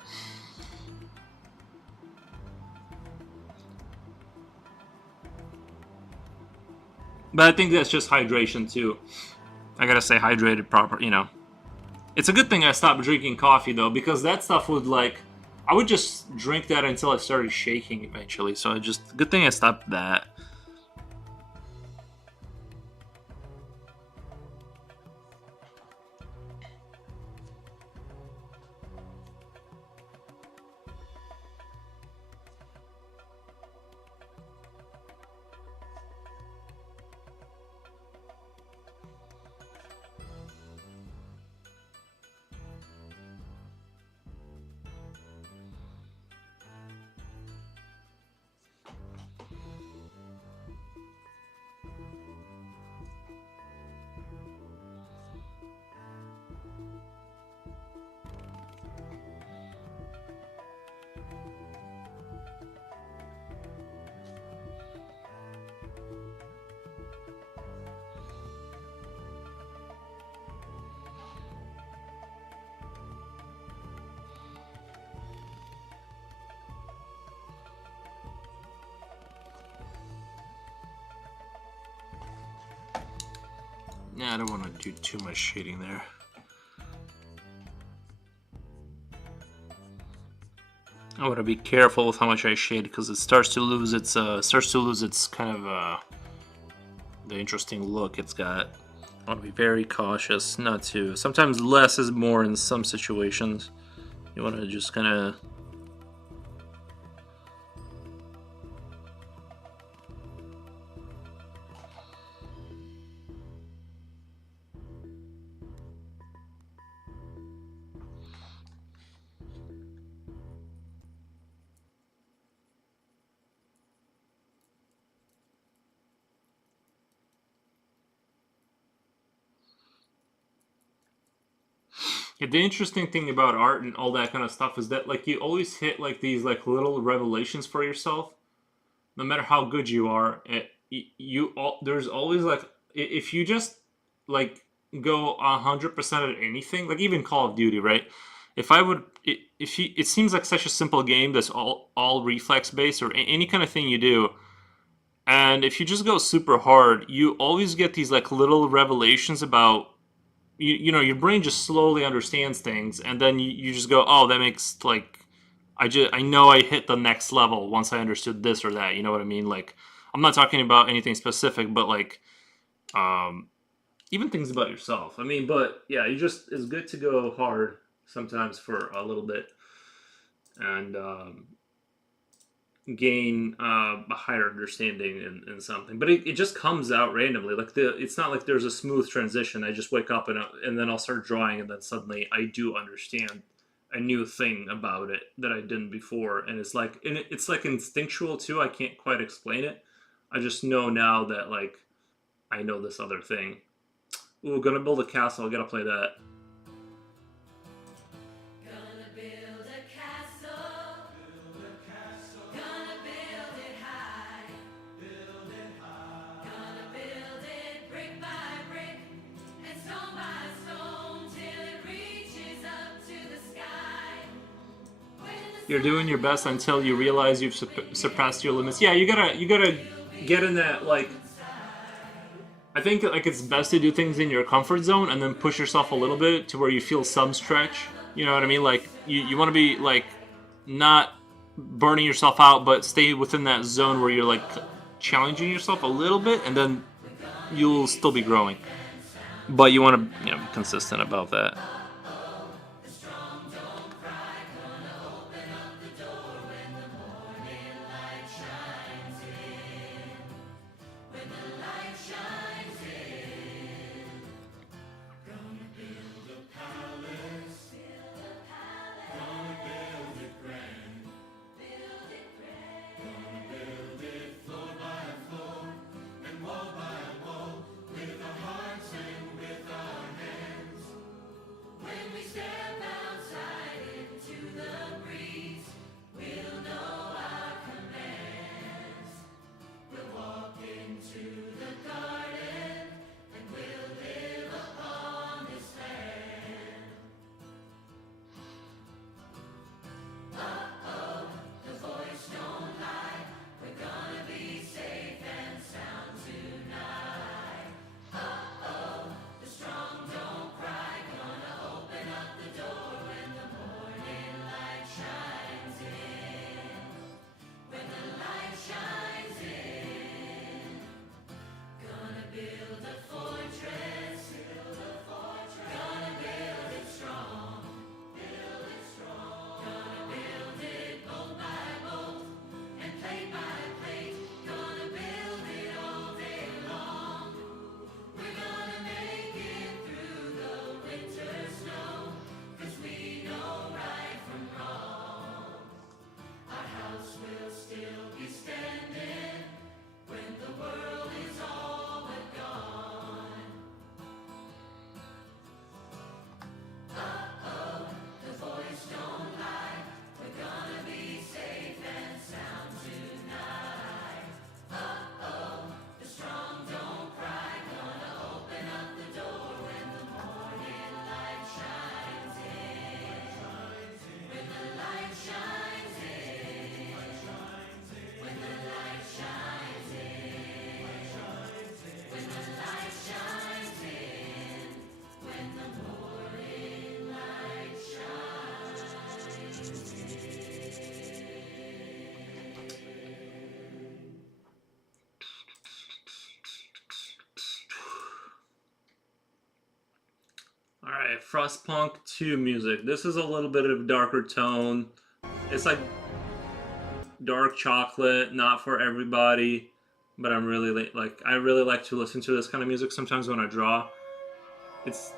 But I think that's just hydration too. I gotta stay hydrated proper. It's a good thing I stopped drinking coffee though, because that stuff would like I would just drink that until I started shaking eventually. So good thing I stopped that. Yeah, I don't want to do too much shading there. I want to be careful with how much I shade because it starts to lose its kind of the interesting look it's got. I want to be very cautious not to. Sometimes less is more in some situations. You want to just kind of. Yeah, the interesting thing about art and all that kind of stuff is that like you always hit like these like little revelations for yourself, no matter how good you are. There's always like if you just like go 100% at anything, like even Call of Duty, right? If I would, if you, it seems like such a simple game that's all reflex based or any kind of thing you do. And if you just go super hard, you always get these like little revelations about your brain just slowly understands things, and then you just go, oh, that makes like I know I hit the next level once I understood this or that. You know what I mean? Like I'm not talking about anything specific, but like even things about yourself. I mean, but yeah, you just it's good to go hard sometimes for a little bit and gain a higher understanding in something. But it just comes out randomly. Like it's not like there's a smooth transition. I just wake up and then I'll start drawing, and then suddenly I do understand a new thing about it that I didn't before, and it's like instinctual too. I can't quite explain it. I just know now that like I know this other thing. Ooh, gonna build a castle. I gotta play that. Gonna build a castle. Gonna build it high. Gonna build it brick by brick and stone by stone till it reaches up to the sky. You're doing your best until you realize you've surpassed your limits. Yeah, you gotta get in that like. I think like it's best to do things in your comfort zone and then push yourself a little bit to where you feel some stretch. You know what I mean? Like you want to be like not burning yourself out, but stay within that zone where you're like challenging yourself a little bit, and then you'll still be growing. But you want to be consistent about that. The strong don't cry. Gonna open up the door when the morning light shines in. When the light shines in. Gonna build a palace. Gonna build it grand. Gonna build it floor by floor and wall by wall with our hearts and with our hands. When we step outside into the breeze, we'll know our commands. We'll walk into the garden and we'll live upon this land. Uh-oh, the voice don't lie. We're gonna be safe and sound tonight. Uh-oh, the strong don't cry. Gonna open up the door when the morning light shines in. When the light shines in. Gonna build a fortress. Gonna build it strong. Gonna build it bolt by bolt and plate by plate. Gonna build it all day long. We're gonna make it through the winter snow, 'cause we know right from wrong. Our house will still be standing when the world is all but gone. Uh-oh, the voice don't lie. We're gonna be safe and sound tonight. Uh-oh, the strong don't cry. Gonna open up the door when the morning light shines in. When the light shines in. When the light shines in. When the light shines in. When the morning light shines All right, Frostpunk 2 music. This is a little bit of darker tone. It's like dark chocolate, not for everybody, but I'm really like I really like to listen to this kind of music sometimes when I draw. It's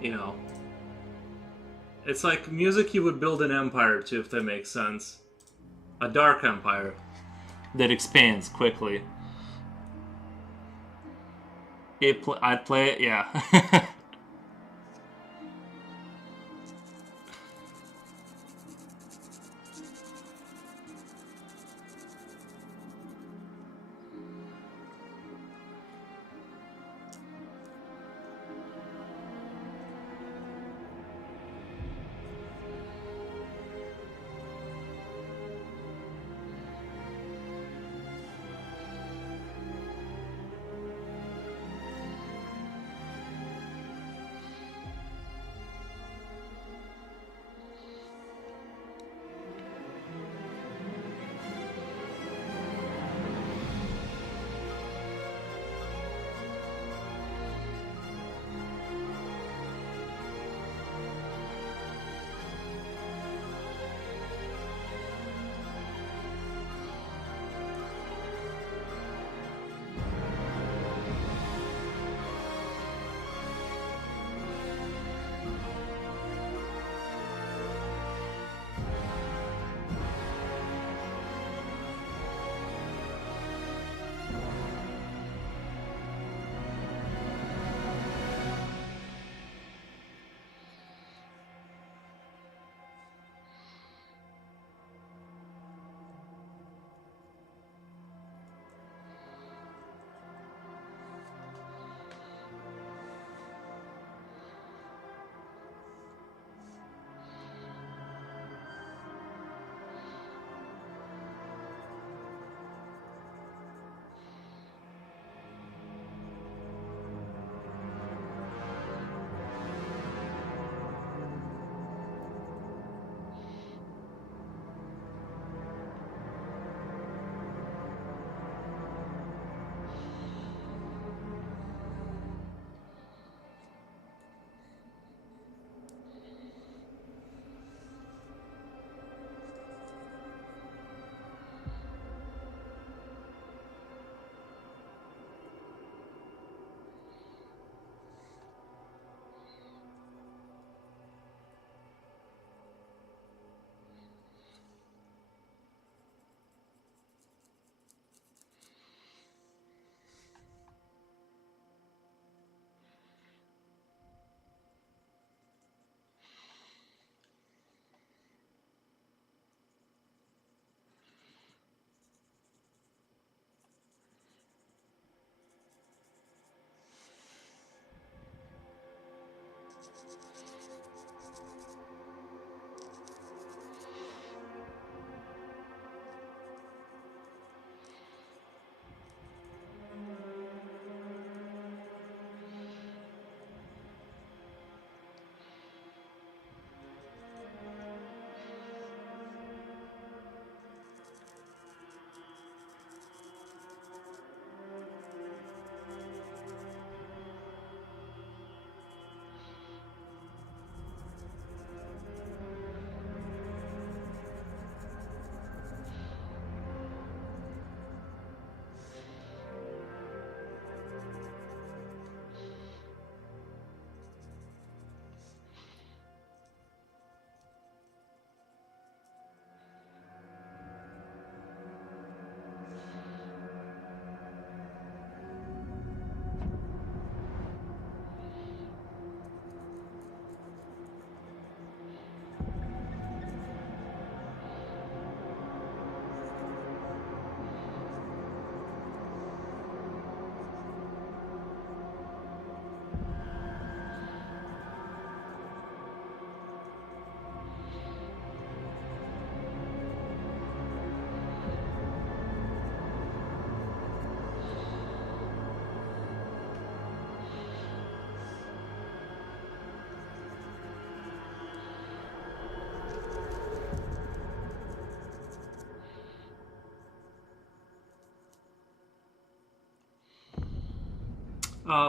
you know, it's like music you would build an empire to, if that makes sense. A dark empire that expands quickly. I'd play it, yeah.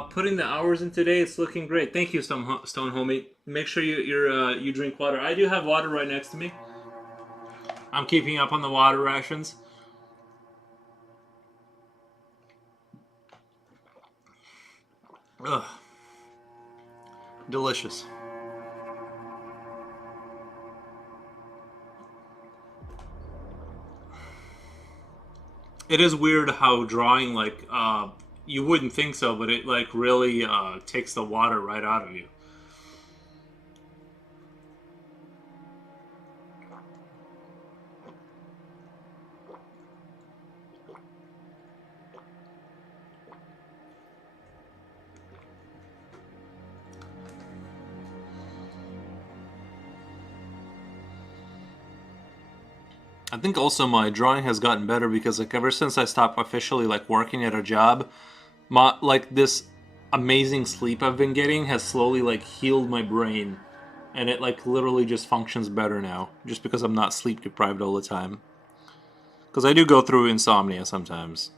Putting the hours in today, it's looking great. Thank you, Stone Homie. Make sure you drink water. I do have water right next to me. I'm keeping up on the water rations. Ugh, delicious. It is weird how drawing you wouldn't think so, but it like really takes the water right out of you. I think also my drawing has gotten better because like ever since I stopped officially like working at a job, my like this amazing sleep I've been getting has slowly like healed my brain, and it like literally just functions better now just because I'm not sleep deprived all the time. Because I do go through insomnia sometimes.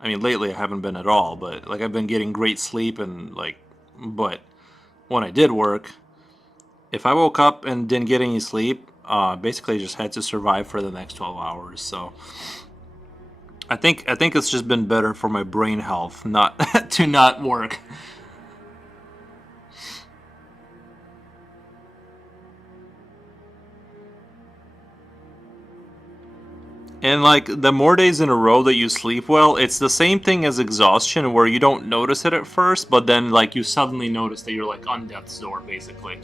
I mean, lately I haven't been at all, but like I've been getting great sleep and like, but when I did work, if I woke up and didn't get any sleep, basically I just had to survive for the next 12 hours. So I think it's just been better for my brain health not to not work. And like the more days in a row that you sleep well, it's the same thing as exhaustion where you don't notice it at first, but then like you suddenly notice that you're like on death's door basically.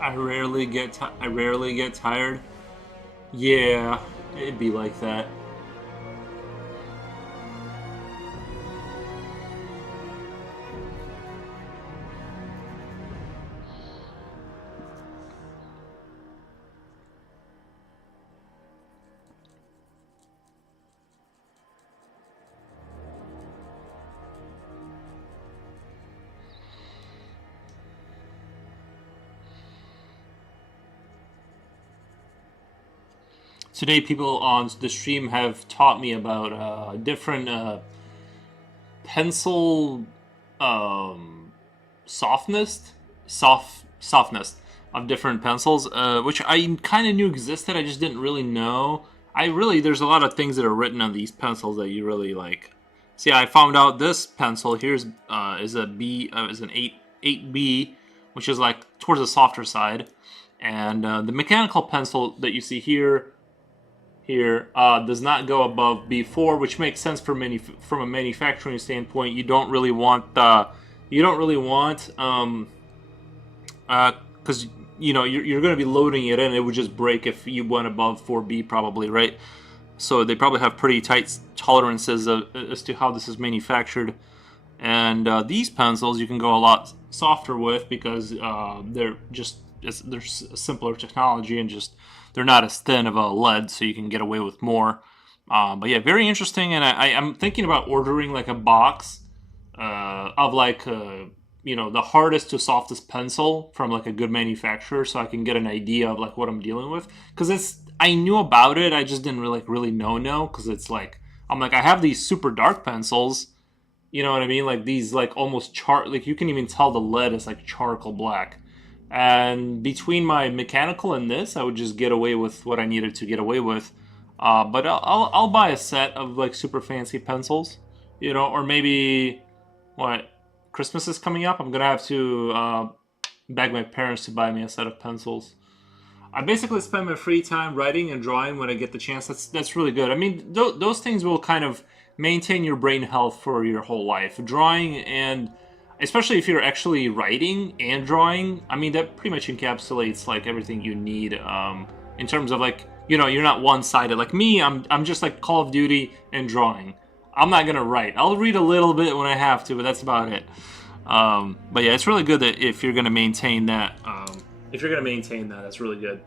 I rarely get tired. Yeah, it'd be like that. Today, people on the stream have taught me about different pencil um, softness, softness of different pencils, which I kind of knew existed. I just didn't really know. There's a lot of things that are written on these pencils that you really like. See, I found out this pencil here's is a B, is an 8B, which is like towards the softer side, and the mechanical pencil that you see here does not go above B4, which makes sense from a manufacturing standpoint. You don't really want because you're going to be loading it in. It would just break if you went above 4B probably, right? So they probably have pretty tight tolerances as to how this is manufactured. And these pencils you can go a lot softer with because they're a simpler technology and just they're not as thin of a lead, so you can get away with more. But yeah, very interesting. And I'm thinking about ordering like a box of like the hardest to softest pencil from like a good manufacturer, so I can get an idea of like what I'm dealing with. Because I knew about it, I just didn't really know. Because it's like I'm like I have these super dark pencils. You know what I mean? Like these like almost like you can even tell the lead is like charcoal black. And between my mechanical and this, I would just get away with what I needed to get away with. But I'll buy a set of like super fancy pencils, or maybe what Christmas is coming up. I'm gonna have to beg my parents to buy me a set of pencils. I basically spend my free time writing and drawing when I get the chance. That's really good. I mean, those things will kind of maintain your brain health for your whole life. Drawing and especially if you're actually writing and drawing, I mean that pretty much encapsulates like everything you need in terms of like you know, you're not one-sided. Like me, I'm just like Call of Duty and drawing. I'm not gonna write. I'll read a little bit when I have to, but that's about it. But yeah, it's really good that if you're gonna maintain that, that's really good.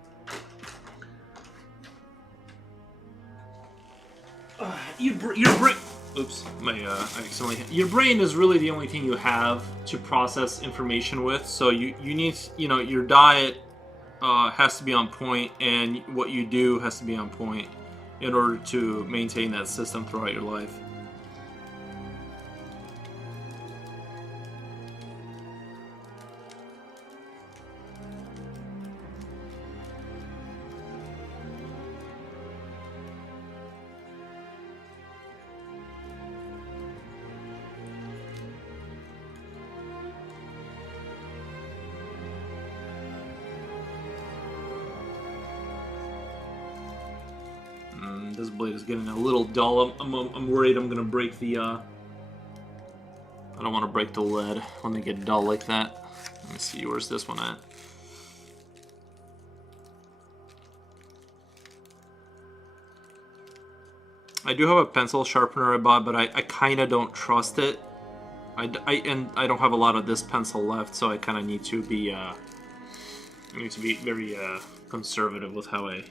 Your brain. Oops, I accidentally. Your brain is really the only thing you have to process information with. So you need, you know, your diet has to be on point, and what you do has to be on point in order to maintain that system throughout your life. This blade is getting a little dull. I'm worried I'm gonna break the. I don't want to break the lead when they get dull like that. Let me see, where's this one at? I do have a pencil sharpener I bought, but I kind of don't trust it. And I don't have a lot of this pencil left, so I kind of need to be very conservative with how I.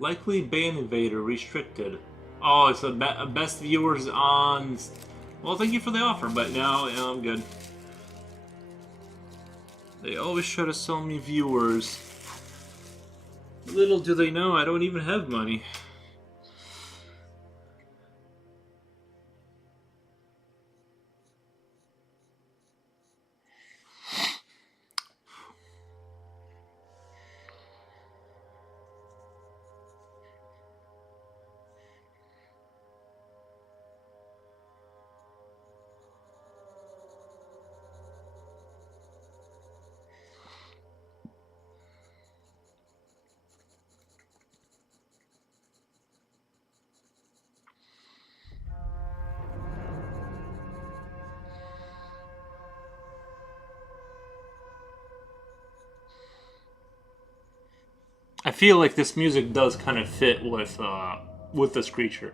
Likely Bane Invader restricted. Oh, it's a best viewers on. Well, thank you for the offer, but now I'm good. They always try to sell me viewers. Little do they know I don't even have money. I feel like this music does kind of fit with this creature.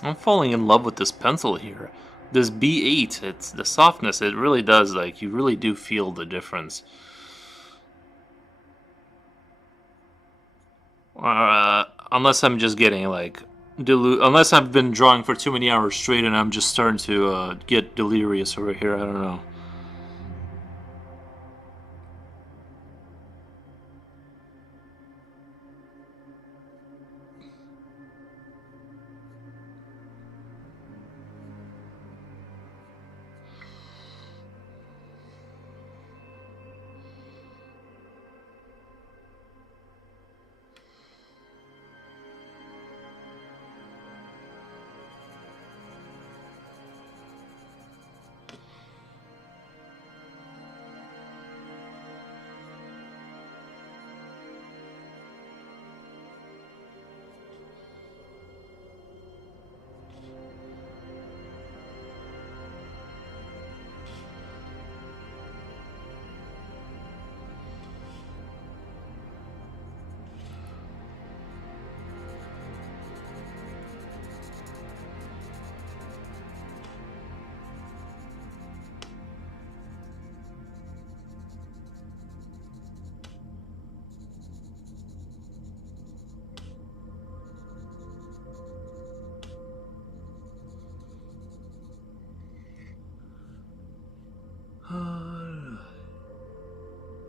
I'm falling in love with this pencil here. This B8, it's the softness, it really does, like, you really do feel the difference. Unless I'm just getting, like, unless I've been drawing for too many hours straight and I'm just starting to get delirious over here, I don't know.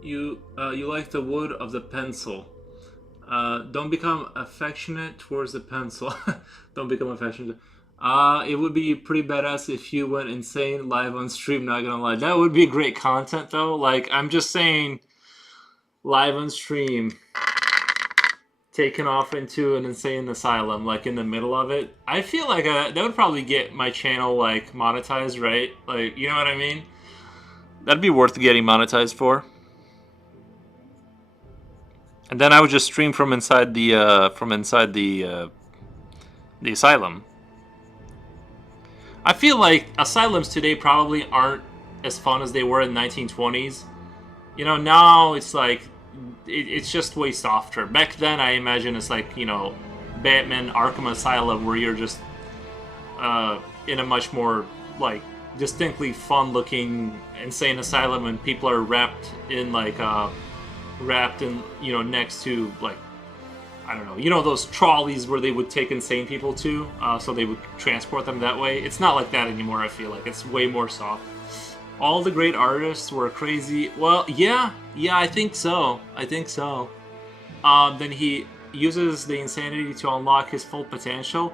You like the wood of the pencil. Don't become affectionate towards the pencil. Don't become affectionate. It would be pretty badass if you went insane live on stream. Not gonna lie, that would be great content though. Like I'm just saying, live on stream, taken off into an insane asylum, like in the middle of it. I feel like that would probably get my channel like monetized, right? Like you know what I mean? That'd be worth getting monetized for. And then I would just stream from inside the asylum. I feel like asylums today probably aren't as fun as they were in the 1920s. You know, now it's like it's just way softer. Back then, I imagine it's like Batman Arkham Asylum, where you're just in a much more like distinctly fun-looking insane asylum, and people are wrapped in next to like I don't know, those trolleys where they would take insane people to, so they would transport them that way. It's not like that anymore. I feel like it's way more soft. All the great artists were crazy. Well, yeah, I think so. Then he uses the insanity to unlock his full potential.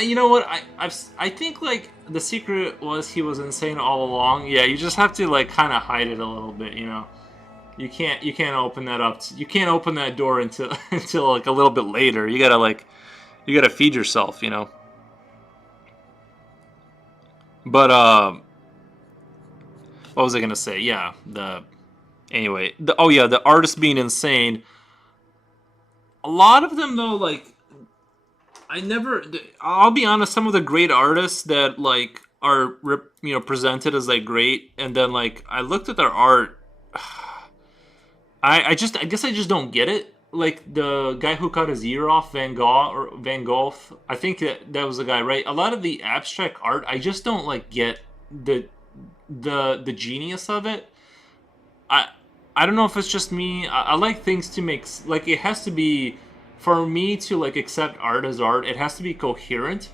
You know what? I think like the secret was he was insane all along. Yeah, you just have to like kind of hide it a little bit, You can't open that up. You can't open that door until like a little bit later. You gotta feed yourself, But what was I gonna say? Yeah, the artist being insane. A lot of them though, like I'll be honest. Some of the great artists that like are presented as like great, and then like I looked at their art. I guess I just don't get it. Like the guy who cut his ear off, Van Gogh. I think that was the guy, right? A lot of the abstract art, I just don't like get the genius of it. I don't know if it's just me. I like things to make like it has to be for me to like accept art as art. It has to be coherent.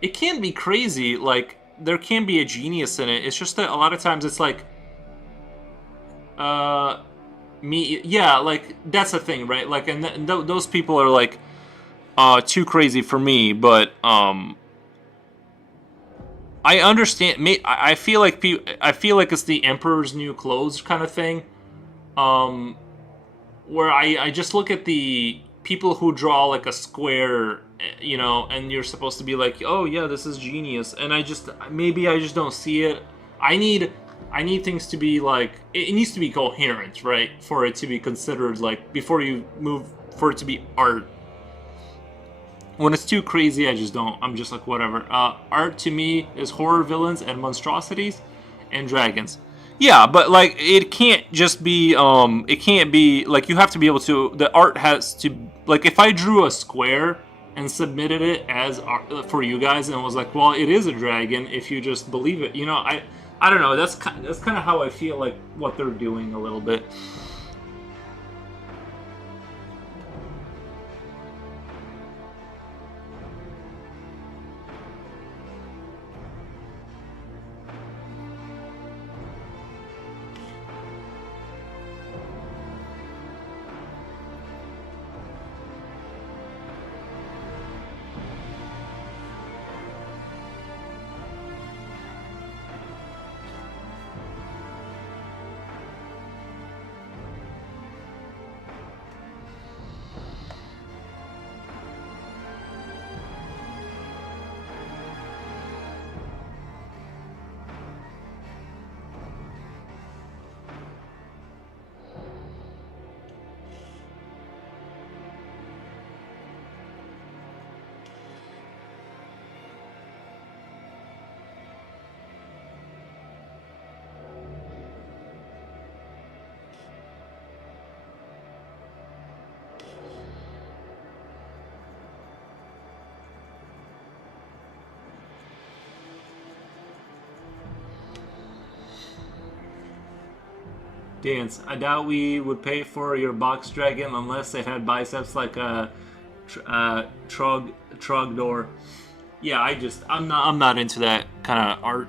It can't be crazy. Like there can be a genius in it. It's just that a lot of times it's like like that's the thing, right? Like and those people are like too crazy for me, but I understand. I feel like it's the emperor's new clothes kind of thing, where I just look at the people who draw like a square, and you're supposed to be like, oh yeah, this is genius, and I just don't see it. I need things to be like it needs to be coherent, right, for it to be considered like before you move for it to be art. When it's too crazy, I'm just like whatever. Art to me is horror villains and monstrosities and dragons. Yeah, but like it can't just be it can't be like you have to be able to the art has to like if I drew a square and submitted it as art for you guys and was like, well, it is a dragon if you just believe it. I don't know. That's kind of how I feel like what they're doing a little bit. Dance. I doubt we would pay for your box dragon unless it had biceps like a Trogdor. Yeah, I'm not into that kind of art.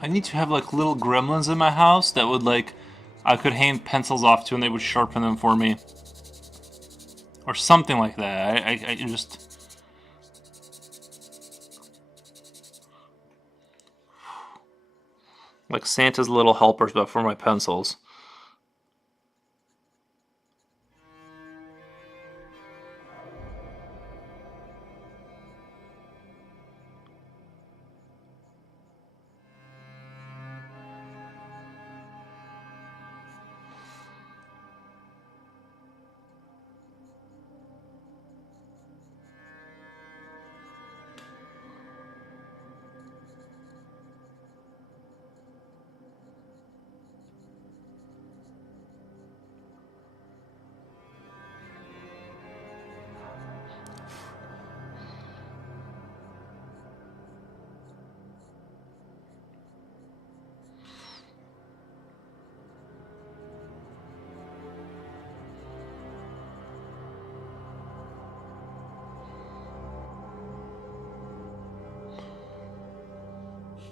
I need to have like little gremlins in my house that would like I could hand pencils off to and they would sharpen them for me. Or something like that. I just... Like Santa's little helpers, but for my pencils.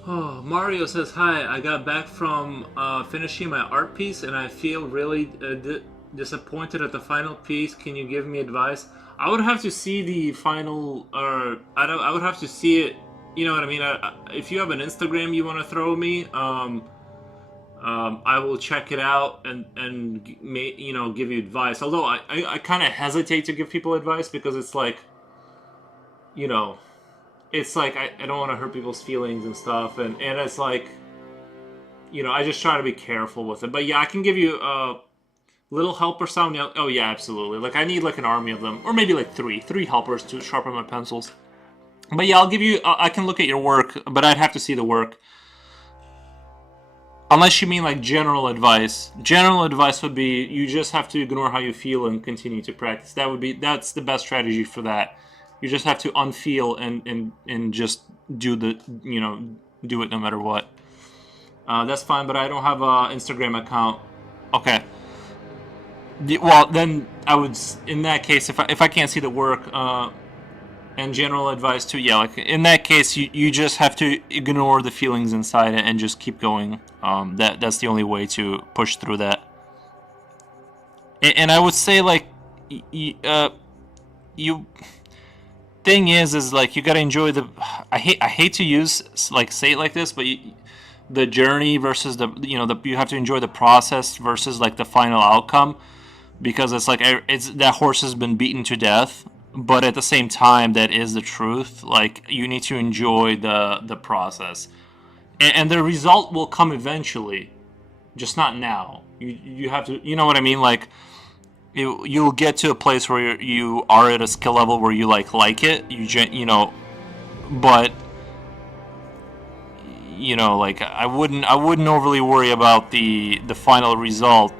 Oh, Mario says, hi, I got back from finishing my art piece and I feel really disappointed at the final piece. Can you give me advice? I would have to see the final, or I would have to see it, you know what I mean? If you have an Instagram you want to throw me, I will check it out and give you advice. Although I kind of hesitate to give people advice because it's like, you know, it's like I don't want to hurt people's feelings and stuff, and it's like, I just try to be careful with it. But yeah, I can give you a little help or something. Oh yeah, absolutely. Like I need like an army of them, or maybe like three helpers to sharpen my pencils. But yeah, I'll give you. I can look at your work, but I'd have to see the work. Unless you mean like general advice. General advice would be you just have to ignore how you feel and continue to practice. That's the best strategy for that. You just have to unfeel and just do do it no matter what. That's fine, but I don't have a Instagram account. Okay. Well, then I would, in that case, if I can't see the work, and general advice too, yeah, like in that case, you just have to ignore the feelings inside it and just keep going. That's the only way to push through that. And I would say like, you thing is like you gotta enjoy the. I hate to use like say it like this, but the journey versus you have to enjoy the process versus like the final outcome, because it's like that horse has been beaten to death, but at the same time that is the truth. Like you need to enjoy the process, and the result will come eventually, just not now. You have to, you know what I mean? Like you'll get to a place where you are at a skill level where you like it. But like I wouldn't overly worry about the final result.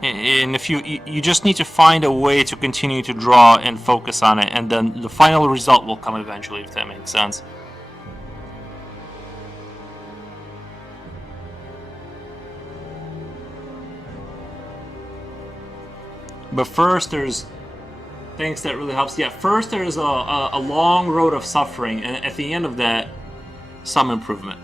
And if you just need to find a way to continue to draw and focus on it, and then the final result will come eventually, if that makes sense. But first, there's things that really helps. Yeah, first there's a long road of suffering, and at the end of that, some improvement.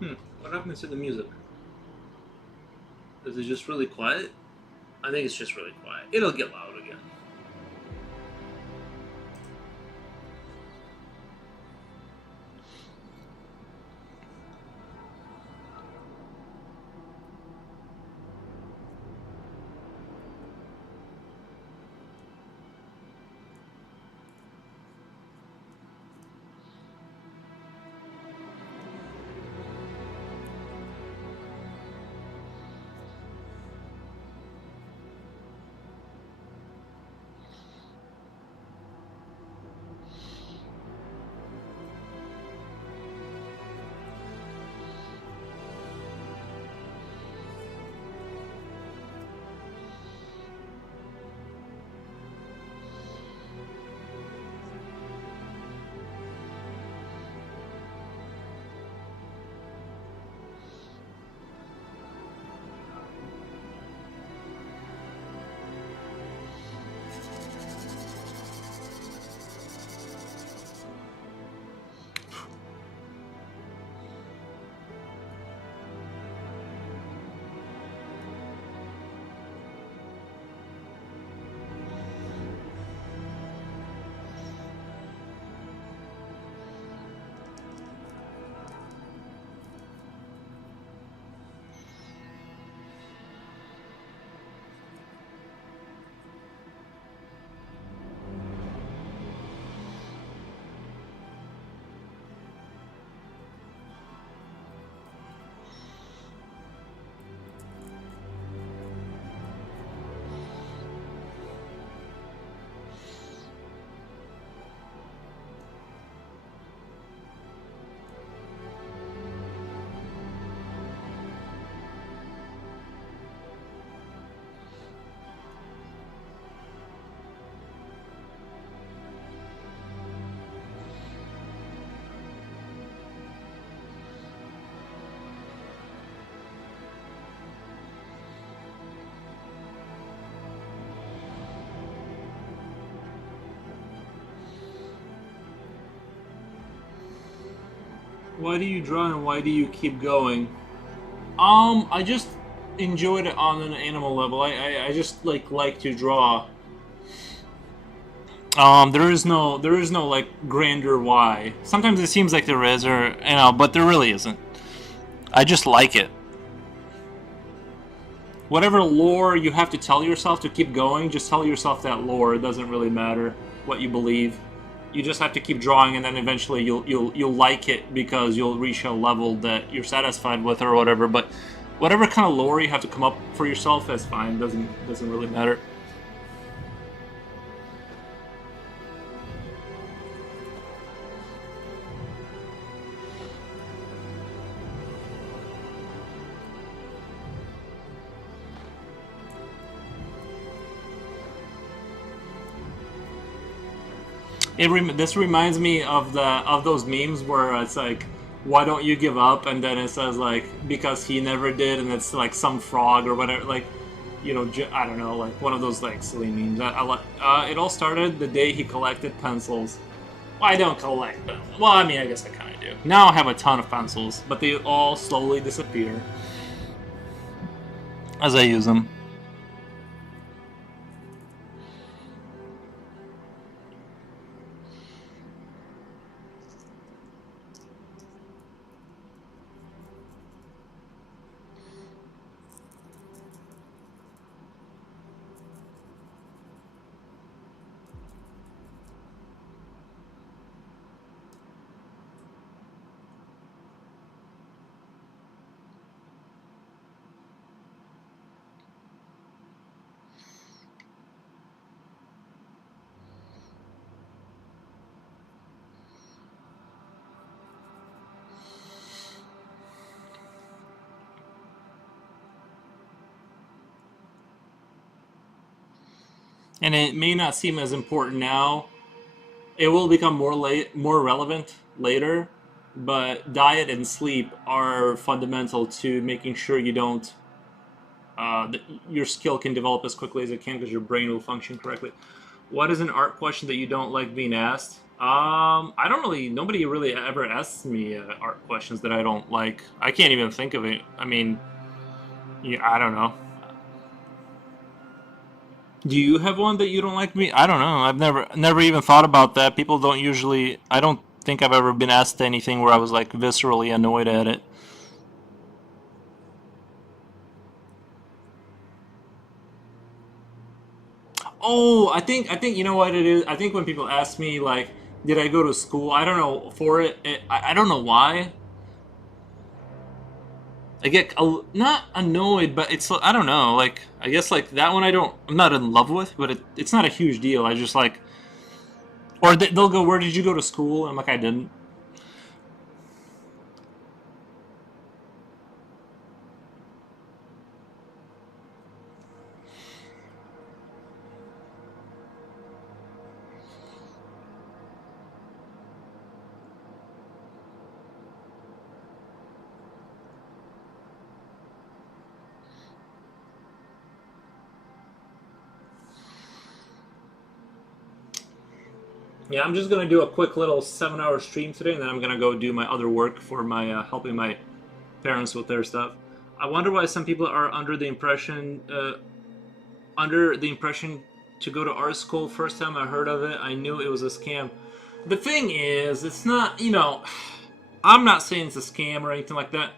What happens to the music? Is it just really quiet? I think it's just really quiet. It'll get loud again. Why do you draw and why do you keep going? I just enjoyed it on an animal level. I just like to draw. There is no like grander why. Sometimes it seems like there is, or but there really isn't. I just like it. Whatever lore you have to tell yourself to keep going, just tell yourself that lore. It doesn't really matter what you believe. You just have to keep drawing, and then eventually you'll like it because you'll reach a level that you're satisfied with or whatever. But whatever kind of lore you have to come up for yourself, that's fine. Doesn't really matter. This reminds me of those memes where it's like, why don't you give up, and then it says like because he never did, and it's like some frog or whatever, like I don't know, like one of those like silly memes. It all started the day he collected pencils. Well, I don't collect them. Well, I mean, I guess I kind of do. Now I have a ton of pencils, but they all slowly disappear as I use them. And it may not seem as important now. It will become more relevant later, but diet and sleep are fundamental to making sure you don't that your skill can develop as quickly as it can because your brain will function correctly. What is an art question that you don't like being asked? I don't really. Nobody really ever asks me art questions that I don't like. I can't even think of it. I mean, yeah, I don't know. Do you have one that you don't like me? I don't know. I've never even thought about that. People don't usually. I don't think I've ever been asked anything where I was like viscerally annoyed at it. Oh, I think you know what it is. I think when people ask me like, did I go to school? I don't know for it. I don't know why. I get not annoyed, but it's I don't know. Like I guess like that one I'm not in love with, but it's not a huge deal. I just like or they'll go, where did you go to school? I'm like, I didn't. Yeah, I'm just gonna do a quick little 7 hour stream today, and then I'm gonna go do my other work for my helping my parents with their stuff. I wonder why some people are under the impression to go to art school. First time I heard of it, I knew it was a scam. The thing is, it's not. I'm not saying it's a scam or anything like that.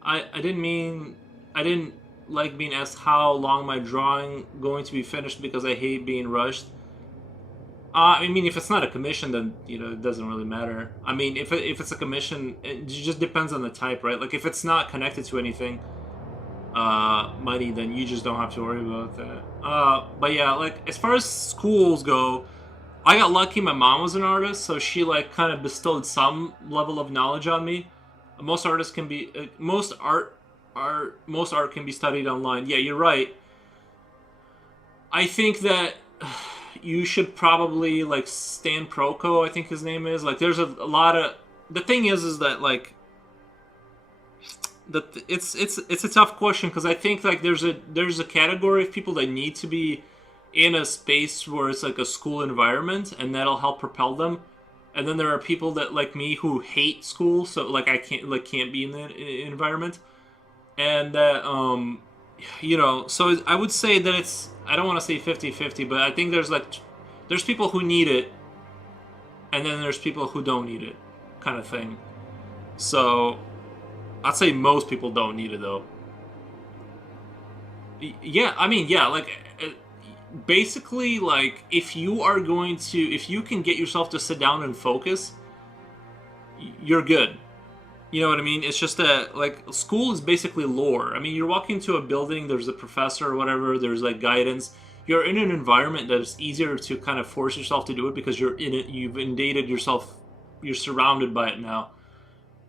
I didn't mean I didn't like being asked how long my drawing going to be finished because I hate being rushed. I mean, if it's not a commission, then it doesn't really matter. I mean, if it's a commission, it just depends on the type, right? Like if it's not connected to anything, money, then you just don't have to worry about that. But yeah, like as far as schools go, I got lucky. My mom was an artist, so she like kind of bestowed some level of knowledge on me. Most artists can be most art can be studied online. Yeah, you're right. I think that you should probably like Stan Proco, I think his name is. Like there's a lot of the thing is that like it's a tough question because I think like there's a category of people that need to be in a space where it's like a school environment and that'll help propel them. And then there are people that like me who hate school, so like I can't be in that environment. And that so I would say that it's I don't want to say 50-50, but I think there's people who need it and then there's people who don't need it kind of thing. So I'd say most people don't need it though. Yeah, I mean, yeah, like basically like if you can get yourself to sit down and focus, you're good. You know what I mean? It's just that like school is basically lore. I mean, you're walking to a building, there's a professor or whatever, there's like guidance. You're in an environment that is easier to kind of force yourself to do it because you're in it, you've inundated yourself, you're surrounded by it now.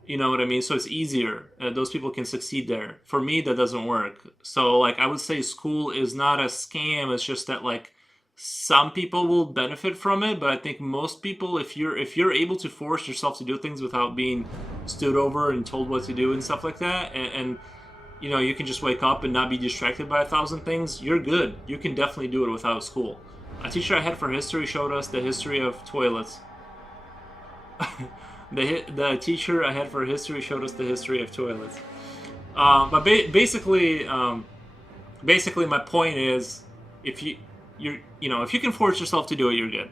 You know what I mean? So it's easier. Those people can succeed there. For me, that doesn't work. So like I would say school is not a scam. It's just that like some people will benefit from it, but I think most people, if you're able to force yourself to do things without being stood over and told what to do and stuff like that, and you can just wake up and not be distracted by a thousand things, you're good. You can definitely do it without school. A teacher I had for history showed us the history of toilets. The teacher I had for history showed us the history of toilets. But basically, my point is, if if you can force yourself to do it, you're good.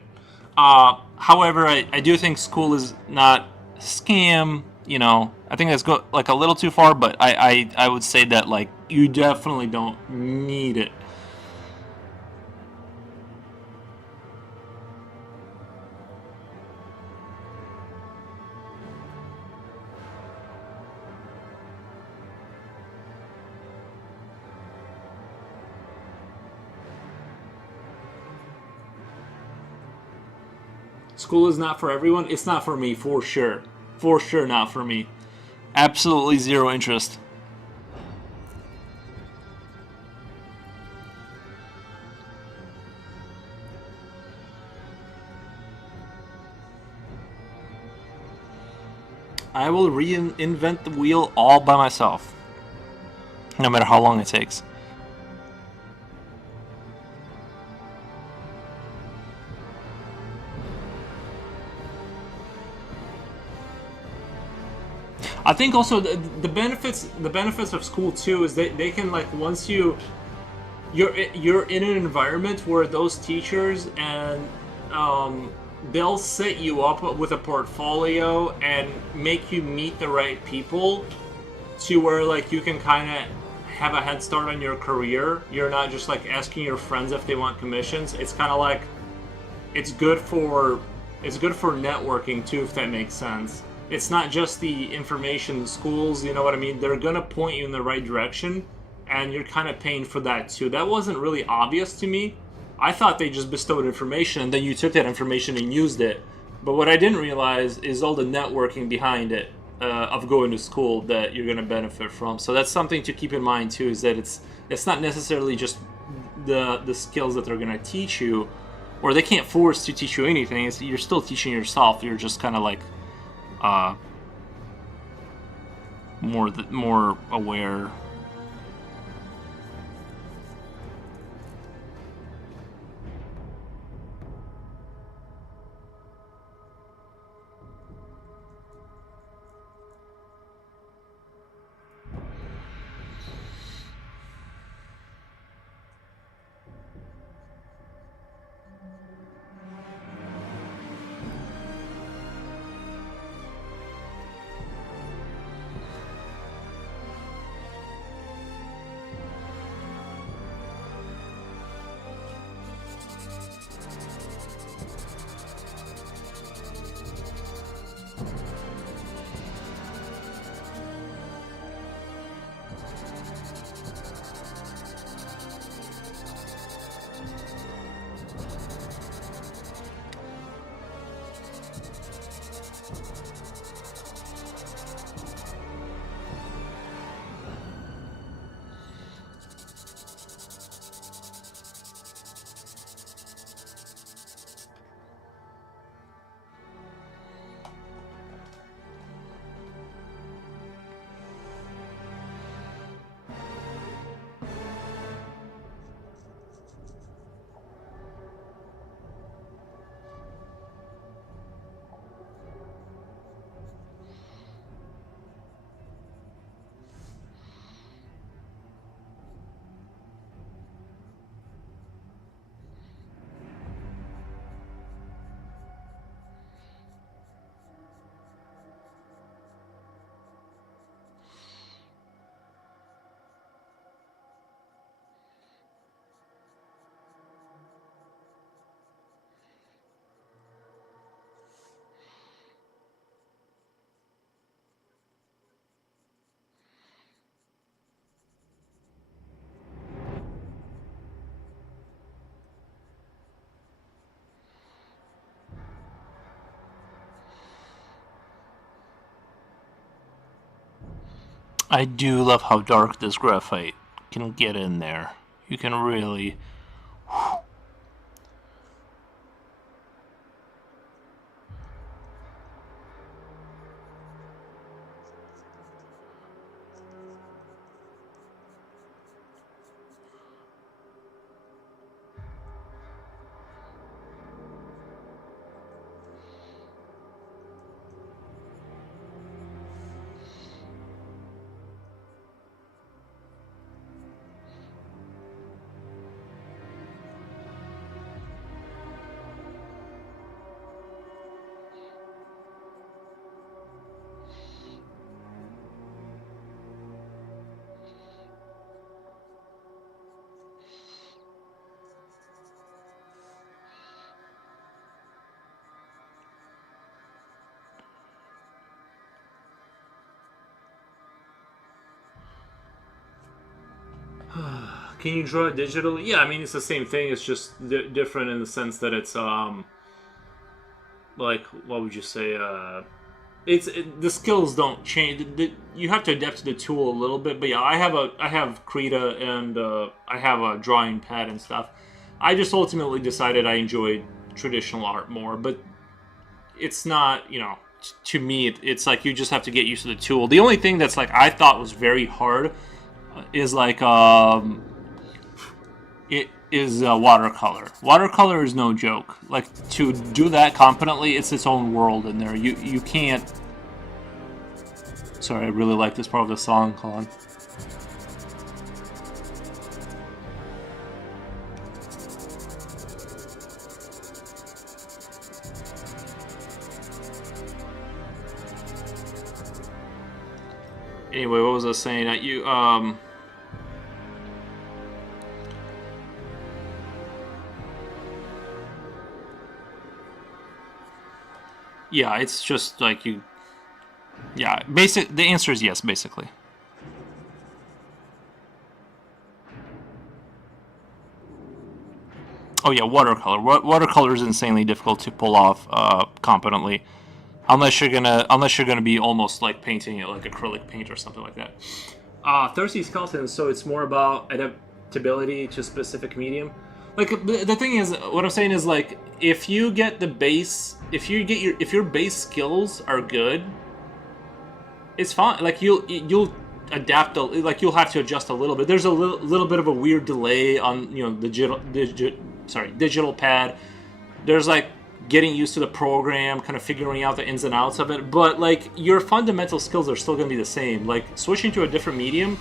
However, I do think school is not a scam. I think that's go like a little too far, but I would say that like you definitely don't need it. School is not for everyone. It's not for me, for sure. For sure, not for me. Absolutely zero interest. I will reinvent the wheel all by myself, no matter how long it takes. I think also the benefits of school too is they can, like, once you're in an environment where those teachers and they'll set you up with a portfolio and make you meet the right people to where, like, you can kind of have a head start on your career. You're not just like asking your friends if they want commissions. It's kind of like it's good for networking too, if that makes sense. It's not just the information schools, you know what I mean? They're gonna point you in the right direction, and you're kind of paying for that too. That wasn't really obvious to me. I thought they just bestowed information and then you took that information and used it. But what I didn't realize is all the networking behind it, of going to school, that you're going to benefit from. So that's something to keep in mind too, is that it's not necessarily just the skills that they're going to teach you, or they can't force to teach you anything. You're still teaching yourself. You're just kind of like more aware. I do love how dark this graphite can get in there. You can really... Can you draw it digitally? Yeah, I mean, it's the same thing. It's just different in the sense that it's like, what would you say? The skills don't change. You have to adapt to the tool a little bit. But yeah, I have Krita and I have a drawing pad and stuff. I just ultimately decided I enjoyed traditional art more. But it's not, to me, it's like you just have to get used to the tool. The only thing that's like I thought was very hard is like it is watercolor. Watercolor is no joke. Like, to do that competently, it's its own world in there. You can't Sorry, I really like this part of the song. Hold on. Anyway, what was I saying? Yeah, it's just like you. Yeah, the answer is yes, basically. Oh yeah, watercolor. Watercolor is insanely difficult to pull off competently, unless you're gonna be almost like painting it like acrylic paint or something like that. Thirsty Skeletons. So it's more about adaptability to specific medium. Like the thing is, what I'm saying is like if you get the base, if your base skills are good, it's fine. Like you'll adapt. Like you'll have to adjust a little bit. There's a little bit of a weird delay on digital pad. There's like getting used to the program, kind of figuring out the ins and outs of it. But like your fundamental skills are still going to be the same. Like switching to a different medium,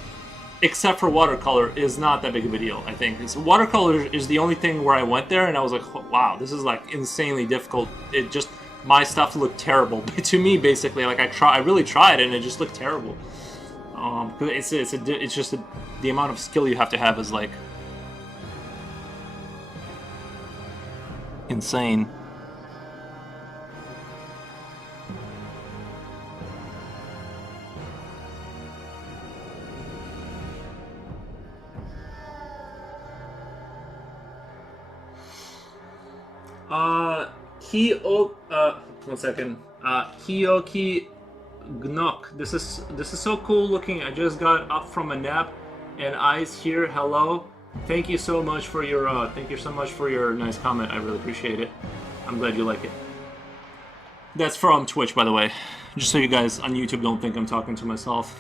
except for watercolor, is not that big of a deal. I think watercolor is the only thing where I went there and I was like, oh, wow, this is like insanely difficult. It just my stuff looked terrible to me. Basically, like I really tried and it just looked terrible. Because it's just the amount of skill you have to have is like insane. One second. Kiyoki Gnok. This is so cool looking. I just got up from a nap, and eyes here. Hello. Thank you so much for your nice comment. I really appreciate it. I'm glad you like it. That's from Twitch, by the way. Just so you guys on YouTube don't think I'm talking to myself.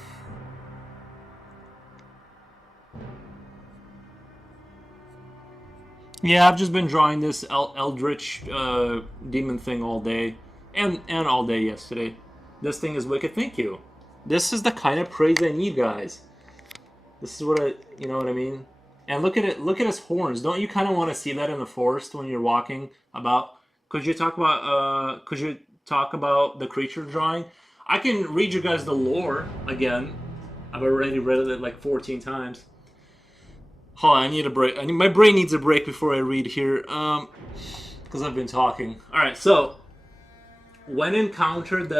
Yeah, I've just been drawing this Eldritch demon thing all day, and all day yesterday. This thing is wicked. Thank you. This is the kind of praise I need, guys. This is you know what I mean? And look at it. Look at his horns. Don't you kind of want to see that in the forest when you're walking about? Could you talk about the creature drawing? I can read you guys the lore again. I've already read it like 14 times. Hold on, I need a break. My brain needs a break before I read here, because I've been talking. All right, so when encountered,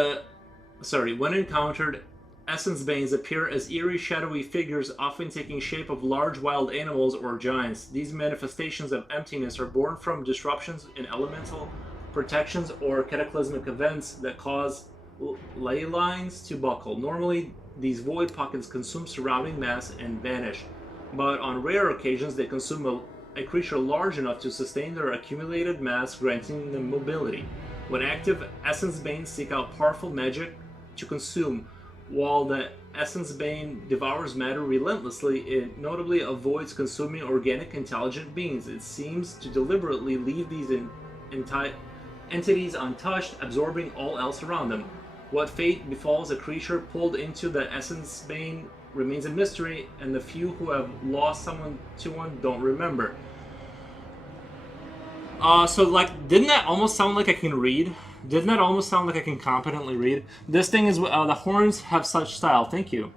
Essencebanes appear as eerie, shadowy figures, often taking shape of large wild animals or giants. These manifestations of emptiness are born from disruptions in elemental protections or cataclysmic events that cause ley lines to buckle. Normally, these void pockets consume surrounding mass and vanish. But on rare occasions, they consume a creature large enough to sustain their accumulated mass, granting them mobility. When active, Essencebanes seek out powerful magic to consume. While the Essencebane devours matter relentlessly, it notably avoids consuming organic intelligent beings. It seems to deliberately leave these entities untouched, absorbing all else around them. What fate befalls a creature pulled into the Essencebane remains a mystery, and the few who have lost someone to one don't remember. So like, didn't that almost sound like I can read? Didn't that almost sound like I can competently read? This thing is, the horns have such style. Thank you.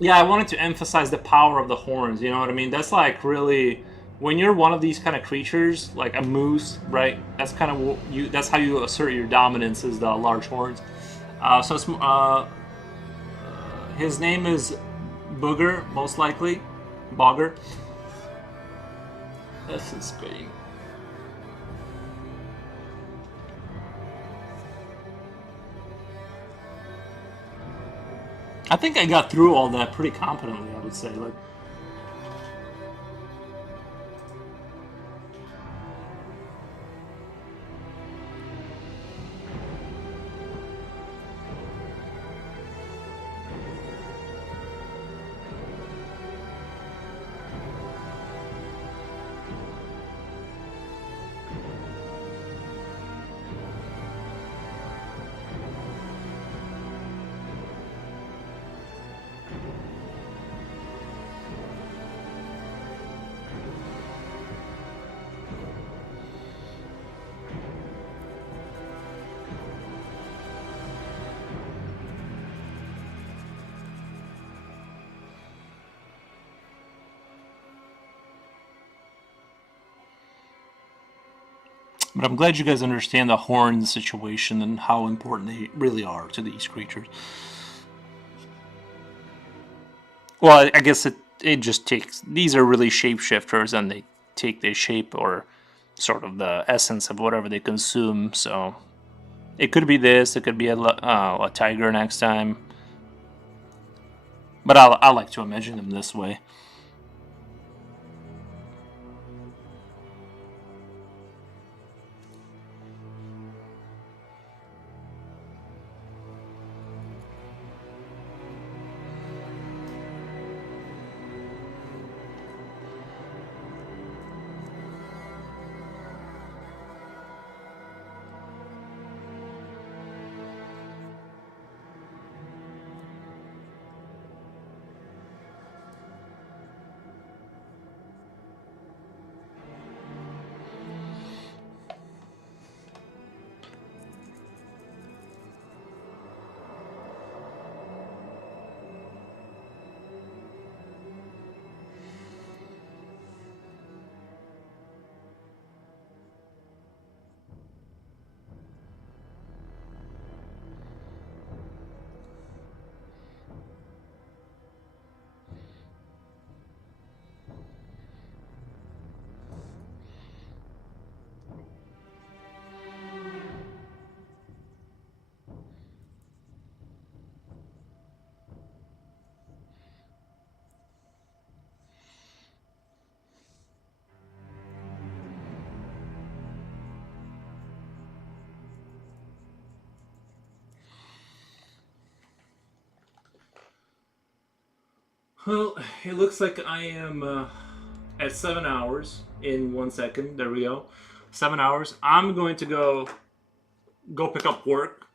Yeah, I wanted to emphasize the power of the horns, you know what I mean? That's like really, when you're one of these kind of creatures, like a moose, right? That's kind of, that's how you assert your dominance, is the large horns. His name is Booger, most likely. Bogger. Essencebane. I think I got through all that pretty competently, I would say. Like, But I'm glad you guys understand the horn situation and how important they really are to these creatures. Well, I guess it just takes... These are really shapeshifters, and they take the shape or sort of the essence of whatever they consume. So it could be this. It could be a tiger next time. But I like to imagine them this way. Well, it looks like I am at 7 hours in 1 second. There we go. 7 hours. I'm going to go pick up work.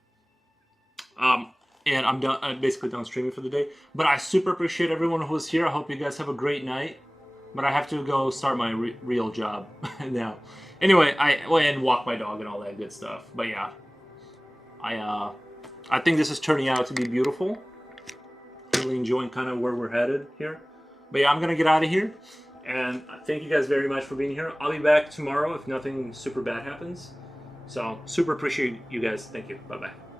And I'm done. I'm basically done streaming for the day. But I super appreciate everyone who was here. I hope you guys have a great night. But I have to go start my real job now. Anyway, and walk my dog and all that good stuff. But yeah, I think this is turning out to be beautiful. Really enjoying kind of where we're headed here. But yeah, I'm gonna get out of here. And thank you guys very much for being here. I'll be back tomorrow if nothing super bad happens. So super appreciate you guys. Thank you. Bye bye.